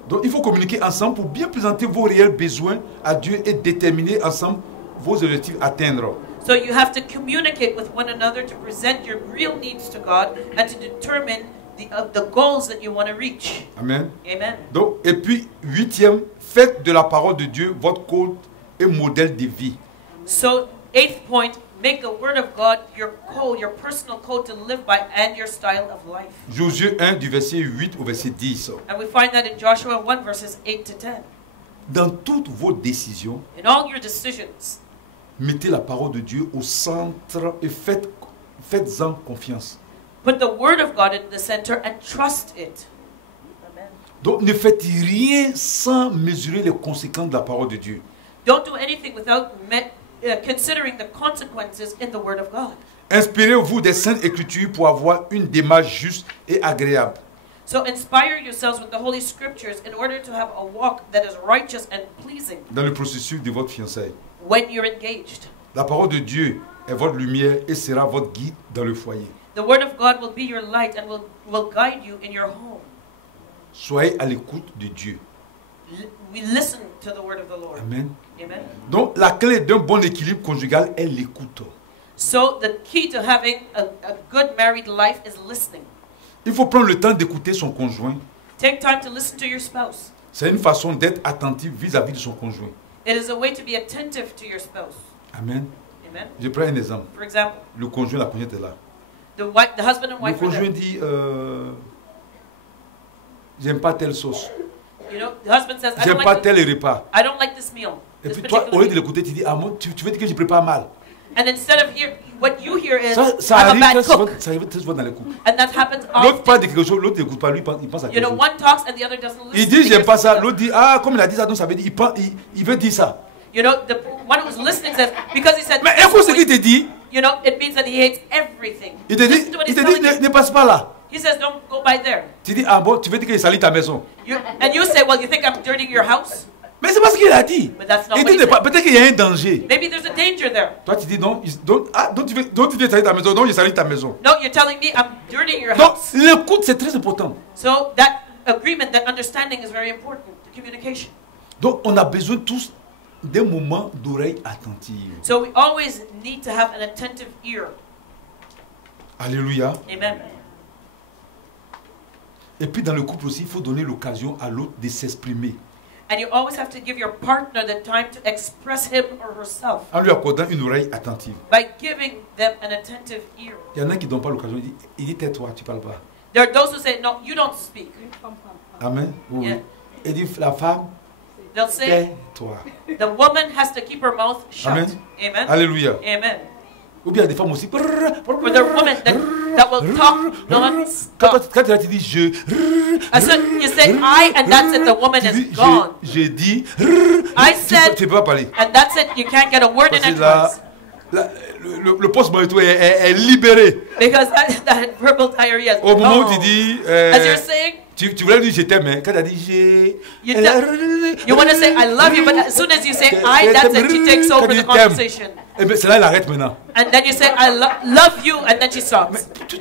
Donc il faut communiquer ensemble pour bien présenter vos réels besoins à Dieu et déterminer ensemble vos objectifs à atteindre. So you have to communicate with one another to present your real needs to God and to determine the goals that you want to reach. Amen. Amen. Donc, et puis, huitième, faites de la parole de Dieu votre code et modèle de vie. So, eighth point, make the word of God your code, your personal code to live by and your style of life. Josué 1 du verset 8 au verset 10. And we find that in Joshua 1 verses 8 to 10. Dans toutes vos décisions, In all your decisions, mettez la parole de Dieu au centre et faites-en confiance. put the word of God in the center and trust it. Amen. Donc, ne faites rien sans mesurer les conséquences de la parole de Dieu. Don't do anything without considering the consequences in the word of God. Inspirez-vous des Saintes Écritures pour avoir une démarche juste et agréable. So inspire yourselves with the Holy Scriptures in order to have a walk that is righteous and pleasing Dans le processus de votre fiançailles. when you're engaged. La parole de Dieu est votre lumière et sera votre guide dans le foyer. The word of God will be your light and will guide you in your home. Soyez à l'écoute de Dieu. We listen to the word of the Lord. Amen. Amen. Donc, la clé d'un bon équilibre conjugal est l'écoute. So the key to having a good married life is listening. Il faut prendre le temps d'écouter son conjoint. Take time to listen to your spouse. C'est une façon d'être attentif vis-à-vis de son conjoint. It is a way to be attentive to your spouse. Amen. Amen. Je prends un exemple. For example, Le conjoint, la conjointe est là. the husband and Le wife are conjoint there. dit, j'aime pas telle sauce. You know, the husband says, J'aime pas tel repas. I don't like this meal. Et This puis toi, particular au lieu de meal. l'écouter, tu dis, ah, moi, tu veux dire que je prépare mal. And instead of what you hear is, Ça I'm a arrive bad très souvent, cook. ça arrive très souvent dans les couples. And that happens L'autre often. parle de quelque chose, l'autre n'écoute pas, lui, il pense à You quelque know, chose. one talks and the other doesn't listen. Il dit, He j'aime hears pas ça. something L'autre dit, ah, comme il a dit ça, donc ça veut dire, il veut dire ça. You know, the one who's listening says, because he said, Mais this écoute ce way, qu'il te dit. you know, it means that he hates everything. Il te dit, Listen to what he's telling you. ne passe pas là. He says, don't go by there. Tu dis, ah bon, tu veux dire qu'il salit ta maison. And you say, well, you think I'm dirtying your house? Mais c'est pas ce qu'il a dit. But that's not Il what dit, he said. peut-être qu'il y a un danger. Maybe there's a danger there. Toi, tu dis, non, donc tu veux salir ta maison. Non, je salis ta maison. No, you're telling me I'm dirtying your Donc, house. l'écoute, c'est très important. So that agreement, that understanding is very important. The communication. Donc, on a besoin tous d'un moment d'oreille attentive. So we always need to have an attentive ear. Alléluia. Amen. Et puis, dans le couple aussi, il faut donner l'occasion à l'autre de s'exprimer. And you always have to give your partner the time to express him or herself En lui accordant une oreille attentive. by giving them an attentive ear. Il y en a qui ne donnent pas l'occasion. Il dit, tais-toi, tu ne parles pas. There are those who say, no, you don't speak. Amen. Oui. Yeah. Il dit, la femme, They'll say, tais-toi. the woman has to keep her mouth shut. Amen. Amen. Alléluia. Amen. Ou bien il y a des femmes aussi. For the woman that will talk non-stop. Quand tu dis je, So you say I and that's it, the woman tu dis, is gone. j'ai dit, I tu said, ne peux pas parler. and that's it, you can't get a word in Parce que là, edgewise. le poste marital est libéré. Because that verbal diarrhea is Au moment où gone. tu dis, As you're saying, tu voulais dire je t'aime, hein. Quand tu as dit je, you want to say I love you, but as soon as you say I, that's it, she takes over the conversation. et bien c'est là il arrête maintenant. And then you say I love you, and then she stops. Tout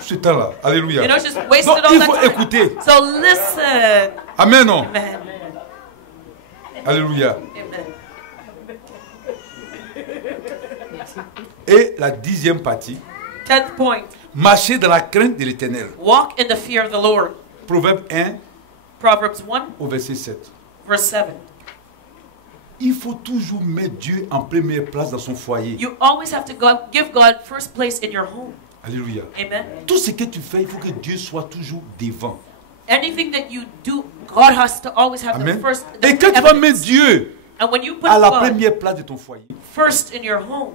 ce temps-là, alléluia. You know, she's wasted Donc all il that faut time. écouter. So listen. Amen, non? Amen. Alléluia. Amen. Et la 10e partie, 10th point. marcher dans la crainte de l'Éternel. Walk in the fear of the Lord. Proverbe 1 Proverbs 1, au verset 7. verse 7. Il faut toujours mettre Dieu en première place dans son foyer. You always have to give God first place in your home. Alléluia. Amen. Tout ce que tu fais, il faut que Dieu soit toujours devant. Anything that you do, God has to always have Amen. the first. Et quand tu vas mettre Dieu And when you put à la God première place de ton foyer, first in your home,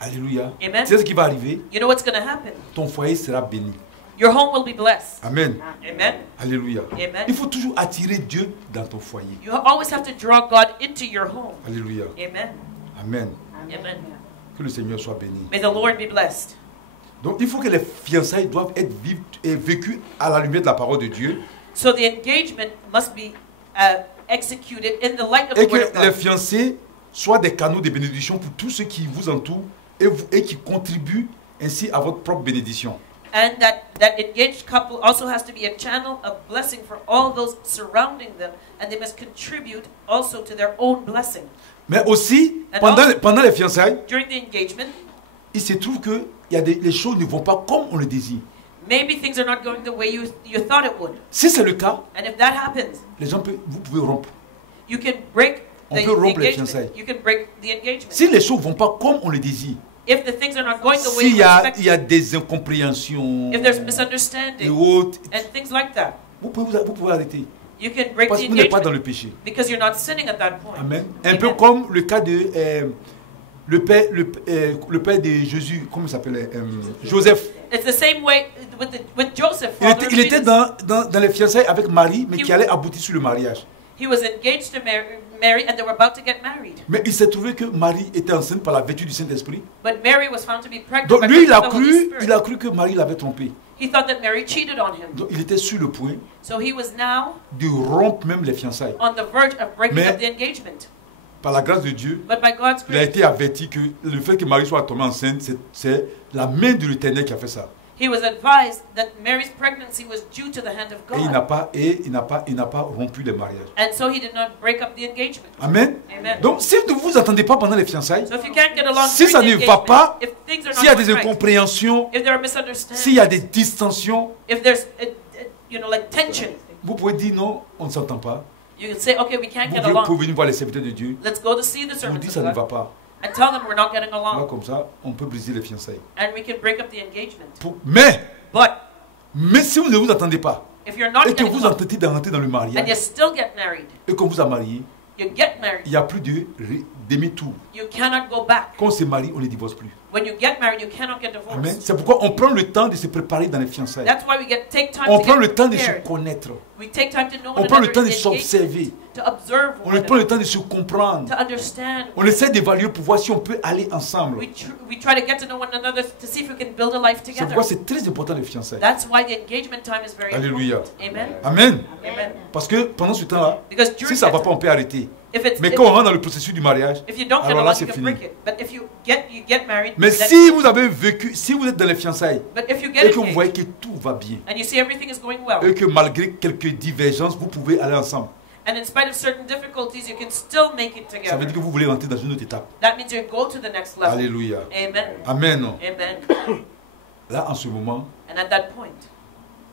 alléluia, Amen. c'est ce qui va arriver. you know what's going to happen? Ton foyer sera béni. Your home will be blessed. Amen. Amen. Alléluia. Amen. Il faut toujours attirer Dieu dans ton foyer. You always have to draw God into your home. Alléluia. Amen. Amen. Amen. Que le Seigneur soit béni. May the Lord be blessed. Donc il faut que les fiançailles doivent être vécues à la lumière de la parole de Dieu. So the engagement must be executed in the light of Et the Word of que les God. fiancés soient des canaux de bénédiction pour tous ceux qui vous entourent et qui contribuent ainsi à votre propre bénédiction. And that engaged couple also has to be a channel of blessing for all those surrounding them, and they must contribute also to their own blessing. Mais aussi, And pendant les fiançailles, During the engagement, il se trouve que les choses ne vont pas comme on le désire. maybe things are not going the way you thought it would. Si c'est le cas, And if that happens, vous pouvez rompre. you can break On the peut rompre les engagement. fiançailles. You can break the engagement. Si les choses ne vont pas comme on le désire, If the things are not going the way s'il you y a expect, des incompréhensions if there's et misunderstanding autres, and things like that, vous pouvez arrêter. you can break Parce the que vous n'êtes pas engagement dans le péché. because you're not sinning at that point. Amen. Un Amen. peu comme le cas de le père de Jésus, comment il s'appelait Joseph. It's the same way with Joseph. Il Father of était Jesus. dans les fiançailles avec Marie, mais qui allait aboutir sur le mariage. He was engaged to Mary, and they were about to get married. Mais il s'est trouvé que Marie était enceinte par la vertu du Saint-Esprit. But Mary was found to be pregnant Donc by lui, the Holy Spirit. il a cru que Marie l'avait trompé. He thought that Mary cheated on him. Donc il était sur le point So he was now de rompre même les fiançailles. on the verge of breaking Mais- up the engagement. Par la grâce de Dieu, But by God's il a grace, été averti que le fait que Marie soit tombée enceinte, c'est la main de l'Éternel qui a fait ça. he was advised that Mary's pregnancy was due to the hand of Et il n'a God. pas rompu les mariages. And so he did not break up the engagement. Amen. Amen. Donc si vous ne vous entendez pas pendant les fiançailles, So if you can't get along si during ça the ne va engagement, pas, if things are s'il y a not des going right, incompréhensions, if there are s'il y misunderstandings, a des distensions, if there's like tension, vous pouvez dire non, on ne s'entend pas. you can say, okay, we can't Vous get pouvez along. venir voir les serviteurs de Dieu. Let's go to see the Vous servants dites of ça ne va God pas. and tell them we're not getting Là, along, comme ça, on peut briser les fiançailles. and we can break up the engagement. Mais si vous ne vous entendez pas If you're not et que getting vous along, entendez d'entrer dans le and you mariage still get married, et qu'on vous a marié, you get married, il n'y a plus de demi-tour. you cannot go back. Quand on se marie, on ne divorce plus. When you get married, you cannot get Amen. divorced. C'est pourquoi on prend le temps de se préparer dans les fiançailles. That's why we take time On to prend get le temps de se prepared. connaître. We take time to know On one prend le another temps in de the s'observer. engagement, to observe On one prend le another, temps de se comprendre. to understand. On essaie d'évaluer pour voir si on peut aller ensemble. We try to get to know one another to see if we can build a life C'est together. pourquoi c'est très important les fiançailles. That's why the engagement time is very Alléluia. important. Amen. Amen. Amen. Parce que pendant ce temps-là, Because si during ça ne va that pas, on peut arrêter. if it's Mais quand on rentre dans le processus du mariage, if you don't get alors là along, c'est you can fini. break it. But if you get married, Mais then- si vous avez vécu, si vous êtes dans les fiançailles but if you et get que vous engaged voyez que tout va bien and you see everything is going well, et que malgré quelques divergences, vous pouvez aller ensemble, and in spite of certain difficulties, you can still make it ça veut together. dire que vous voulez rentrer dans une autre étape. That means you go to the next level. Alléluia. Amen. Amen. Amen. Là, en ce moment, And at that point,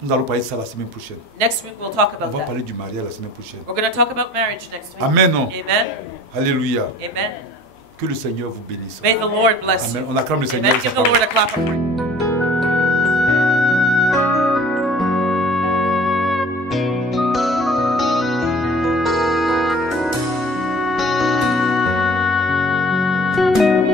nous allons parler de ça la semaine prochaine. next week we'll talk On about va that. parler du mariage la semaine prochaine. We're going to talk about marriage next week. Amen. Amen. Alléluia. Amen. Que le Seigneur vous bénisse. May the Lord bless Amen. you. On acclame le Seigneur. Amen. Give the Lord a clap of praise. Thank you.